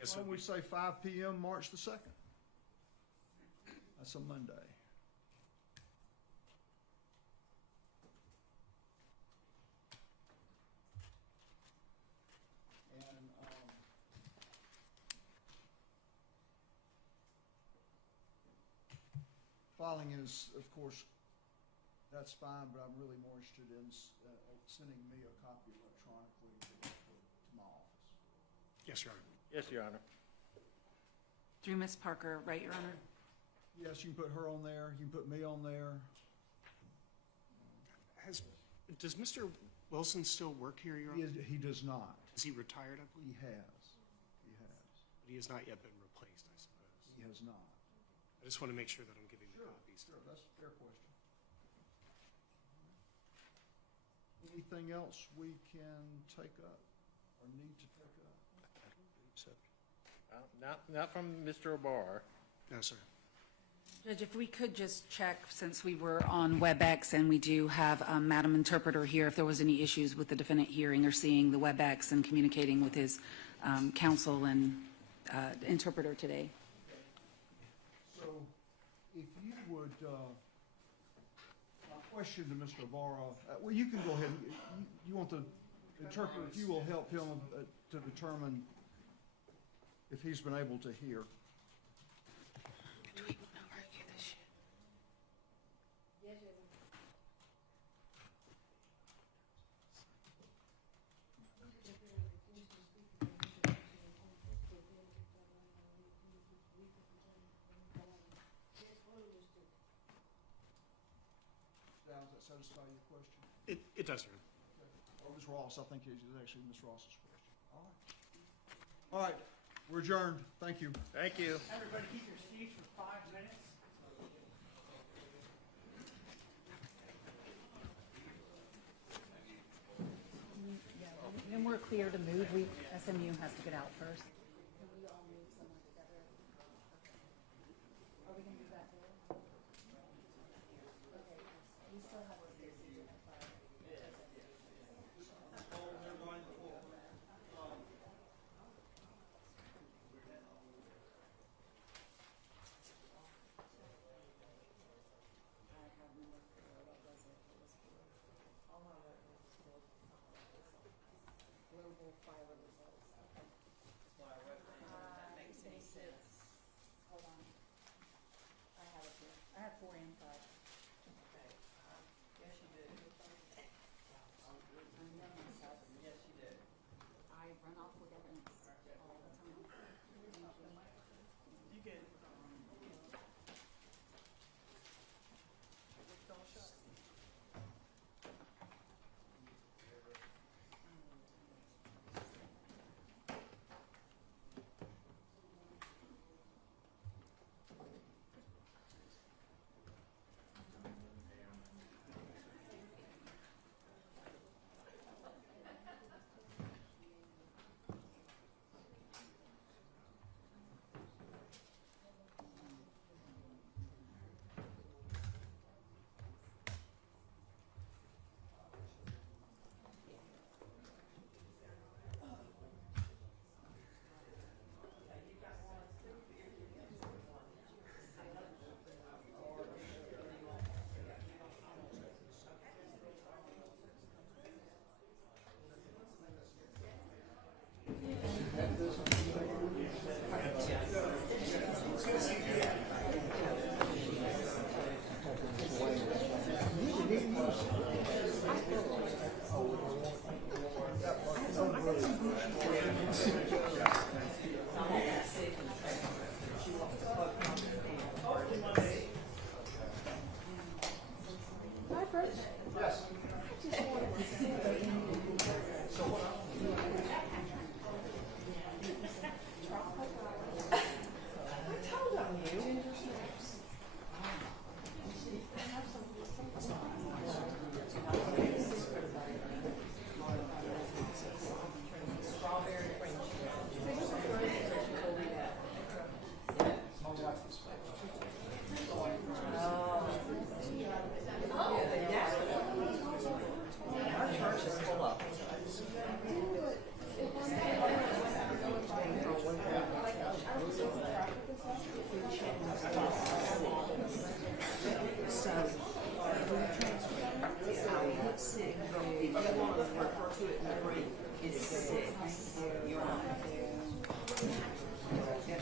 guess Why don't we say 5 p.m. March the 2nd? That's a Monday. And filing is, of course, that's fine, but I'm really more interested in sending me a copy electronically to my office. Yes, Your Honor. Yes, Your Honor. Through Ms. Parker, right, Your Honor? Yes, you can put her on there, you can put me on there. Does Mr. Wilson still work here, Your Honor? He does not. Is he retired, I believe? He has. But he has not yet been replaced, I suppose. He has not. I just want to make sure that I'm giving the copies. Sure, that's a fair question. Anything else we can take up or need to take up? Not from Mr. Ibarra. No, sir. Judge, if we could just check, since we were on WebEx and we do have a Madam Interpreter here, if there was any issues with the defendant hearing or seeing the WebEx and communicating with his counsel and interpreter today. So if you would, my question to Mr. Ibarra, well, you can go ahead. You want the interpreter, if you will help him to determine if he's been able to hear. satisfy your question? It does, sir. Or Ms. Ross, I think it is actually Ms. Ross's question. All right, we're adjourned. Thank you. Thank you. Everybody keep your seats for 5 minutes. Then we're clear to move. SMU has to get out first. Hold on. I have it here. I have 4 and 5. Yes, you did. I know myself. Yes, you did. I run off with evidence all the time. You can.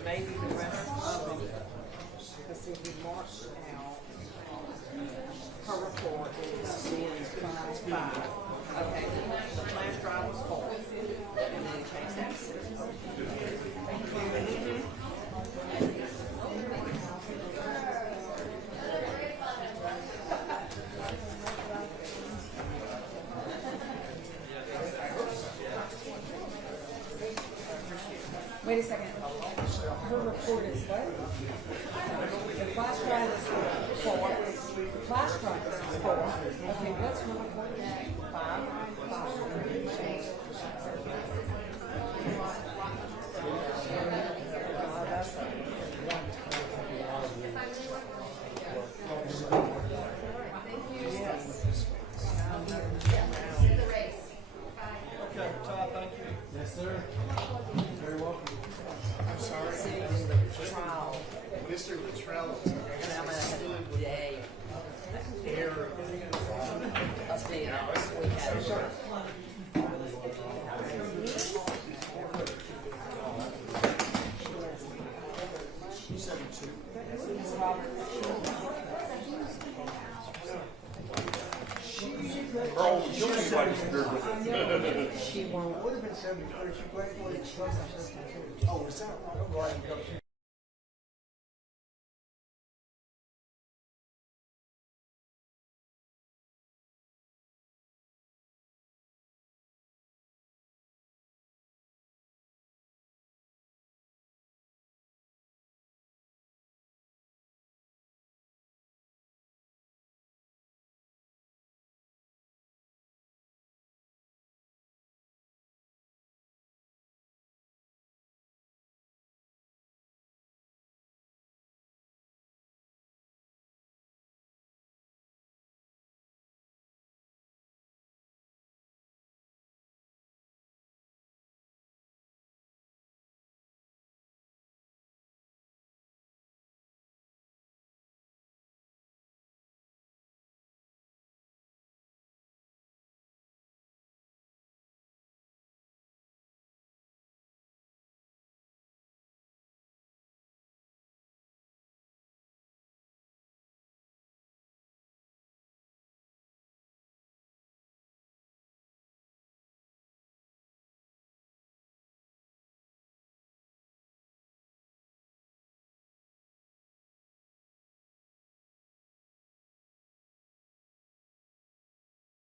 Maybe the rest of them, because if we marched out, her report is in 5. Okay, the flash drive was 4, and then change that to 6. Wait a second. Her report is what? The flash drive is 4. The flash drive is 4. Okay, what's her report? 5. Okay, Todd, thank you. Yes, sir. Very welcome. I'm sorry. The trial. Mr. Latrell. And I'm gonna have a day Error. of being honest. We had she won't. Would have been 73. She graduated. Oh, is that right?